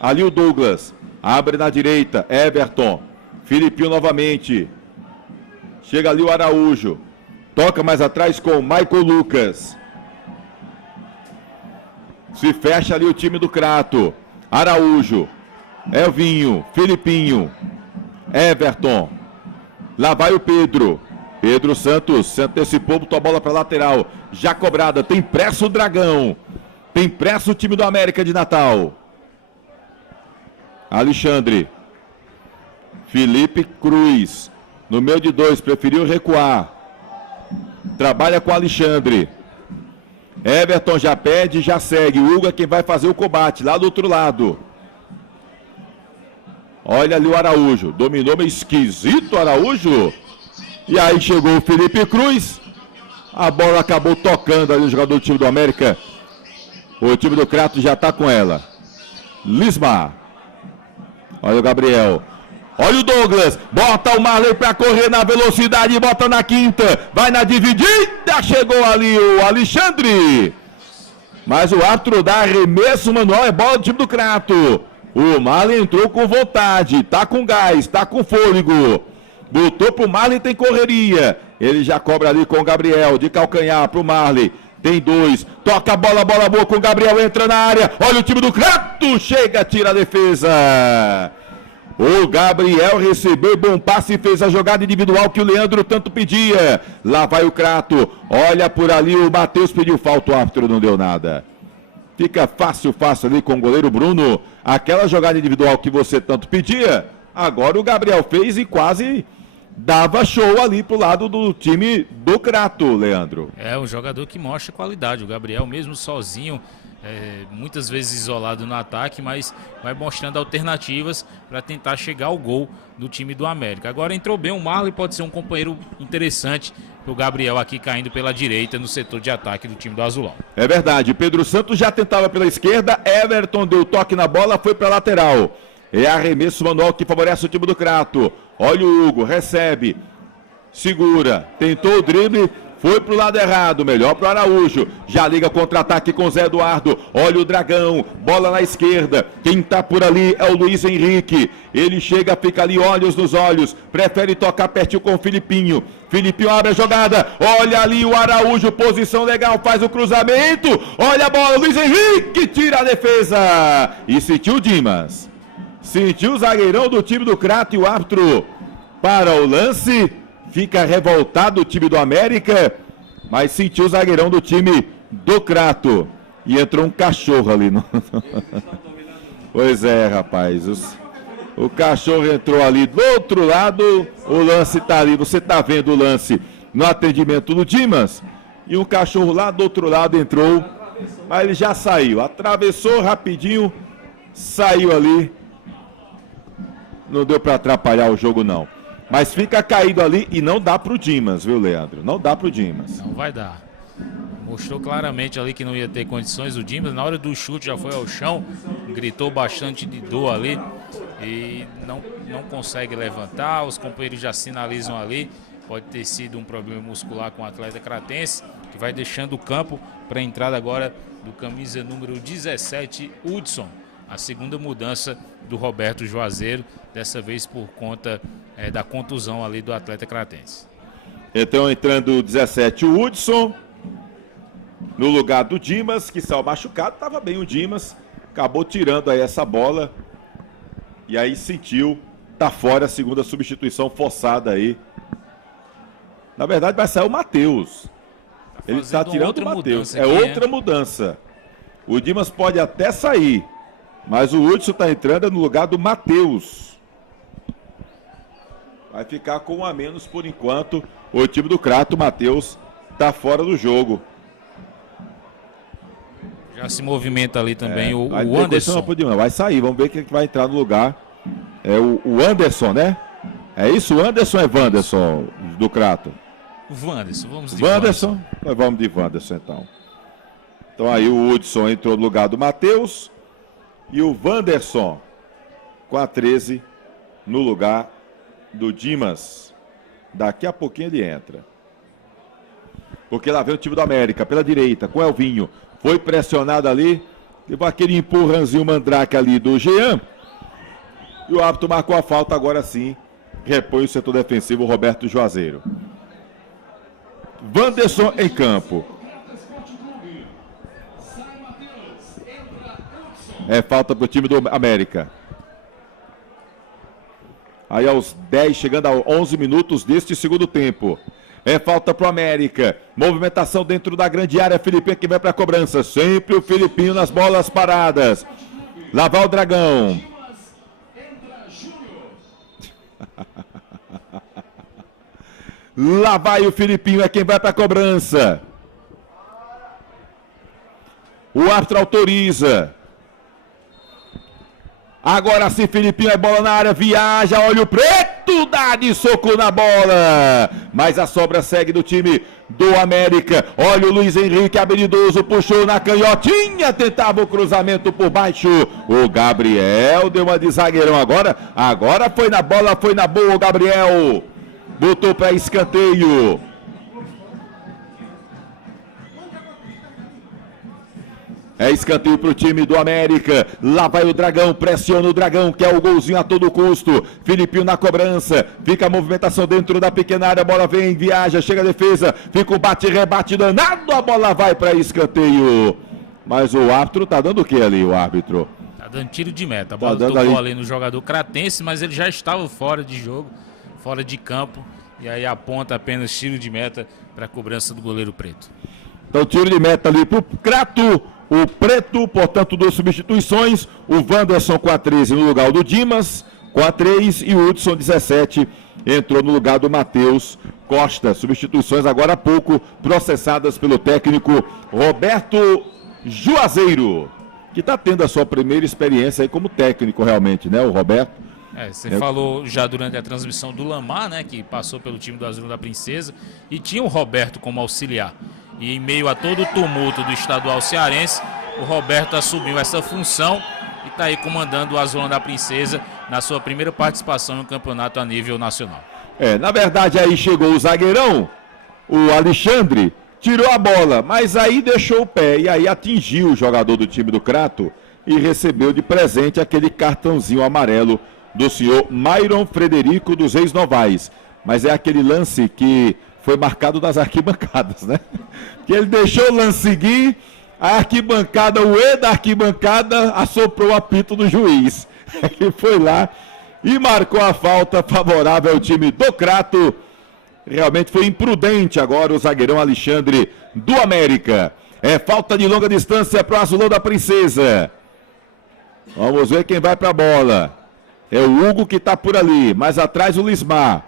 Ali o Douglas. Abre na direita, Everton. Filipinho novamente. Chega ali o Araújo. Toca mais atrás com o Michael Lucas. Se fecha ali o time do Crato. Araújo. Elvinho. Filipinho. Everton. Lá vai o Pedro. Pedro Santos se antecipou, botou a bola para lateral. Já cobrada. Tem pressa o Dragão. Tem pressa o time do América de Natal. Alexandre. Felipe Cruz. No meio de dois. Preferiu recuar. Trabalha com Alexandre. Everton já pede, já segue. O Hugo é quem vai fazer o combate lá do outro lado. Olha ali o Araújo. Dominou meio esquisito o Araújo. E aí chegou o Felipe Cruz. A bola acabou tocando ali o jogador do time do América. O time do Crato já está com ela. Lismar. Olha o Gabriel. Olha o Douglas, bota o Marley para correr na velocidade, bota na quinta, vai na dividida, chegou ali o Alexandre. Mas o árbitro dá arremesso manual, é bola do time do Crato. O Marley entrou com vontade, tá com gás, tá com fôlego. Botou pro Marley, tem correria. Ele já cobra ali com o Gabriel, de calcanhar pro Marley. Tem dois, toca a bola boa com o Gabriel, entra na área. Olha o time do Crato, chega, tira a defesa. O Gabriel recebeu bom passe e fez a jogada individual que o Leandro tanto pedia. Lá vai o Crato. Olha por ali, o Matheus pediu falta, o árbitro não deu nada. Fica fácil ali com o goleiro Bruno. Aquela jogada individual que você tanto pedia, agora o Gabriel fez e quase dava show ali pro lado do time do Crato, Leandro. É um jogador que mostra qualidade. O Gabriel mesmo sozinho, muitas vezes isolado no ataque, mas vai mostrando alternativas para tentar chegar ao gol do time do América. Agora entrou bem o Marley, pode ser um companheiro interessante para o Gabriel aqui caindo pela direita no setor de ataque do time do Azulão. É verdade, Pedro Santos já tentava pela esquerda, Everton deu toque na bola, foi para a lateral. É arremesso manual que favorece o time do Crato. Olha o Hugo, recebe, segura, tentou o drible, foi pro lado errado, melhor pro Araújo. Já liga contra-ataque com Zé Eduardo. Olha o Dragão, bola na esquerda. Quem tá por ali é o Luiz Henrique. Ele chega, fica ali, olhos nos olhos. Prefere tocar pertinho com o Filipinho. Filipinho abre a jogada. Olha ali o Araújo, posição legal, faz o cruzamento. Olha a bola, Luiz Henrique tira a defesa. E sentiu o Dimas. Sentiu o zagueirão do time do Crato e o árbitro para o lance. Fica revoltado o time do América, mas sentiu o zagueirão do time do Crato. E entrou um cachorro ali. No... Pois é, rapaz. O cachorro entrou ali do outro lado. O lance está ali. Você está vendo o lance no atendimento do Dimas. E um cachorro lá do outro lado entrou. Mas ele já saiu. Atravessou rapidinho. Saiu ali. Não deu para atrapalhar o jogo, não. Mas fica caído ali e não dá pro Dimas, viu, Leandro? Não dá pro Dimas. Não vai dar. Mostrou claramente ali que não ia ter condições o Dimas. Na hora do chute já foi ao chão. Gritou bastante de dor ali. E não consegue levantar. Os companheiros já sinalizam ali. Pode ter sido um problema muscular com o atleta cratense, que vai deixando o campo para a entrada agora do camisa número 17, Hudson. A segunda mudança do Roberto Juazeiro, dessa vez por conta da contusão ali do atleta cratense. Então entrando o 17, o Hudson, no lugar do Dimas, que saiu machucado, estava bem o Dimas, acabou tirando aí essa bola, e aí sentiu, tá fora a segunda substituição forçada aí. Na verdade vai sair o Matheus. Ele está tirando o Matheus, outra mudança. O Dimas pode até sair, mas o Hudson está entrando no lugar do Matheus. Vai ficar com um a menos por enquanto. O time do Crato, o Matheus, está fora do jogo. Já se movimenta ali também o Anderson. Vai sair, vamos ver quem vai entrar no lugar. É o Anderson, né? É isso? O Anderson é Wanderson do Crato? Wanderson, vamos de Wanderson? Nós vamos de Wanderson então. Então aí o Hudson entrou no lugar do Matheus e o Wanderson com a 13 no lugar do Dimas. Daqui a pouquinho ele entra. Porque lá vem o time do América pela direita com o Elvinho. Foi pressionado ali, levou aquele empurrãozinho mandrake ali do Jean. E o árbitro marcou a falta, agora sim. Repõe o setor defensivo, o Roberto Juazeiro. Wanderson em campo. É falta para o time do América. Aí aos 10, chegando a 11 minutos deste segundo tempo. É falta para o América. Movimentação dentro da grande área. Filipinho que vai para a cobrança. Sempre o Filipinho nas bolas paradas. Lá vai o Dragão. Lá vai o Filipinho, é quem vai para a cobrança. O árbitro autoriza. Agora sim, Filipinho, é bola na área, viaja, olha o Preto, dá de soco na bola. Mas a sobra segue do time do América. Olha o Luiz Henrique, habilidoso, puxou na canhotinha, tentava o cruzamento por baixo. O Gabriel deu uma de zagueirão agora. Agora foi na bola, foi na boa o Gabriel. Botou para escanteio. É escanteio para o time do América. Lá vai o Dragão, pressiona o Dragão, que é o golzinho a todo custo. Filipinho na cobrança, fica a movimentação dentro da pequena área, a bola vem, viaja, chega a defesa, fica o bate-rebate danado, a bola vai para escanteio. Mas o árbitro tá dando o que ali, o árbitro? Tá dando tiro de meta, a bola tocou ali no jogador cratense, mas ele já estava fora de jogo, fora de campo, e aí aponta apenas tiro de meta para a cobrança do goleiro Preto. Então tiro de meta ali pro Crato. O Preto, portanto, 2 substituições. O Wanderson com a 13 no lugar do Dimas, com a 3. E o Hudson, 17, entrou no lugar do Matheus Costa. Substituições agora há pouco, processadas pelo técnico Roberto Juazeiro, que está tendo a sua primeira experiência aí como técnico realmente, né, o Roberto? Você falou já durante a transmissão do Lamar, né, que passou pelo time do Azul da Princesa, e tinha o Roberto como auxiliar. E em meio a todo o tumulto do estadual cearense, o Roberto assumiu essa função e está aí comandando o Azul da Princesa na sua primeira participação no campeonato a nível nacional. Na verdade aí chegou o zagueirão, o Alexandre, tirou a bola, mas aí deixou o pé e aí atingiu o jogador do time do Crato e recebeu de presente aquele cartãozinho amarelo do senhor Myron Frederico dos Reis Novais. Mas é aquele lance que foi marcado nas arquibancadas, né? Que ele deixou o lance seguir, a arquibancada, o E da arquibancada assoprou o apito do juiz. Ele foi lá e marcou a falta favorável ao time do Crato. Realmente foi imprudente agora o zagueirão Alexandre do América. É falta de longa distância para o Azulão da Princesa. Vamos ver quem vai para a bola. É o Hugo que está por ali, mais atrás o Lismar.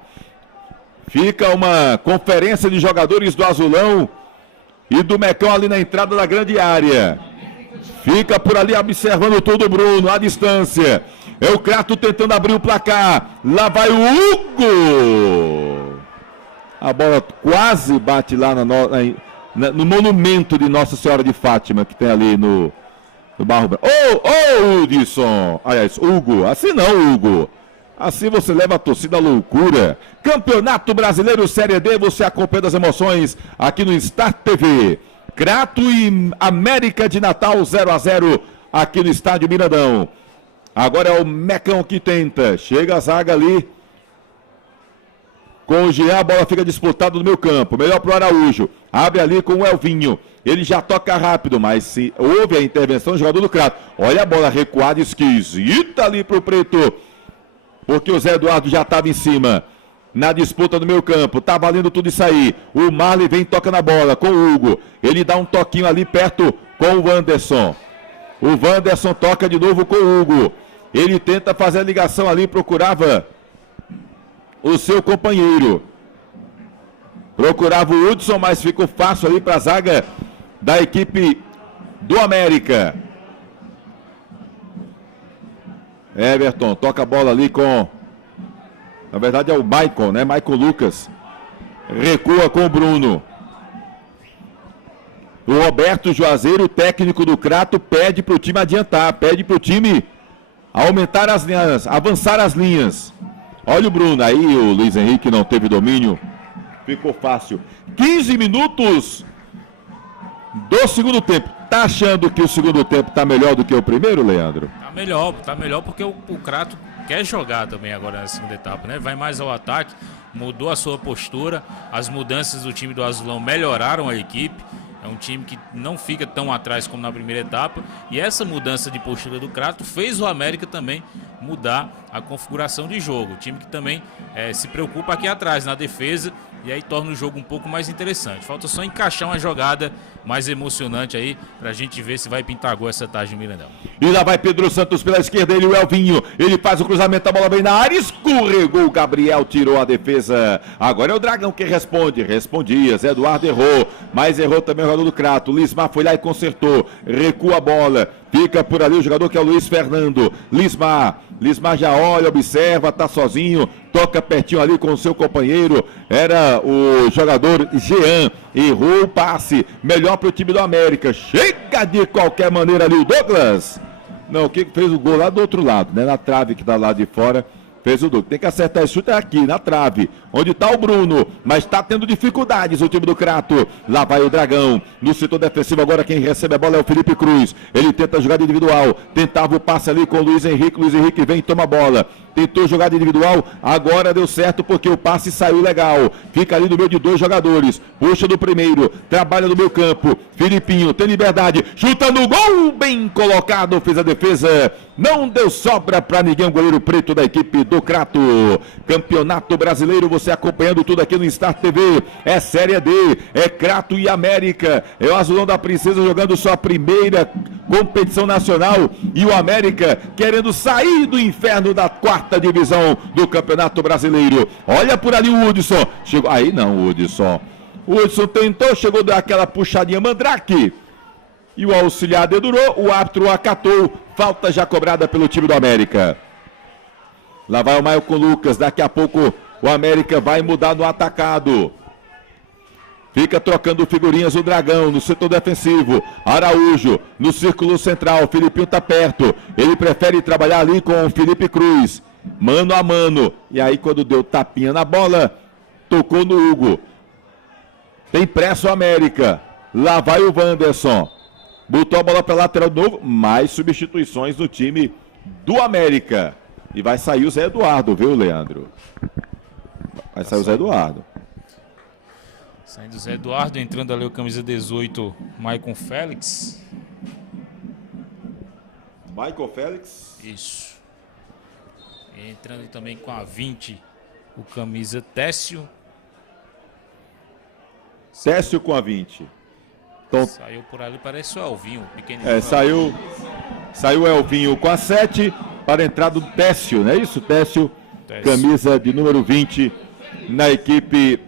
Fica uma conferência de jogadores do Azulão e do Mecão ali na entrada da grande área. Fica por ali observando tudo o Bruno, à distância. É o Crato tentando abrir o placar. Lá vai o Hugo. A bola quase bate lá no monumento de Nossa Senhora de Fátima, que tem ali no Barro Branco. Hudson. Aliás, Hugo. Assim não, Hugo. Assim você leva a torcida à loucura. Campeonato Brasileiro Série D, você acompanha as emoções aqui no Star TV. Crato e América de Natal 0-0 aqui no estádio Miradão. Agora é o Mecão que tenta. Chega a zaga ali. Com o Jean, a bola fica disputada no meio campo. Melhor para o Araújo. Abre ali com o Elvinho. Ele já toca rápido, mas se houve a intervenção do jogador do Crato. Olha a bola recuada, esquisita ali para o Preto. Porque o Zé Eduardo já estava em cima. Na disputa no meio campo. Tá valendo tudo isso aí. O Marley vem e toca na bola com o Hugo. Ele dá um toquinho ali perto com o Wanderson. O Wanderson toca de novo com o Hugo. Ele tenta fazer a ligação ali, procurava o seu companheiro. Procurava o Hudson, mas ficou fácil ali para a zaga da equipe do América. Everton toca a bola ali com... Na verdade é o Maicon, né? Maicon Lucas. Recua com o Bruno. O Roberto Juazeiro, técnico do Crato, pede para o time adiantar. Pede para o time aumentar as linhas, avançar as linhas. Olha o Bruno. Aí o Luiz Henrique não teve domínio. Ficou fácil. 15 minutos do segundo tempo. Tá achando que o segundo tempo tá melhor do que o primeiro, Leandro? Tá melhor porque o Crato quer jogar também agora na segunda etapa, né? Vai mais ao ataque, mudou a sua postura, as mudanças do time do Azulão melhoraram a equipe. É um time que não fica tão atrás como na primeira etapa. E essa mudança de postura do Crato fez o América também mudar a configuração de jogo. O time que também se preocupa aqui atrás, na defesa, e aí torna o jogo um pouco mais interessante. Falta só encaixar uma jogada mais emocionante aí, pra gente ver se vai pintar gol essa tarde no Mirandão. E lá vai Pedro Santos pela esquerda, ele o Elvinho, ele faz o cruzamento, a bola vem na área, escorregou, o Gabriel tirou a defesa. Agora é o Dragão que respondia, Zé Eduardo errou, mas errou também o jogador do Crato. Lismar foi lá e consertou, recua a bola, fica por ali o jogador que é o Luiz Fernando. Lismar já olha, observa, tá sozinho, toca pertinho ali com o seu companheiro, era o jogador Jean, errou o passe, melhor para o time do América, chega de qualquer maneira ali o Douglas. Não, o que fez o gol lá do outro lado, né, na trave que tá lá de fora. Fez o Douglas. Tem que acertar esse chute aqui, na trave, onde está o Bruno, mas está tendo dificuldades o time do Crato. Lá vai o Dragão, no setor defensivo agora quem recebe a bola é o Felipe Cruz. Ele tenta a jogada individual, tentava o passe ali com o Luiz Henrique vem e toma a bola. Tentou jogada individual, agora deu certo porque o passe saiu legal. Fica ali no meio de dois jogadores, puxa do primeiro, trabalha no meio campo. Filipinho tem liberdade, chuta no gol, bem colocado, fez a defesa. Não deu sobra para ninguém, o goleiro preto da equipe do Crato. Campeonato Brasileiro, você acompanhando tudo aqui no Start TV. É Série D, é Crato e América. É o Azulão da Princesa jogando sua primeira competição nacional. E o América querendo sair do inferno da quarta divisão do Campeonato Brasileiro. Olha por ali o Hudson. Chegou, aí não, o Hudson. O Hudson tentou, chegou daquela puxadinha mandrake. E o auxiliar dedurou, o árbitro acatou. Falta já cobrada pelo time do América. Lá vai o Maicon Lucas, daqui a pouco o América vai mudar no atacado. Fica trocando figurinhas o Dragão no setor defensivo. Araújo no círculo central, o Filipinho está perto. Ele prefere trabalhar ali com o Felipe Cruz. Mano a mano. E aí quando deu tapinha na bola, tocou no Hugo. Tem pressa o América. Lá vai o Wanderson. Botou a bola para lateral de novo. Mais substituições no time do América. E vai sair o Zé Eduardo, viu, Leandro? Vai sair o Zé Eduardo. Saindo o Zé Eduardo, entrando ali o camisa 18, Maicon Félix. Maicon Félix. Isso. Entrando também com a 20, o camisa Técio. Técio com a 20. Então, saiu por ali, parece o Elvinho, pequenininho. Saiu o Elvinho com a 7 para a entrada do Técio, não é isso? Técio, camisa de número 20 na equipe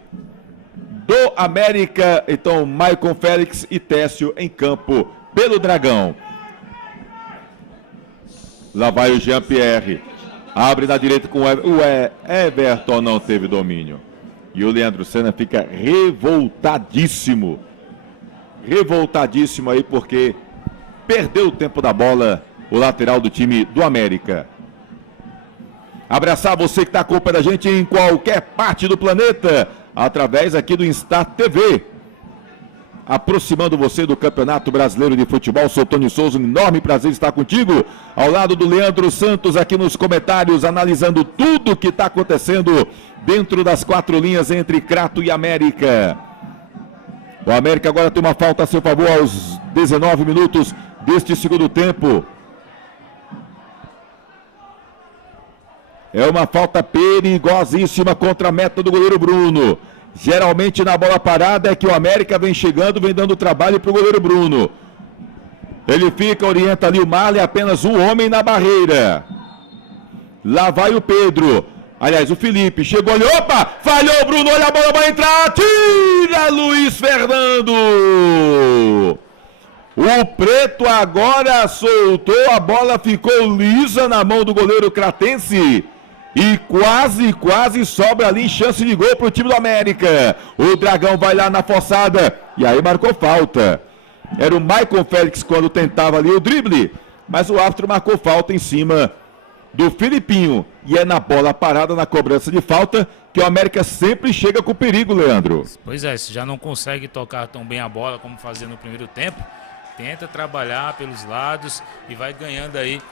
do América. Então, Maicon Félix e Técio em campo pelo Dragão. Lá vai o Jean-Pierre. Abre na direita com o Everton, não teve domínio. E o Leandro Senna fica revoltadíssimo. Revoltadíssimo aí porque perdeu o tempo da bola o lateral do time do América. Abraçar você que está acompanhando a gente em qualquer parte do planeta, através aqui do Start TV. Aproximando você do Campeonato Brasileiro de Futebol. Sou Tony Souza, um enorme prazer estar contigo. Ao lado do Leandro Santos aqui nos comentários, analisando tudo o que está acontecendo dentro das quatro linhas entre Crato e América. O América agora tem uma falta a seu favor aos 19 minutos deste segundo tempo. É uma falta perigosíssima contra a meta do goleiro Bruno. Geralmente na bola parada é que o América vem chegando, vem dando trabalho para o goleiro Bruno. Ele fica, orienta ali o Marley, apenas um homem na barreira. Lá vai o Pedro. Aliás, o Felipe chegou ali, opa, falhou o Bruno, olha a bola, vai entrar, tira Luiz Fernando. O Preto agora soltou, a bola ficou lisa na mão do goleiro cratense. E quase sobra ali chance de gol para o time do América. O Dragão vai lá na forçada e aí marcou falta. Era o Maicon Félix quando tentava ali o drible, mas o árbitro marcou falta em cima do Filipinho. E é na bola parada, na cobrança de falta, que o América sempre chega com perigo, Leandro. Pois é, se já não consegue tocar tão bem a bola como fazia no primeiro tempo, tenta trabalhar pelos lados e vai ganhando aí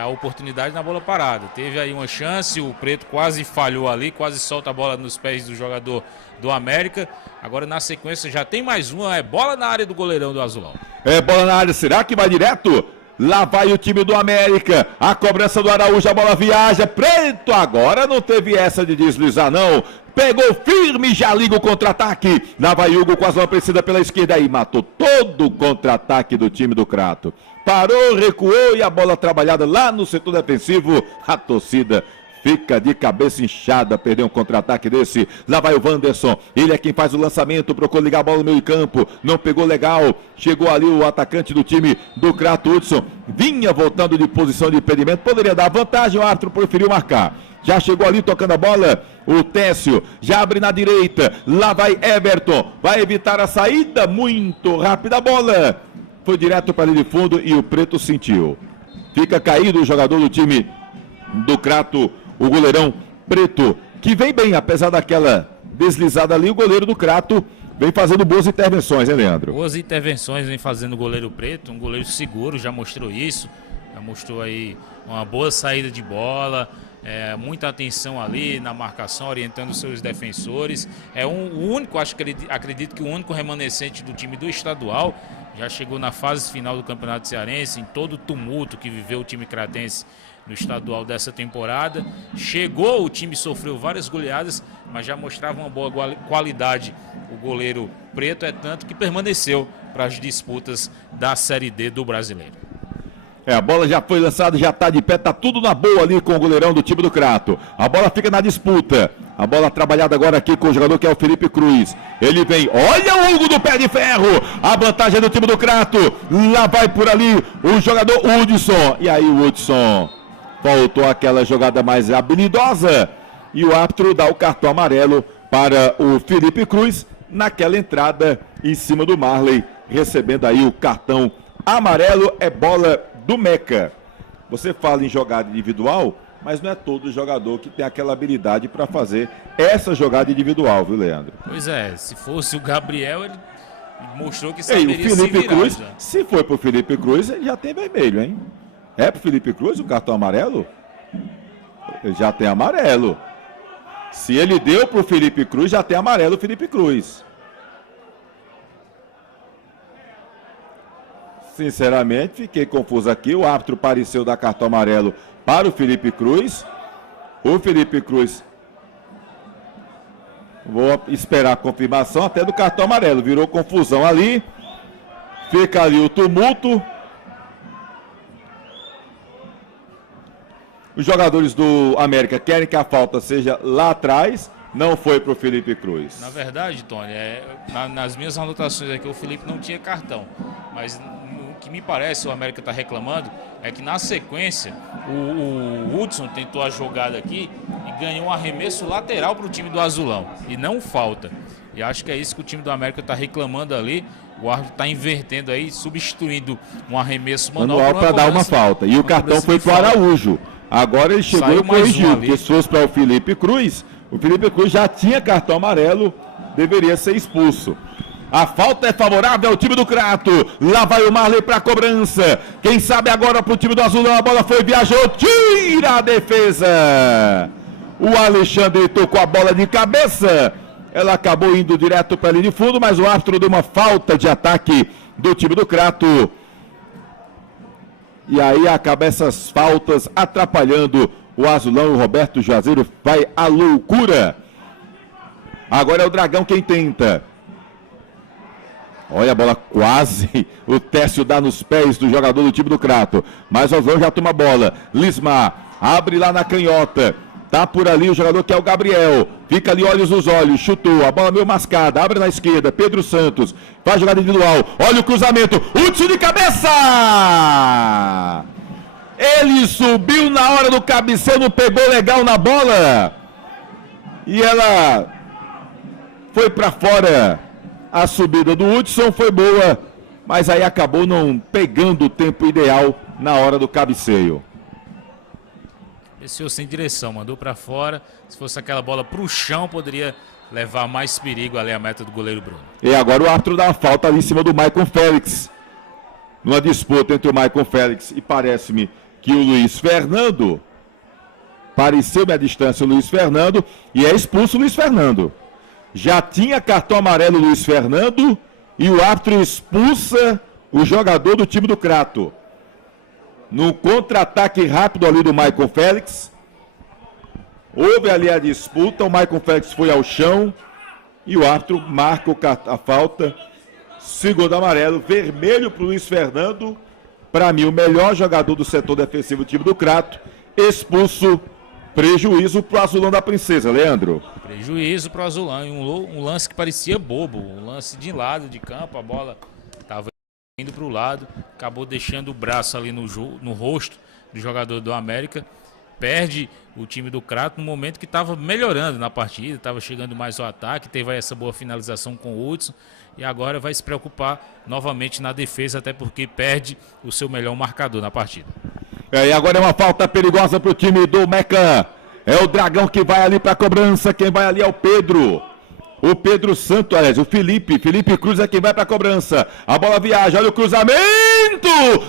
a oportunidade na bola parada. Teve aí uma chance, o Preto quase falhou ali, quase solta a bola nos pés do jogador do América. Agora na sequência já tem mais uma, é bola na área do goleirão do Azulão. É bola na área, será que vai direto? Lá vai o time do América, a cobrança do Araújo, a bola viaja, Preto agora não teve essa de deslizar não. Pegou firme, já liga o contra-ataque. Lá vai Hugo com as mãos precidas pela esquerda e matou todo o contra-ataque do time do Crato. Parou, recuou e a bola trabalhada lá no setor defensivo. A torcida fica de cabeça inchada, perdeu um contra-ataque desse. Lá vai o Wanderson, ele é quem faz o lançamento, procurou ligar a bola no meio de campo, não pegou legal. Chegou ali o atacante do time do Crato, Hudson, vinha voltando de posição de impedimento, poderia dar vantagem, o árbitro preferiu marcar. Já chegou ali tocando a bola, o Técio já abre na direita, lá vai Everton, vai evitar a saída, muito rápida a bola. Foi direto para ali de fundo e o Preto sentiu. Fica caído o jogador do time do Crato, o goleirão Preto, que vem bem, apesar daquela deslizada ali, o goleiro do Crato vem fazendo boas intervenções, hein, Leandro? Boas intervenções vem fazendo o goleiro Preto, um goleiro seguro, já mostrou isso, já mostrou aí uma boa saída de bola, muita atenção ali na marcação, orientando seus defensores. É o único, acredito que o único remanescente do time do estadual. Já chegou na fase final do Campeonato Cearense, em todo o tumulto que viveu o time cratense no estadual dessa temporada. Chegou, o time sofreu várias goleadas, mas já mostrava uma boa qualidade o goleiro Preto, é tanto que permaneceu para as disputas da Série D do Brasileiro. A bola já foi lançada, já está de pé, está tudo na boa ali com o goleirão do time do Crato. A bola fica na disputa. A bola trabalhada agora aqui com o jogador que é o Felipe Cruz. Ele vem, olha o Hugo do pé de ferro. A vantagem do time do Crato. Lá vai por ali o jogador Hudson. E aí o Hudson voltou aquela jogada mais habilidosa. E o árbitro dá o cartão amarelo para o Felipe Cruz naquela entrada em cima do Marley, recebendo aí o cartão amarelo. É bola do Meca. Você fala em jogada individual, mas não é todo jogador que tem aquela habilidade para fazer essa jogada individual, viu, Leandro? Pois é, se fosse o Gabriel, ele mostrou que saberia o Felipe se virar, Cruz, já. Se foi pro Felipe Cruz, ele já tem vermelho, hein? É pro Felipe Cruz o cartão amarelo? Ele já tem amarelo. Se ele deu pro Felipe Cruz, já tem amarelo o Felipe Cruz. Sinceramente, fiquei confuso aqui. O árbitro pareceu dar cartão amarelo para o Felipe Cruz. O Felipe Cruz, vou esperar a confirmação até do cartão amarelo. Virou confusão ali. Fica ali o tumulto. Os jogadores do América querem que a falta seja lá atrás. Não foi para o Felipe Cruz. Na verdade, Tony, nas minhas anotações aqui, o Felipe não tinha cartão. Mas o que me parece, o América está reclamando, é que na sequência, o Hudson tentou a jogada aqui e ganhou um arremesso lateral para o time do Azulão. E não falta. E acho que é isso que o time do América está reclamando ali. O árbitro está invertendo aí, substituindo um arremesso manual para dar uma falta. E o cartão foi para o Araújo. Agora ele chegou e corrigiu. Porque se fosse para o Felipe Cruz já tinha cartão amarelo, deveria ser expulso. A falta é favorável ao time do Crato. Lá vai o Marley para a cobrança. Quem sabe agora para o time do Azulão. A bola foi, viajou, tira a defesa. O Alexandre tocou a bola de cabeça. Ela acabou indo direto para a linha de fundo, mas o árbitro deu uma falta de ataque do time do Crato. E aí acaba essas faltas atrapalhando o Azulão. O Roberto Juazeiro vai à loucura. Agora é o Dragão quem tenta. Olha a bola quase. O Técio dá nos pés do jogador do time do Crato. Mas o Azulão já toma a bola. Lismar abre lá na canhota. Tá por ali o jogador que é o Gabriel. Fica ali, olhos nos olhos, chutou. A bola meio mascada, abre na esquerda. Pedro Santos faz jogada individual. Olha o cruzamento. Hudson de cabeça! Ele subiu na hora do cabeceio, não pegou legal na bola. E ela foi para fora. A subida do Hudson foi boa, mas aí acabou não pegando o tempo ideal na hora do cabeceio. Cabeceou sem direção, mandou para fora. Se fosse aquela bola para o chão, poderia levar mais perigo ali a meta do goleiro Bruno. E agora o árbitro dá uma falta ali em cima do Maicon Félix. Numa disputa entre o Maicon Félix e parece-me que o Luiz Fernando. Pareceu-me a distância o Luiz Fernando e é expulso o Luiz Fernando. Já tinha cartão amarelo o Luiz Fernando e o árbitro expulsa o jogador do time do Crato. No contra-ataque rápido ali do Maicon Félix. Houve ali a disputa, o Maicon Félix foi ao chão e o árbitro marca a falta. Segundo amarelo, vermelho para o Luiz Fernando. Para mim, o melhor jogador do setor defensivo do time do Crato. Expulso, prejuízo para o Azulão da Princesa, Leandro. Prejuízo para o Azulão, um lance que parecia bobo, um lance de lado de campo, a bola estava indo para o lado, acabou deixando o braço ali no rosto do jogador do América, perde o time do Crato no momento que estava melhorando na partida, estava chegando mais ao ataque, teve essa boa finalização com o Hudson e agora vai se preocupar novamente na defesa, até porque perde o seu melhor marcador na partida. E agora é uma falta perigosa para o time do Mecan. É o Dragão que vai ali para a cobrança. Quem vai ali é o Pedro. O Pedro Santos, aliás, o Felipe. Felipe Cruz é quem vai para a cobrança. A bola viaja, olha o cruzamento.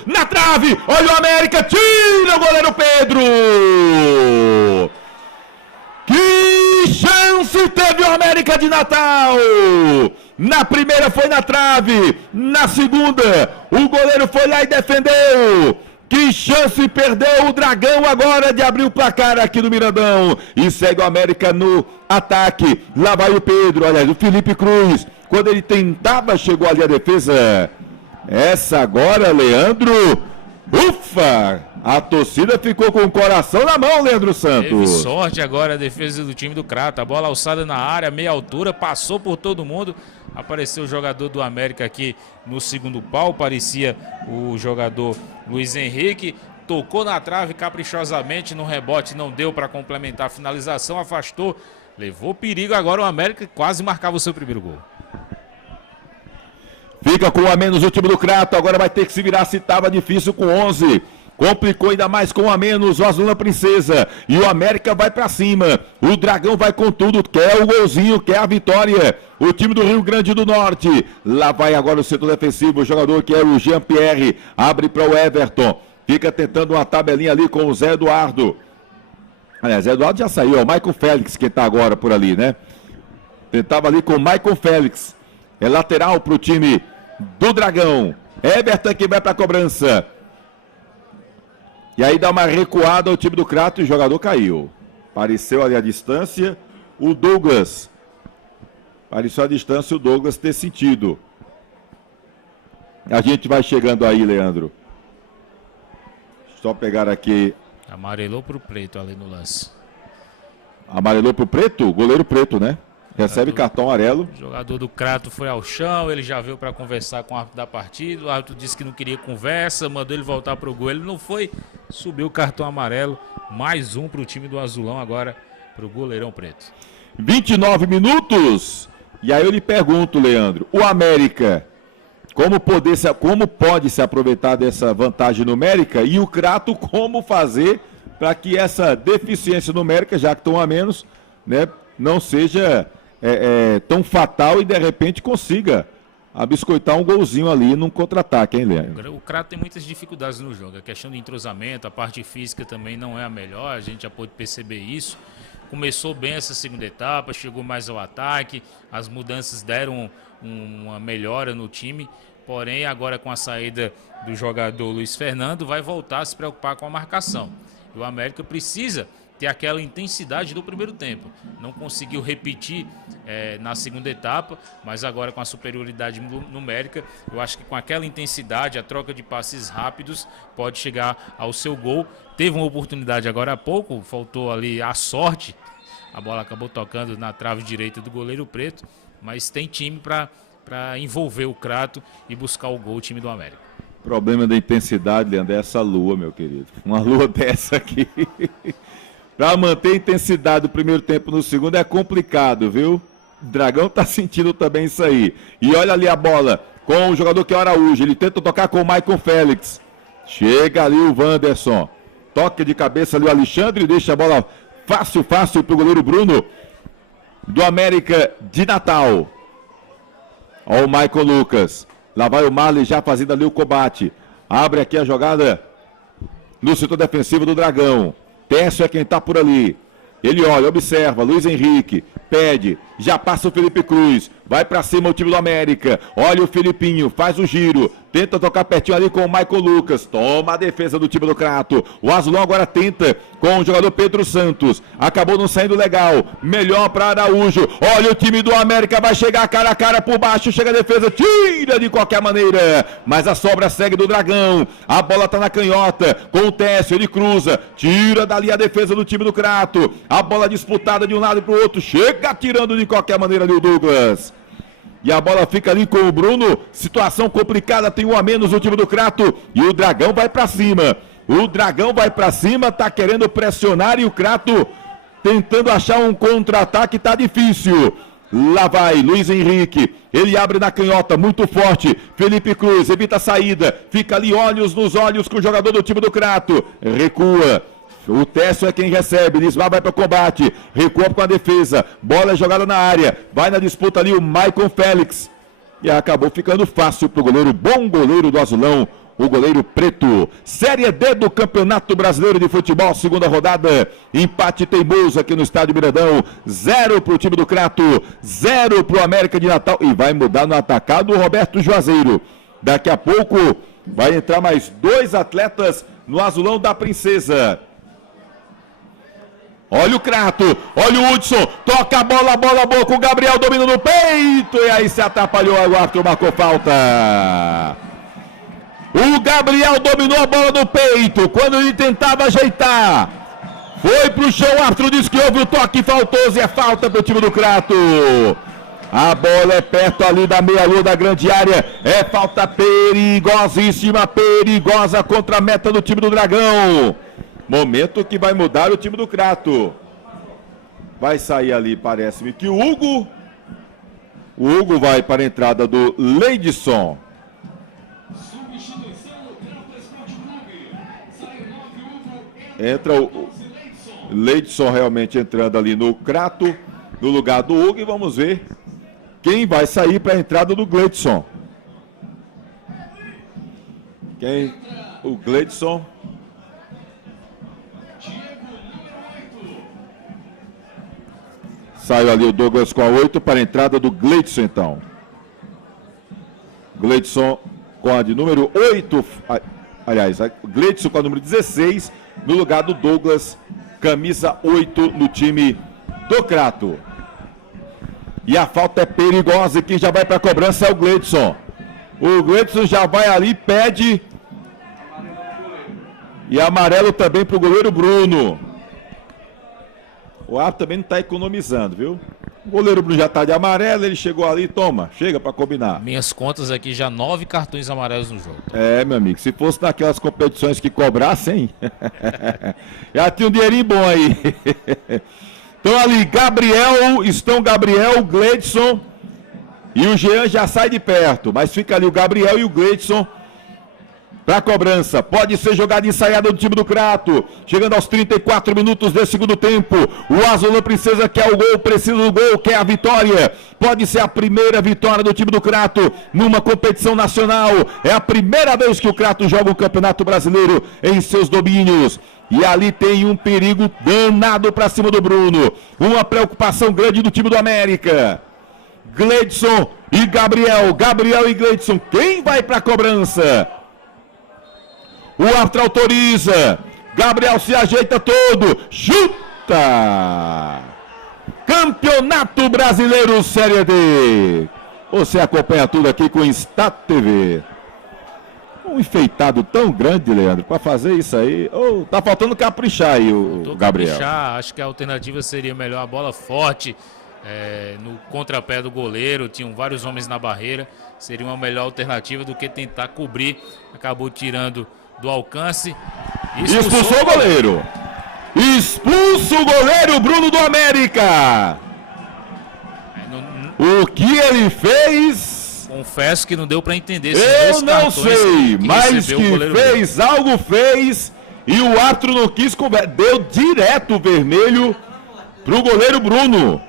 Na trave, olha o América. Tira o goleiro Pedro. Que chance teve o América de Natal. Na primeira foi na trave. Na segunda, o goleiro foi lá e defendeu. Que chance perdeu o Dragão agora de abrir o placar aqui no Mirandão. E segue o América no ataque. Lá vai o Pedro, aliás, o Felipe Cruz. Quando ele tentava, chegou ali a defesa. Essa agora, Leandro. Ufa! A torcida ficou com o coração na mão, Leandro Santos. Teve sorte agora a defesa do time do Crato. A bola alçada na área, meia altura, passou por todo mundo. Apareceu o jogador do América aqui no segundo pau, parecia o jogador Luiz Henrique, tocou na trave caprichosamente, no rebote não deu para complementar a finalização, afastou, levou perigo agora o América, quase marcava o seu primeiro gol. Fica com um a menos o time do Crato, agora vai ter que se virar se estava difícil com 11. Complicou ainda mais com um a menos o Azul da Princesa. E o América vai pra cima. O Dragão vai com tudo. Quer o golzinho, quer a vitória. O time do Rio Grande do Norte. Lá vai agora o setor defensivo. O jogador que é o Jean-Pierre. Abre para o Everton. Fica tentando uma tabelinha ali com o Zé Eduardo. Aliás, Zé Eduardo já saiu. É o Maicon Félix que tá agora por ali, né? Tentava ali com o Maicon Félix. É lateral pro time do Dragão. Everton que vai pra cobrança. E aí dá uma recuada ao time do Crato e o jogador caiu. Apareceu ali a distância. O Douglas. Apareceu a distância o Douglas ter sentido. A gente vai chegando aí, Leandro. Só pegar aqui. Amarelou pro preto ali no lance. Amarelou pro preto? Goleiro preto, né? Recebe cartão amarelo. O jogador do Crato foi ao chão, ele já veio para conversar com o árbitro da partida. O árbitro disse que não queria conversa, mandou ele voltar pro gol. Ele não foi, subiu o cartão amarelo. Mais um pro time do Azulão agora, pro goleirão preto. 29 minutos. E aí eu lhe pergunto, Leandro, o América, como pode se aproveitar dessa vantagem numérica? E o Crato, como fazer para que essa deficiência numérica, já que estão a menos, né, não seja tão fatal e de repente consiga abiscoitar um golzinho ali num contra-ataque, hein, Leandro? O Crato tem muitas dificuldades no jogo. A questão de entrosamento, a parte física também não é a melhor, a gente já pôde perceber isso. Começou bem essa segunda etapa, chegou mais ao ataque, as mudanças deram uma melhora no time, porém agora com a saída do jogador Luiz Fernando vai voltar a se preocupar com a marcação. E o América precisa ter aquela intensidade do primeiro tempo. Não conseguiu repetir na segunda etapa, mas agora com a superioridade numérica, eu acho que com aquela intensidade, a troca de passes rápidos, pode chegar ao seu gol. Teve uma oportunidade agora há pouco, faltou ali a sorte, a bola acabou tocando na trave direita do goleiro preto, mas tem time para envolver o Crato e buscar o gol, o time do América. O problema da intensidade, Leandro, é essa lua, meu querido. Uma lua dessa aqui. Para manter a intensidade do primeiro tempo no segundo é complicado, viu? O Dragão tá sentindo também isso aí. E olha ali a bola com o jogador que é o Araújo. Ele tenta tocar com o Maicon Félix. Chega ali o Wanderson. Toque de cabeça ali o Alexandre. Deixa a bola fácil pro goleiro Bruno do América de Natal. Olha o Maicon Lucas. Lá vai o Marley já fazendo ali o combate. Abre aqui a jogada no setor defensivo do Dragão. Técio é quem tá por ali. Ele olha, observa, Luiz Henrique, pede, já passa o Felipe Cruz, vai pra cima o time do América, olha o Filipinho, faz o giro, tenta tocar pertinho ali com o Maicon Lucas, toma a defesa do time do Crato, o Azulão agora tenta com o jogador Pedro Santos, acabou não saindo legal, melhor pra Araújo, olha o time do América, vai chegar cara a cara por baixo, chega a defesa, tira de qualquer maneira, mas a sobra segue do Dragão, a bola tá na canhota, com o Técio, ele cruza, tira dali a defesa do time do Crato, a bola disputada de um lado para o outro, chega tirando de qualquer maneira ali o Douglas. E a bola fica ali com o Bruno, situação complicada, tem um a menos o time do Crato, e o Dragão vai para cima. O Dragão vai para cima, tá querendo pressionar e o Crato tentando achar um contra-ataque, tá difícil. Lá vai Luiz Henrique, ele abre na canhota, muito forte, Felipe Cruz, evita a saída, fica ali olhos nos olhos com o jogador do time do Crato, recua. O Técio é quem recebe, Lismar vai para o combate, recua com a defesa, bola é jogada na área, vai na disputa ali o Maicon Félix, e acabou ficando fácil para o goleiro, bom goleiro do Azulão, o goleiro preto. Série D do Campeonato Brasileiro de Futebol, segunda rodada, empate teimoso aqui no Estádio Miradão, 0 para o time do Crato, 0 para o América de Natal, e vai mudar no atacado o Roberto Juazeiro. Daqui a pouco vai entrar mais 2 atletas no Azulão da Princesa. Olha o Crato, olha o Hudson, toca a bola boa com o Gabriel, domina no peito, e aí se atrapalhou, o árbitro marcou falta. O Gabriel dominou a bola no peito, quando ele tentava ajeitar, foi pro chão, o árbitro disse que houve o toque faltoso e é falta pro time do Crato. A bola é perto ali da meia-lua da grande área, é falta perigosíssima, perigosa contra a meta do time do Dragão. Momento que vai mudar o time do Crato. Vai sair ali, parece-me que o Hugo vai para a entrada do Leidson. Entra o Leidson realmente entrando ali no Crato, no lugar do Hugo, e vamos ver quem vai sair para a entrada do Gleidson. O Gleidson. Saiu ali o Douglas com a 8 para a entrada do Gleidson, então. Gleidson com a de número 8. Aliás, Gleidson com a número 16, no lugar do Douglas, camisa 8 no time do Crato. E a falta é perigosa e quem já vai para a cobrança é o Gleidson. O Gleidson já vai ali, pede. E amarelo também para o goleiro Bruno. O árbitro também não está economizando, viu? O goleiro Bruno já está de amarelo, ele chegou ali, toma, chega para combinar. Minhas contas aqui, já 9 cartões amarelos no jogo. É, meu amigo, se fosse naquelas competições que cobrassem, já tinha um dinheirinho bom aí. Então ali, Gabriel, Gleidson e o Jean já sai de perto, mas fica ali o Gabriel e o Gleidson para a cobrança. Pode ser jogada ensaiada do time do Crato. Chegando aos 34 minutos desse segundo tempo. O Azulão Princesa quer o gol, precisa do gol, quer a vitória. Pode ser a primeira vitória do time do Crato numa competição nacional. É a primeira vez que o Crato joga um campeonato brasileiro em seus domínios. E ali tem um perigo danado para cima do Bruno. Uma preocupação grande do time do América. Gleidson e Gabriel. Gabriel e Gleidson. Quem vai para a cobrança? O árbitro autoriza. Gabriel se ajeita todo. Chuta volta! Campeonato Brasileiro Série D. Você acompanha tudo aqui com o Stat TV. Um enfeitado tão grande, Leandro, para fazer isso aí. Oh, tá faltando caprichar aí o Gabriel. Caprichar, acho que a alternativa seria melhor a bola forte no contrapé do goleiro. Tinham vários homens na barreira. Seria uma melhor alternativa do que tentar cobrir. Acabou tirando do alcance. Expulsou o goleiro. Expulso o goleiro Bruno do América. O que ele fez? Confesso que não deu para entender. Eu não sei, mas que fez, algo fez. E o árbitro não quis conversar. Deu direto o vermelho pro goleiro Bruno.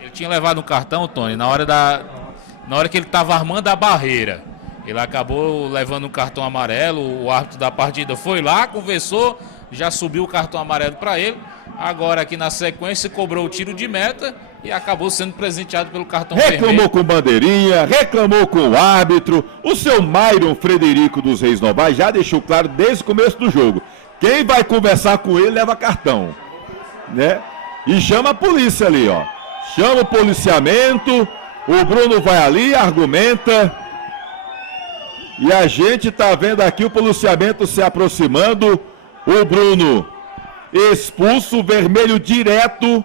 Ele tinha levado um cartão, Tony, na hora que ele estava armando a barreira. Ele acabou levando um cartão amarelo. O árbitro da partida foi lá, conversou, já subiu o cartão amarelo para ele. Agora aqui na sequência cobrou o tiro de meta e acabou sendo presenteado pelo cartão vermelho. Reclamou com bandeirinha, reclamou com o árbitro. O seu Myron Frederico dos Reis Novais já deixou claro desde o começo do jogo. Quem vai conversar com ele leva cartão, né? E chama a polícia ali, ó. Chama o policiamento. O Bruno vai ali, argumenta. E a gente tá vendo aqui o policiamento se aproximando. O Bruno expulso, vermelho direto.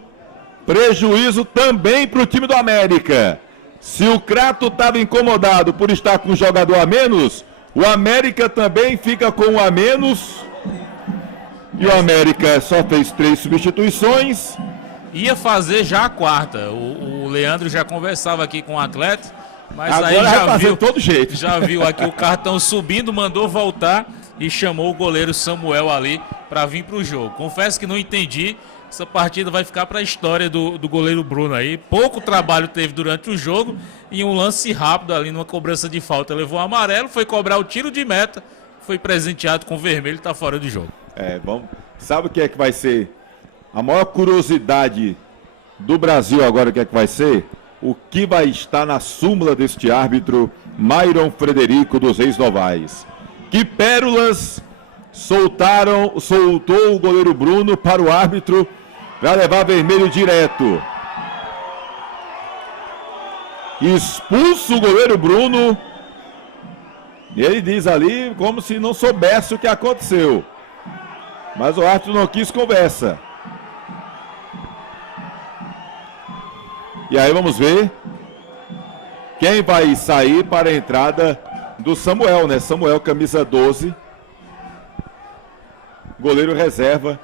Prejuízo também para o time do América. Se o Crato estava incomodado por estar com um jogador a menos, o América também fica com um a menos. E o América só fez 3 substituições. Ia fazer já a quarta. O Leandro já conversava aqui com o atleta, mas agora aí já viu todo jeito. Já viu aqui o cartão subindo, mandou voltar e chamou o goleiro Samuel ali para vir para o jogo. Confesso que não entendi. Essa partida vai ficar para a história do goleiro Bruno aí. Pouco trabalho teve durante o jogo e um lance rápido ali numa cobrança de falta. Levou amarelo, foi cobrar o tiro de meta, foi presenteado com vermelho e está fora do jogo. Vamos. Sabe o que é que vai ser? A maior curiosidade do Brasil agora, o que é que vai ser? O que vai estar na súmula deste árbitro, Myron Frederico dos Reis Novais. Que pérolas soltou o goleiro Bruno para o árbitro para levar vermelho direto. Expulso o goleiro Bruno. E ele diz ali como se não soubesse o que aconteceu. Mas o árbitro não quis conversa. E aí vamos ver quem vai sair para a entrada do Samuel, né? Samuel, camisa 12. Goleiro reserva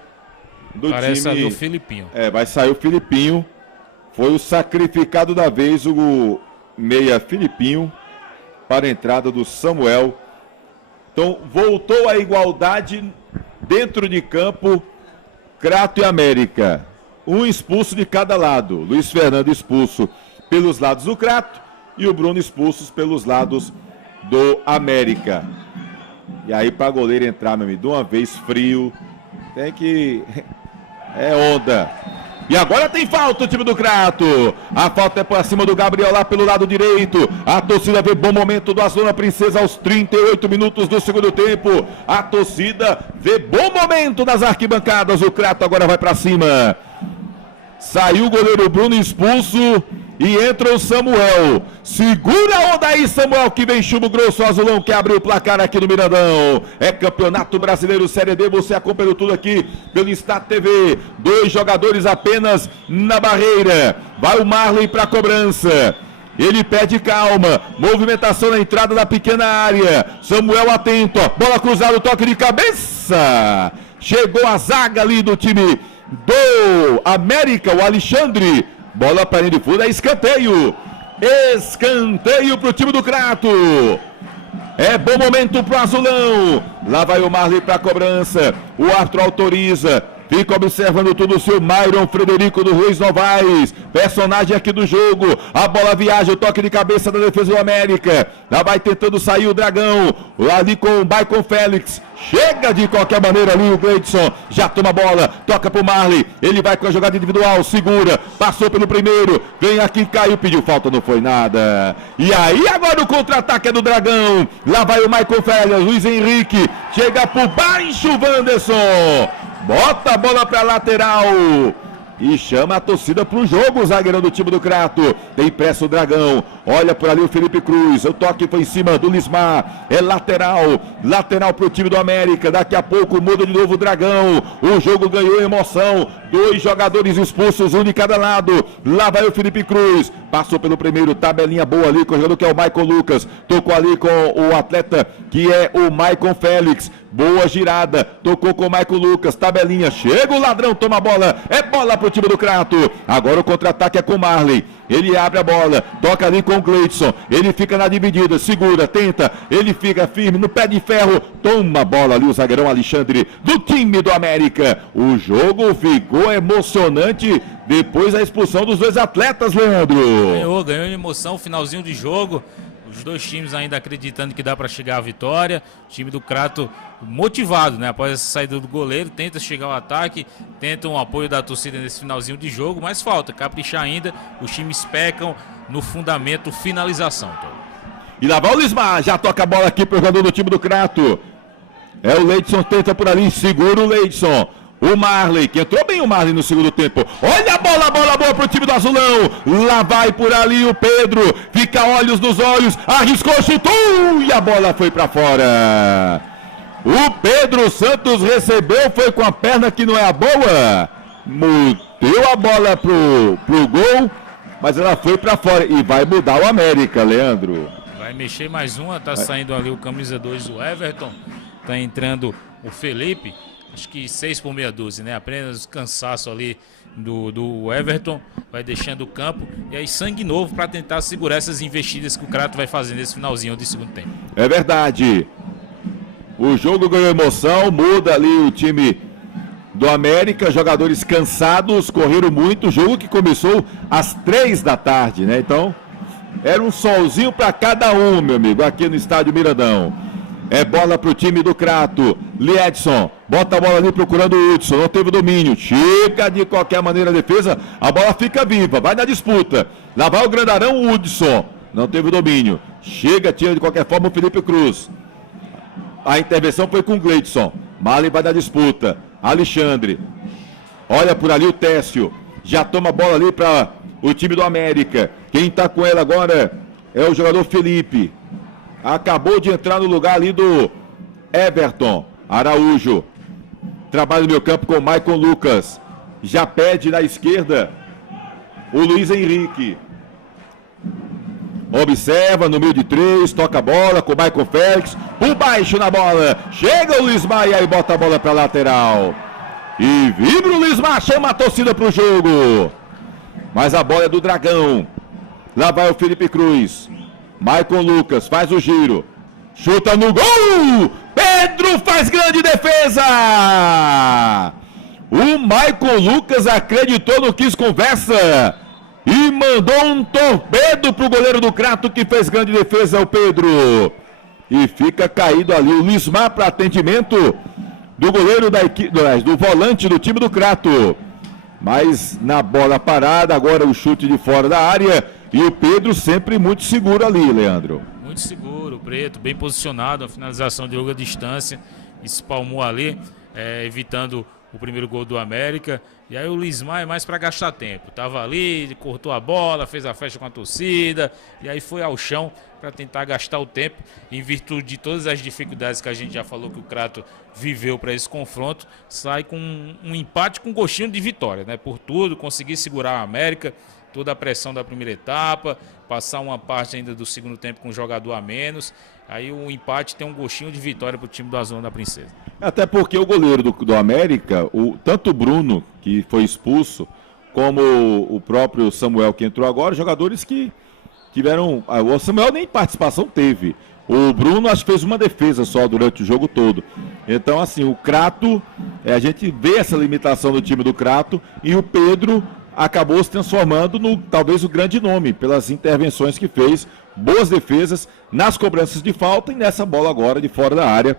do Parece time. do Filipinho. Vai sair o Filipinho. Foi o sacrificado da vez, o meia Filipinho, para a entrada do Samuel. Então, voltou a igualdade dentro de campo, Crato e América. Um expulso de cada lado. Luiz Fernando expulso pelos lados do Crato e o Bruno expulsos pelos lados do América. E aí para goleiro entrar, meu amigo, de uma vez frio, tem que... é onda. E agora tem falta o time do Crato. A falta é para cima do Gabriel lá pelo lado direito. A torcida vê bom momento do Azul na Princesa aos 38 minutos do segundo tempo. A torcida vê bom momento das arquibancadas. O Crato agora vai para cima. Saiu o goleiro Bruno expulso e entra o Samuel. Segura a onda aí, Samuel, que vem chumbo grosso, o Azulão que abre o placar aqui no Mirandão. É Campeonato Brasileiro Série D, você acompanha tudo aqui pelo Stat TV. 2 jogadores apenas na barreira. Vai o Marley para a cobrança. Ele pede calma, movimentação na entrada da pequena área. Samuel atento, ó. Bola cruzada, toque de cabeça. Chegou a zaga ali do time do América, o Alexandre. Bola para ele de fundo, é escanteio. Escanteio para o time do Crato. É bom momento para o Azulão. Lá vai o Marley para a cobrança. O árbitro autoriza. Fica observando tudo o seu Myron Frederico dos Reis Novais. Personagem aqui do jogo. A bola viaja, o toque de cabeça da defesa do América. Lá vai tentando sair o Dragão. Ali com o Baicon Félix. Chega de qualquer maneira ali o Gleidson. Já toma a bola, toca pro Marley. Ele vai com a jogada individual, segura. Passou pelo primeiro. Vem aqui, caiu, pediu falta, não foi nada. E aí agora o contra-ataque é do Dragão. Lá vai o Michael Félix, Luiz Henrique. Chega por baixo, Wanderson. bota a bola para lateral. E chama a torcida pro jogo, o zagueirão do time do Crato. Tem pressa o Dragão. Olha por ali o Felipe Cruz. O toque foi em cima do Lismar. É lateral. Lateral pro time do América. Daqui a pouco muda de novo o Dragão. O jogo ganhou emoção. 2 jogadores expulsos, um de cada lado. Lá vai o Felipe Cruz. Passou pelo primeiro, tabelinha boa ali com o jogador que é o Maicon Lucas. Tocou ali com o atleta que é o Maicon Félix. Boa girada, tocou com o Maicon Lucas, tabelinha, chega o ladrão, toma a bola, é bola pro time do Crato. Agora o contra-ataque é com o Marley, ele abre a bola, toca ali com o Gleidson, ele fica na dividida, segura, tenta, ele fica firme no pé de ferro, toma a bola ali o zagueirão Alexandre do time do América. O jogo ficou emocionante depois da expulsão dos 2 atletas, Leandro. Ganhou emoção, finalzinho de jogo. Os 2 times ainda acreditando que dá para chegar à vitória. O time do Crato motivado, né? Após essa saída do goleiro, tenta chegar ao ataque, tenta um apoio da torcida nesse finalzinho de jogo, mas falta caprichar ainda. Os times pecam no fundamento finalização. E lá vai o Lismar, já toca a bola aqui pro jogador do time do Crato. É o Leidson, tenta por ali, segura o Leidson. O Marley, que entrou bem o Marley no segundo tempo. Olha a bola boa pro time do Azulão. Lá vai por ali o Pedro. Fica olhos nos olhos. Arriscou, chutou e a bola foi pra fora. O Pedro Santos recebeu, foi com a perna que não é a boa. Mudou a bola pro gol, mas ela foi pra fora. E vai mudar o América, Leandro. Vai mexer mais uma, tá saindo ali o camisa 2, o Everton. Tá entrando o Felipe. Acho que 6 por meia dúzia, né? Apenas cansaço ali do Everton, vai deixando o campo. E aí sangue novo para tentar segurar essas investidas que o Crato vai fazer nesse finalzinho de segundo tempo. É verdade. O jogo ganhou emoção, muda ali o time do América, jogadores cansados, correram muito. O jogo que começou às 3 da tarde, né? Então, era um solzinho para cada um, meu amigo, aqui no estádio Miradão. É bola pro time do Crato. Liedson, bota a bola ali procurando o Hudson, não teve domínio. Chega de qualquer maneira a defesa, a bola fica viva, vai na disputa. Lá vai o Grandarão, o Hudson, não teve domínio. Chega, tira de qualquer forma o Felipe Cruz. A intervenção foi com o Gleidson. Marley vai na disputa. Alexandre. Olha por ali o Técio. Já toma a bola ali para o time do América. Quem está com ela agora é o jogador Felipe. Acabou de entrar no lugar ali do Everton. Araújo. Trabalha no meio campo com o Maicon Lucas. Já pede na esquerda o Luiz Henrique. Observa no meio de 3. Toca a bola com o Maicon Félix. Por baixo na bola. Chega o Lismar e aí bota a bola para lateral. E vibra o Lismar. Chama a torcida para o jogo. Mas a bola é do Dragão. Lá vai o Felipe Cruz. Maicon Lucas faz o giro. Chuta no gol. Pedro faz grande defesa. O Maicon Lucas acreditou no quis conversa. E mandou um torpedo pro goleiro do Crato que fez grande defesa, o Pedro. E fica caído ali o Lismar para atendimento do goleiro do volante do time do Crato. Mas na bola parada, agora o chute de fora da área. E o Pedro sempre muito seguro ali, Leandro. Muito seguro, o Preto, bem posicionado, a finalização de longa distância, espalmou ali, evitando o primeiro gol do América. E aí o Lismar é mais para gastar tempo. Tava ali, cortou a bola, fez a festa com a torcida, e aí foi ao chão para tentar gastar o tempo, em virtude de todas as dificuldades que a gente já falou que o Crato viveu para esse confronto, sai com um empate com gostinho de vitória, né? Por tudo, conseguir segurar a América, toda a pressão da primeira etapa, passar uma parte ainda do segundo tempo com um jogador a menos, aí o empate tem um gostinho de vitória para o time do Azulão da Princesa. Até porque o goleiro do América, tanto o Bruno, que foi expulso, como o próprio Samuel, que entrou agora, jogadores que tiveram... O Samuel nem participação teve. O Bruno, acho que fez uma defesa só durante o jogo todo. Então, assim, o Crato, a gente vê essa limitação do time do Crato, e o Pedro acabou se transformando no, talvez, o grande nome, pelas intervenções que fez, boas defesas, nas cobranças de falta e nessa bola agora de fora da área,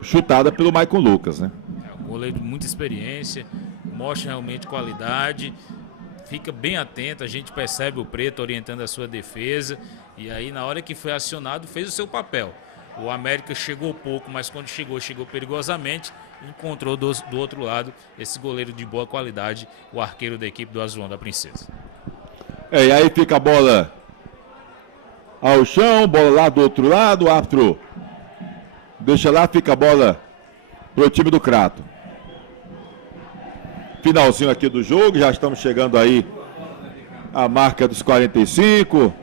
chutada pelo Maicon Lucas, né? Um goleiro de muita experiência, mostra realmente qualidade, fica bem atento, a gente percebe o Preto orientando a sua defesa, e aí na hora que foi acionado fez o seu papel. O América chegou pouco, mas quando chegou perigosamente. Encontrou do outro lado esse goleiro de boa qualidade, o arqueiro da equipe do Azulão da Princesa. E aí fica a bola ao chão, bola lá do outro lado, o árbitro deixa lá, fica a bola pro time do Crato. Finalzinho aqui do jogo, já estamos chegando aí a marca dos 45.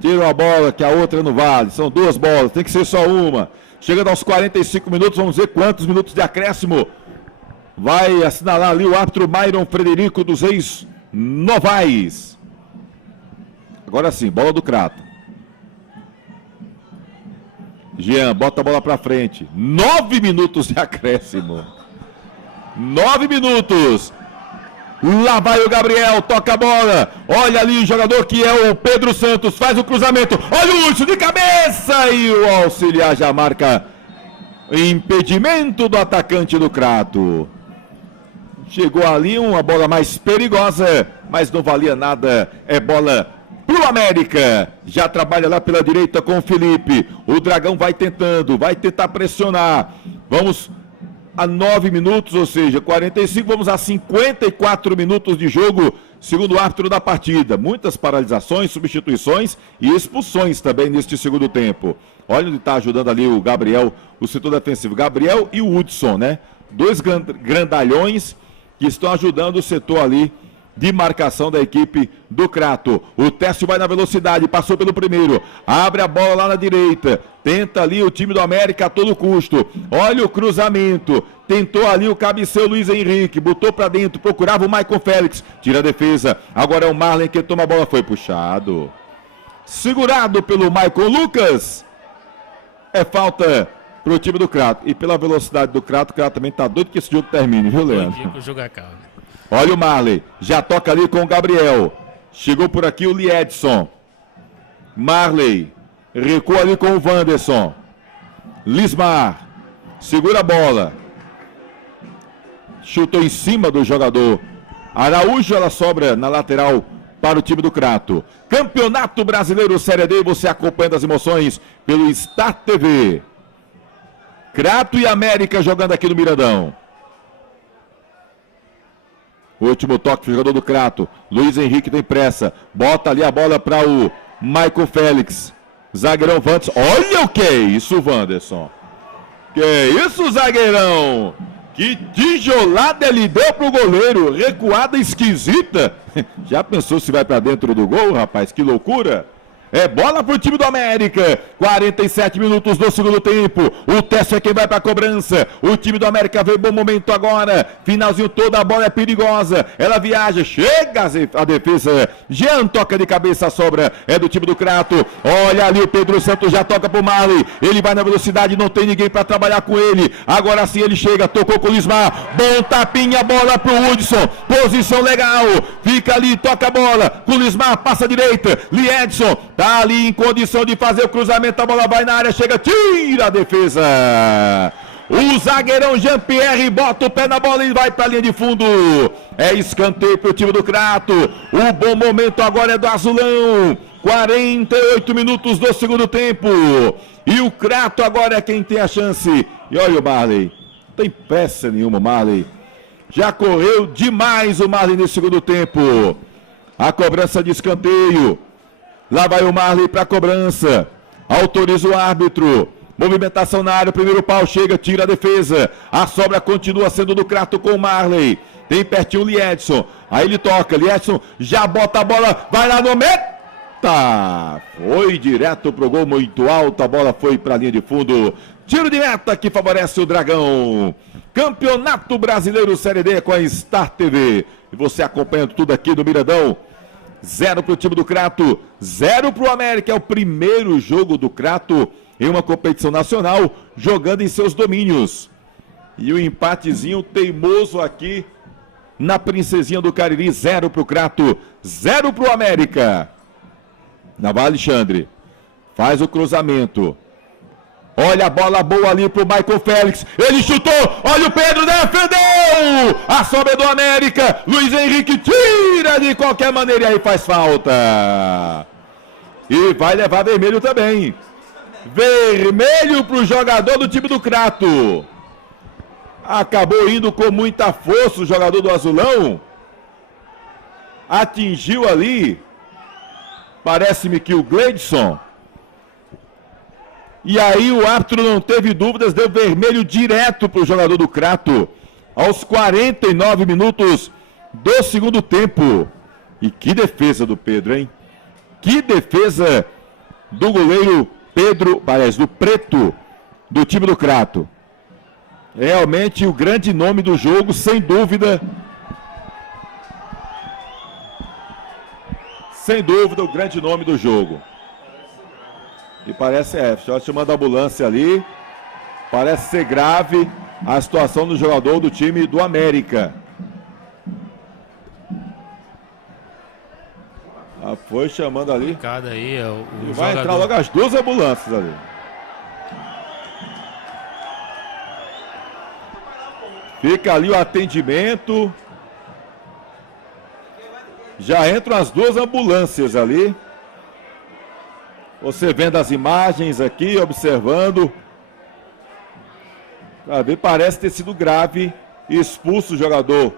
Tira a bola que a outra não vale, são 2 bolas, tem que ser só uma. Chegando aos 45 minutos, vamos ver quantos minutos de acréscimo vai assinalar ali o árbitro Myron Frederico dos ex-Novais. Agora sim, bola do Crato. Jean, bota a bola pra frente. 9 minutos de acréscimo. 9 minutos. Lá vai o Gabriel, toca a bola. Olha ali o jogador que é o Pedro Santos, faz o cruzamento. Olha o Lúcio de cabeça e o auxiliar já marca impedimento do atacante do Crato. Chegou ali uma bola mais perigosa, mas não valia nada. É bola pro América. Já trabalha lá pela direita com o Felipe. O Dragão vai tentar pressionar. Vamos a 9 minutos, ou seja, 45, vamos a 54 minutos de jogo, segundo o árbitro da partida. Muitas paralisações, substituições e expulsões também neste segundo tempo. Olha onde está ajudando ali o Gabriel, o setor defensivo. Gabriel e o Hudson, né? 2 grandalhões que estão ajudando o setor ali de marcação da equipe do Crato. O Técio vai na velocidade, passou pelo primeiro, abre a bola lá na direita, tenta ali o time do América a todo custo. Olha o cruzamento, tentou ali o cabeceio Luiz Henrique, botou pra dentro, procurava o Maicon Félix, tira a defesa, agora é o Marlen que toma a bola, foi puxado, segurado pelo Maicon Lucas. É falta pro time do Crato, e pela velocidade do Crato, o Crato também tá doido que esse jogo termine, viu, Leandro? Bom dia que o jogo acaba. Olha o Marley, já toca ali com o Gabriel. Chegou por aqui o Liedson. Marley, recua ali com o Wanderson. Lismar, segura a bola. Chutou em cima do jogador. Araújo, ela sobra na lateral para o time do Crato. Campeonato Brasileiro Série D, você acompanhando as emoções pelo Star TV. Crato e América jogando aqui no Miradão. Último toque, jogador do Crato. Luiz Henrique tem pressa. Bota ali a bola para o Maicon Félix. Zagueirão Wanderson. Olha o que é isso, Wanderson. Que é isso, zagueirão. Que tijolada ele deu pro goleiro. Recuada esquisita. Já pensou se vai para dentro do gol, rapaz? Que loucura. É bola pro time do América. 47 minutos do segundo tempo. O Técio é quem vai pra cobrança. O time do América veio bom momento agora. Finalzinho todo, a bola é perigosa. Ela viaja, chega a defesa. Jean toca de cabeça, a sobra é do time do Crato. Olha ali o Pedro Santos, já toca pro Marley. Ele vai na velocidade, não tem ninguém pra trabalhar com ele. Agora sim ele chega, tocou com o Lismar. Bom tapinha, bola pro Hudson. Posição legal. Fica ali, toca a bola. Com o Lismar, passa a direita. Liedson. Tá ali em condição de fazer o cruzamento, a bola vai na área, chega, tira a defesa. O zagueirão Jean-Pierre bota o pé na bola e vai para a linha de fundo. É escanteio para o time do Crato. O bom momento agora é do Azulão. 48 minutos do segundo tempo. E o Crato agora é quem tem a chance. E olha o Marley. Não tem peça nenhuma, Marley. Já correu demais o Marley nesse segundo tempo. A cobrança de escanteio. Lá vai o Marley para a cobrança. Autoriza o árbitro. Movimentação na área. O primeiro pau chega, tira a defesa. A sobra continua sendo do Crato com o Marley. Tem pertinho o Liedson. Aí ele toca. Liedson já bota a bola. Vai lá no meta. Foi direto pro gol, muito alto. A bola foi para a linha de fundo. Tiro de meta que favorece o Dragão. Campeonato Brasileiro Série D com a Star TV. E você acompanhando tudo aqui do Miradão. 0 para o time do Crato, 0 para o América. É o primeiro jogo do Crato em uma competição nacional, jogando em seus domínios. E o empatezinho teimoso aqui na Princesinha do Cariri. 0 para o Crato, 0 para o América. Naval Alexandre faz o cruzamento. Olha a bola boa ali pro Maicon Félix. Ele chutou. Olha o Pedro, defendeu. A sobra do América. Luiz Henrique tira de qualquer maneira e aí faz falta. E vai levar vermelho também. Vermelho para o jogador do time do Crato. Acabou indo com muita força o jogador do Azulão. Atingiu ali, parece-me que o Gleidson. E aí o árbitro não teve dúvidas, deu vermelho direto para o jogador do Crato. Aos 49 minutos do segundo tempo. E que defesa do Pedro, hein? Que defesa do goleiro Pedro, parece, do Preto, do time do Crato. Realmente o grande nome do jogo, sem dúvida. Sem dúvida, o grande nome do jogo. E parece, só chamando a ambulância ali. Parece ser grave a situação do jogador do time do América. Foi chamando ali. Aí, e vai entrar logo as duas ambulâncias ali. Fica ali o atendimento. Já entram as duas ambulâncias ali. Você vendo as imagens aqui, observando. Parece ter sido grave. Expulso o jogador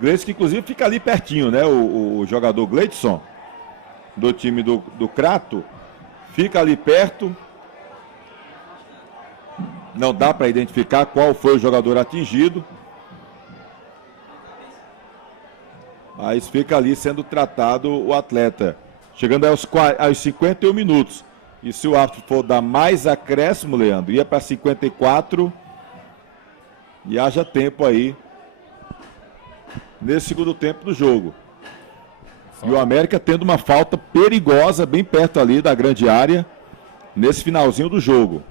Gleidson, que inclusive fica ali pertinho, né? O jogador Gleidson, do time do Crato, fica ali perto. Não dá para identificar qual foi o jogador atingido. Mas fica ali sendo tratado o atleta. Chegando aos 51 minutos. E se o árbitro for dar mais acréscimo, Leandro, ia para 54. E haja tempo aí nesse segundo tempo do jogo. E o América tendo uma falta perigosa bem perto ali da grande área nesse finalzinho do jogo.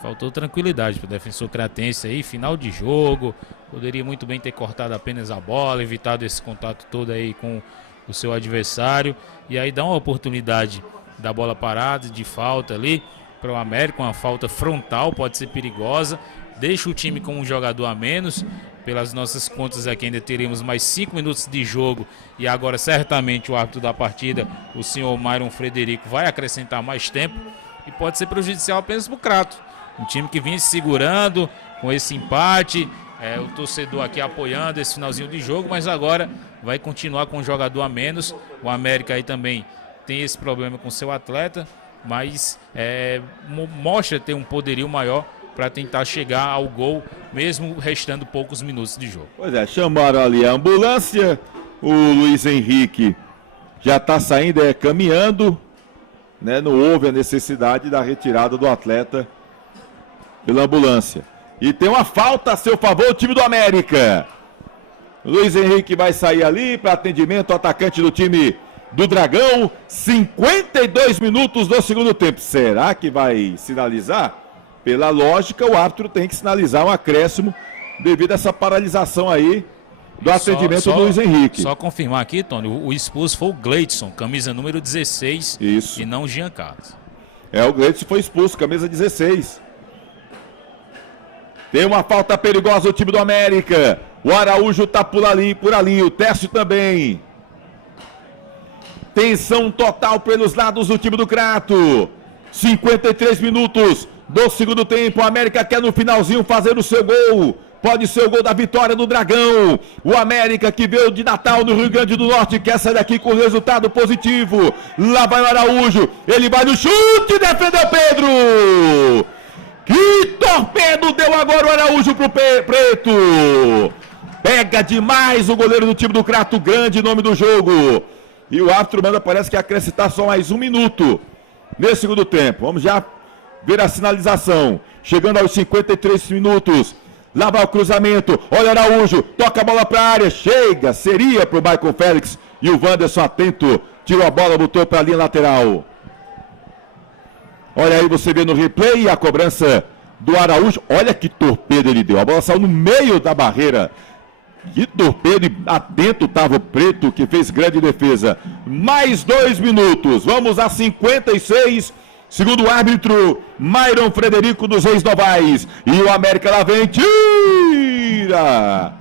Faltou tranquilidade para o defensor cratense aí, final de jogo, poderia muito bem ter cortado apenas a bola, evitado esse contato todo aí com o seu adversário, e aí dá uma oportunidade da bola parada, de falta ali para o América, uma falta frontal, pode ser perigosa, deixa o time com um jogador a menos. Pelas nossas contas aqui ainda teríamos mais 5 minutos de jogo, e agora certamente o árbitro da partida, o senhor Myron Frederico, vai acrescentar mais tempo e pode ser prejudicial apenas para o Crato. Um time que vinha se segurando com esse empate, o torcedor aqui apoiando esse finalzinho de jogo, mas agora vai continuar com um jogador a menos. O América aí também tem esse problema com seu atleta, mas mostra ter um poderio maior para tentar chegar ao gol, mesmo restando poucos minutos de jogo. Pois é, chamaram ali a ambulância, o Luiz Henrique já está saindo, caminhando, né? Não houve a necessidade da retirada do atleta pela ambulância. E tem uma falta a seu favor, o time do América. Luiz Henrique vai sair ali para atendimento, atacante do time do Dragão. 52 minutos do segundo tempo. Será que vai sinalizar? Pela lógica, o árbitro tem que sinalizar um acréscimo devido a essa paralisação aí do atendimento do Luiz Henrique. Só confirmar aqui, Tony, o expulso foi o Gleidson, camisa número 16. Isso. E não o Jean Carlos. O Gleidson foi expulso, camisa 16. Tem uma falta perigosa o time do América. O Araújo tá por ali, o Tércio também. Tensão total pelos lados do time do Crato. 53 minutos do segundo tempo. O América quer no finalzinho fazer o seu gol. Pode ser o gol da vitória do Dragão. O América que veio de Natal, no Rio Grande do Norte, quer sair daqui com resultado positivo. Lá vai o Araújo. Ele vai no chute, defendeu Pedro. Que torpedo deu agora o Araújo pro Preto. Pega demais o goleiro do time do Crato, grande nome do jogo. E o árbitro manda, parece que acrescentar só mais 1 minuto nesse segundo tempo. Vamos já ver a sinalização. Chegando aos 53 minutos. Lá vai o cruzamento. Olha Araújo, toca a bola para a área. Chega, seria pro Michael Félix. E o Wanderson atento, tirou a bola, botou para a linha lateral. Olha aí, você vê no replay a cobrança do Araújo. Olha que torpedo ele deu. A bola saiu no meio da barreira. Que torpedo, e atento estava o Preto, que fez grande defesa. Mais 2 minutos. Vamos a 56. Segundo o árbitro, Myron Frederico dos Reis Novais. E o América lá vem, tira!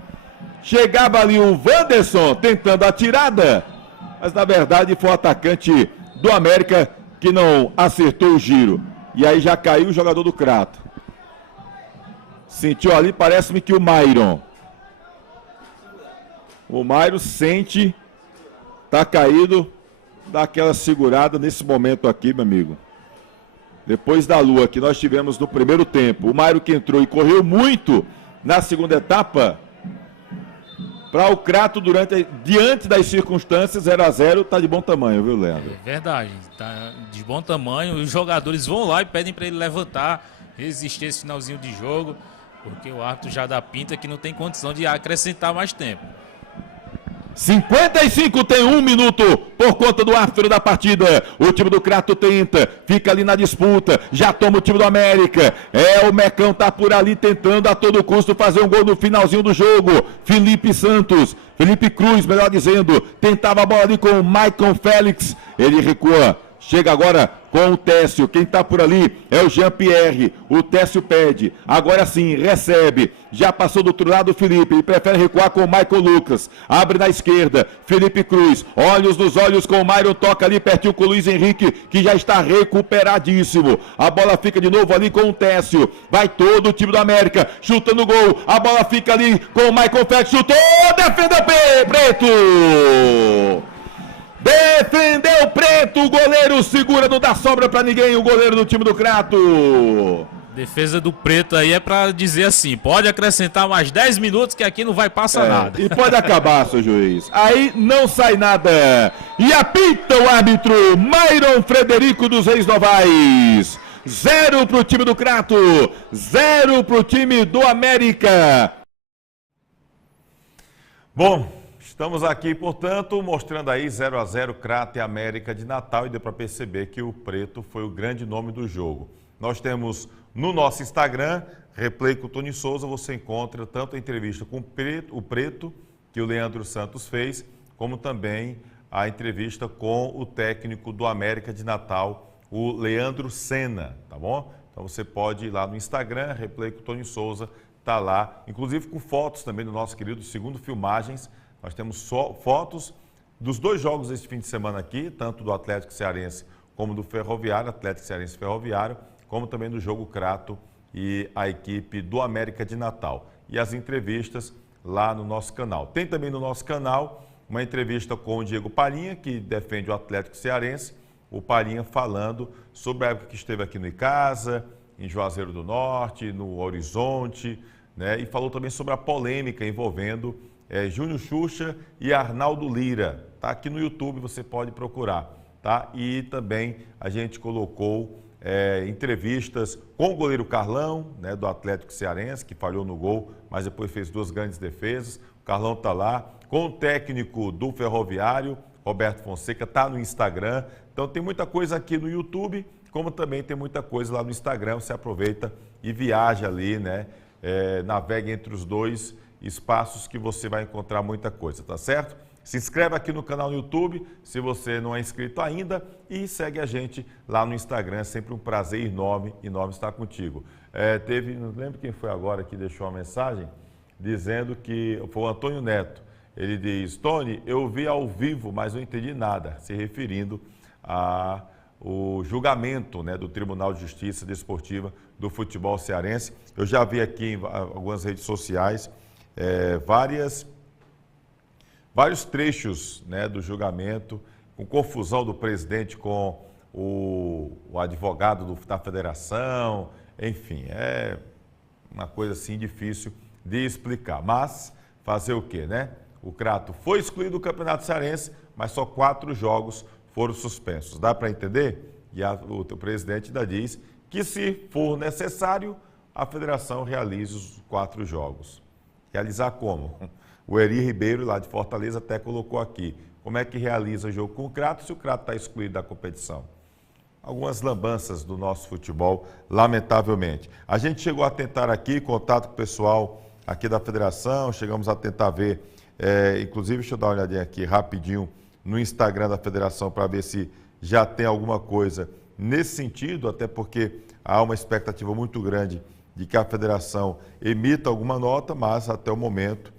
Chegava ali o Wanderson tentando a tirada. Mas na verdade foi o atacante do América que não acertou o giro. E aí já caiu o jogador do Crato. Sentiu ali, parece-me que o Myron. O Myron sente, tá caído, dá aquela segurada nesse momento aqui, meu amigo. Depois da lua que nós tivemos no primeiro tempo, o Myron que entrou e correu muito na segunda etapa, para o Crato diante das circunstâncias 0-0, tá de bom tamanho, viu, Leandro? É verdade, tá de bom tamanho. Os jogadores vão lá e pedem para ele levantar, resistir esse finalzinho de jogo, porque o árbitro já dá pinta que não tem condição de acrescentar mais tempo. 55 tem 1 minuto por conta do árbitro da partida. O time do Crato tenta, fica ali na disputa, já toma o time do América. O Mecão tá por ali tentando a todo custo fazer um gol no finalzinho do jogo. Felipe Cruz, melhor dizendo, tentava a bola ali com o Maicon Félix. Ele recua. Chega agora com o Técio. Quem está por ali é o Jean-Pierre. O Técio pede. Agora sim, recebe. Já passou do outro lado o Felipe. Ele prefere recuar com o Michael Lucas. Abre na esquerda. Felipe Cruz. Olhos nos olhos com o Myron. Toca ali pertinho com o Luiz Henrique, que já está recuperadíssimo. A bola fica de novo ali com o Técio. Vai todo o time do América. Chutando o gol. A bola fica ali com o Michael Félix. Chutou. Defendeu Preto. Defendeu o Preto, o goleiro segura, não dá sobra pra ninguém, o goleiro do time do Crato. Defesa do Preto aí é pra dizer assim, pode acrescentar mais 10 minutos que aqui não vai passar nada. E pode acabar, seu juiz. Aí não sai nada. E apita o árbitro Myron Frederico dos Reis Novais. 0 pro time do Crato, 0 pro time do América. Bom, estamos aqui, portanto, mostrando aí 0-0 Crato e América de Natal, e deu para perceber que o Preto foi o grande nome do jogo. Nós temos no nosso Instagram, Replay com o Tony Souza, você encontra tanto a entrevista com o Preto, que o Leandro Santos fez, como também a entrevista com o técnico do América de Natal, o Leandro Senna, tá bom? Então você pode ir lá no Instagram, Replay com o Tony Souza, tá lá, inclusive com fotos também do nosso querido Segundo Filmagens. Nós temos só fotos dos 2 jogos deste fim de semana aqui, tanto do Atlético Cearense como do Ferroviário, Atlético Cearense e Ferroviário, como também do jogo Crato e a equipe do América de Natal. E as entrevistas lá no nosso canal. Tem também no nosso canal uma entrevista com o Diego Palhinha, que defende o Atlético Cearense, o Palhinha falando sobre a época que esteve aqui no Icasa, em Juazeiro do Norte, no Horizonte, né? E falou também sobre a polêmica envolvendo Júnior Xuxa e Arnaldo Lira. Tá aqui no YouTube, você pode procurar, tá? E também a gente colocou entrevistas com o goleiro Carlão, né, do Atlético Cearense, que falhou no gol, mas depois fez 2 grandes defesas. O Carlão tá lá. Com o técnico do Ferroviário, Roberto Fonseca, tá no Instagram. Então tem muita coisa aqui no YouTube, como também tem muita coisa lá no Instagram. Você aproveita e viaja ali, né? Navega entre os 2 espaços que você vai encontrar muita coisa, tá certo? Se inscreve aqui no canal no YouTube, se você não é inscrito ainda, e segue a gente lá no Instagram, é sempre um prazer enorme estar contigo. Não lembro quem foi agora que deixou uma mensagem, dizendo que, foi o Antônio Neto, ele diz, Tony, eu vi ao vivo, mas não entendi nada, se referindo ao julgamento, né, do Tribunal de Justiça Desportiva do futebol cearense. Eu já vi aqui em algumas redes sociais, vários trechos, né, do julgamento, com confusão do presidente com o advogado da federação, enfim, é uma coisa assim difícil de explicar. Mas fazer o quê, né? O Crato foi excluído do Campeonato Cearense, mas só 4 jogos foram suspensos. Dá para entender? E o presidente ainda diz que, se for necessário, a federação realize os 4 jogos. Realizar como? O Eri Ribeiro, lá de Fortaleza, até colocou aqui. Como é que realiza o jogo com o Crato se o Crato está excluído da competição? Algumas lambanças do nosso futebol, lamentavelmente. A gente chegou a tentar aqui, contato com o pessoal aqui da federação, chegamos a tentar ver, inclusive, deixa eu dar uma olhadinha aqui rapidinho no Instagram da federação para ver se já tem alguma coisa nesse sentido, até porque há uma expectativa muito grande de que a federação emita alguma nota, mas até o momento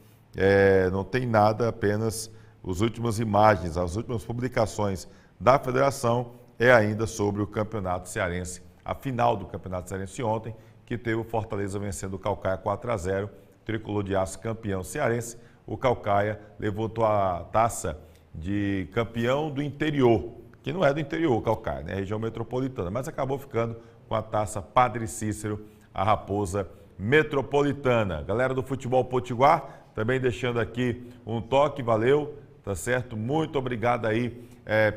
não tem nada, apenas as últimas imagens, as últimas publicações da federação ainda sobre o Campeonato Cearense a final do Campeonato Cearense ontem, que teve o Fortaleza vencendo o Caucaia 4-0, Tricolor de Aço campeão cearense. O Caucaia levantou a taça de campeão do interior, que não é do interior o Caucaia, né? Região metropolitana, mas acabou ficando com a taça Padre Cícero, a raposa metropolitana. Galera do Futebol Potiguar, também deixando aqui um toque, valeu, tá certo? Muito obrigado aí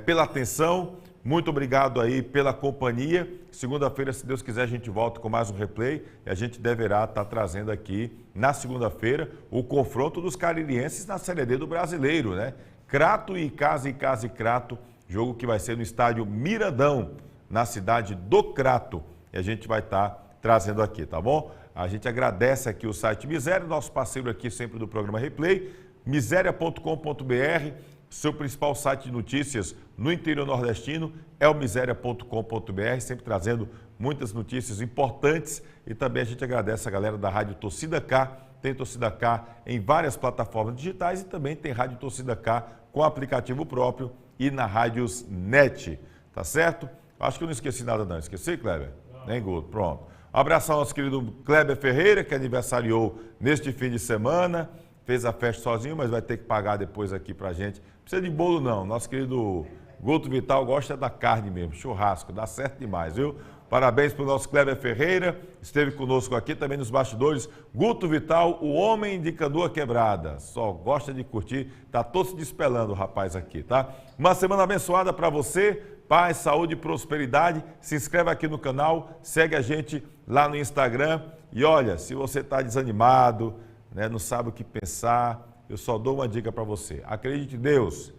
pela atenção, muito obrigado aí pela companhia. Segunda-feira, se Deus quiser, a gente volta com mais um replay e a gente deverá estar trazendo aqui, na segunda-feira, o confronto dos caririenses na Série D do Brasileiro, né? Crato e Casa e Crato, jogo que vai ser no estádio Mirandão, na cidade do Crato. E a gente vai estar trazendo aqui, tá bom? A gente agradece aqui o site Miséria, nosso parceiro aqui sempre do programa Replay, miseria.com.br, seu principal site de notícias no interior nordestino é o miseria.com.br, sempre trazendo muitas notícias importantes. E também a gente agradece a galera da Rádio Torcida K, tem Torcida K em várias plataformas digitais e também tem Rádio Torcida K com aplicativo próprio e na Rádios Net, tá certo? Acho que eu não esqueci nada não, esqueci, Kleber? Nem Guto, pronto. Um abraço ao nosso querido Kleber Ferreira, que aniversariou neste fim de semana, fez a festa sozinho, mas vai ter que pagar depois aqui pra gente. Não precisa de bolo não, nosso querido Guto Vital gosta da carne mesmo, churrasco, dá certo demais, viu? Parabéns para o nosso Kleber Ferreira, esteve conosco aqui também nos bastidores. Guto Vital, o homem de canoa quebrada, só gosta de curtir, tá todo se despelando o rapaz aqui, tá? Uma semana abençoada para você, paz, saúde e prosperidade. Se inscreve aqui no canal, segue a gente lá no Instagram e olha, se você está desanimado, né, não sabe o que pensar, eu só dou uma dica para você. Acredite em Deus,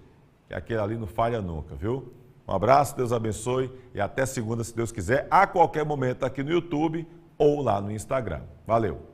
que aquele ali não falha nunca, viu? Um abraço, Deus abençoe e até segunda, se Deus quiser, a qualquer momento aqui no YouTube ou lá no Instagram. Valeu!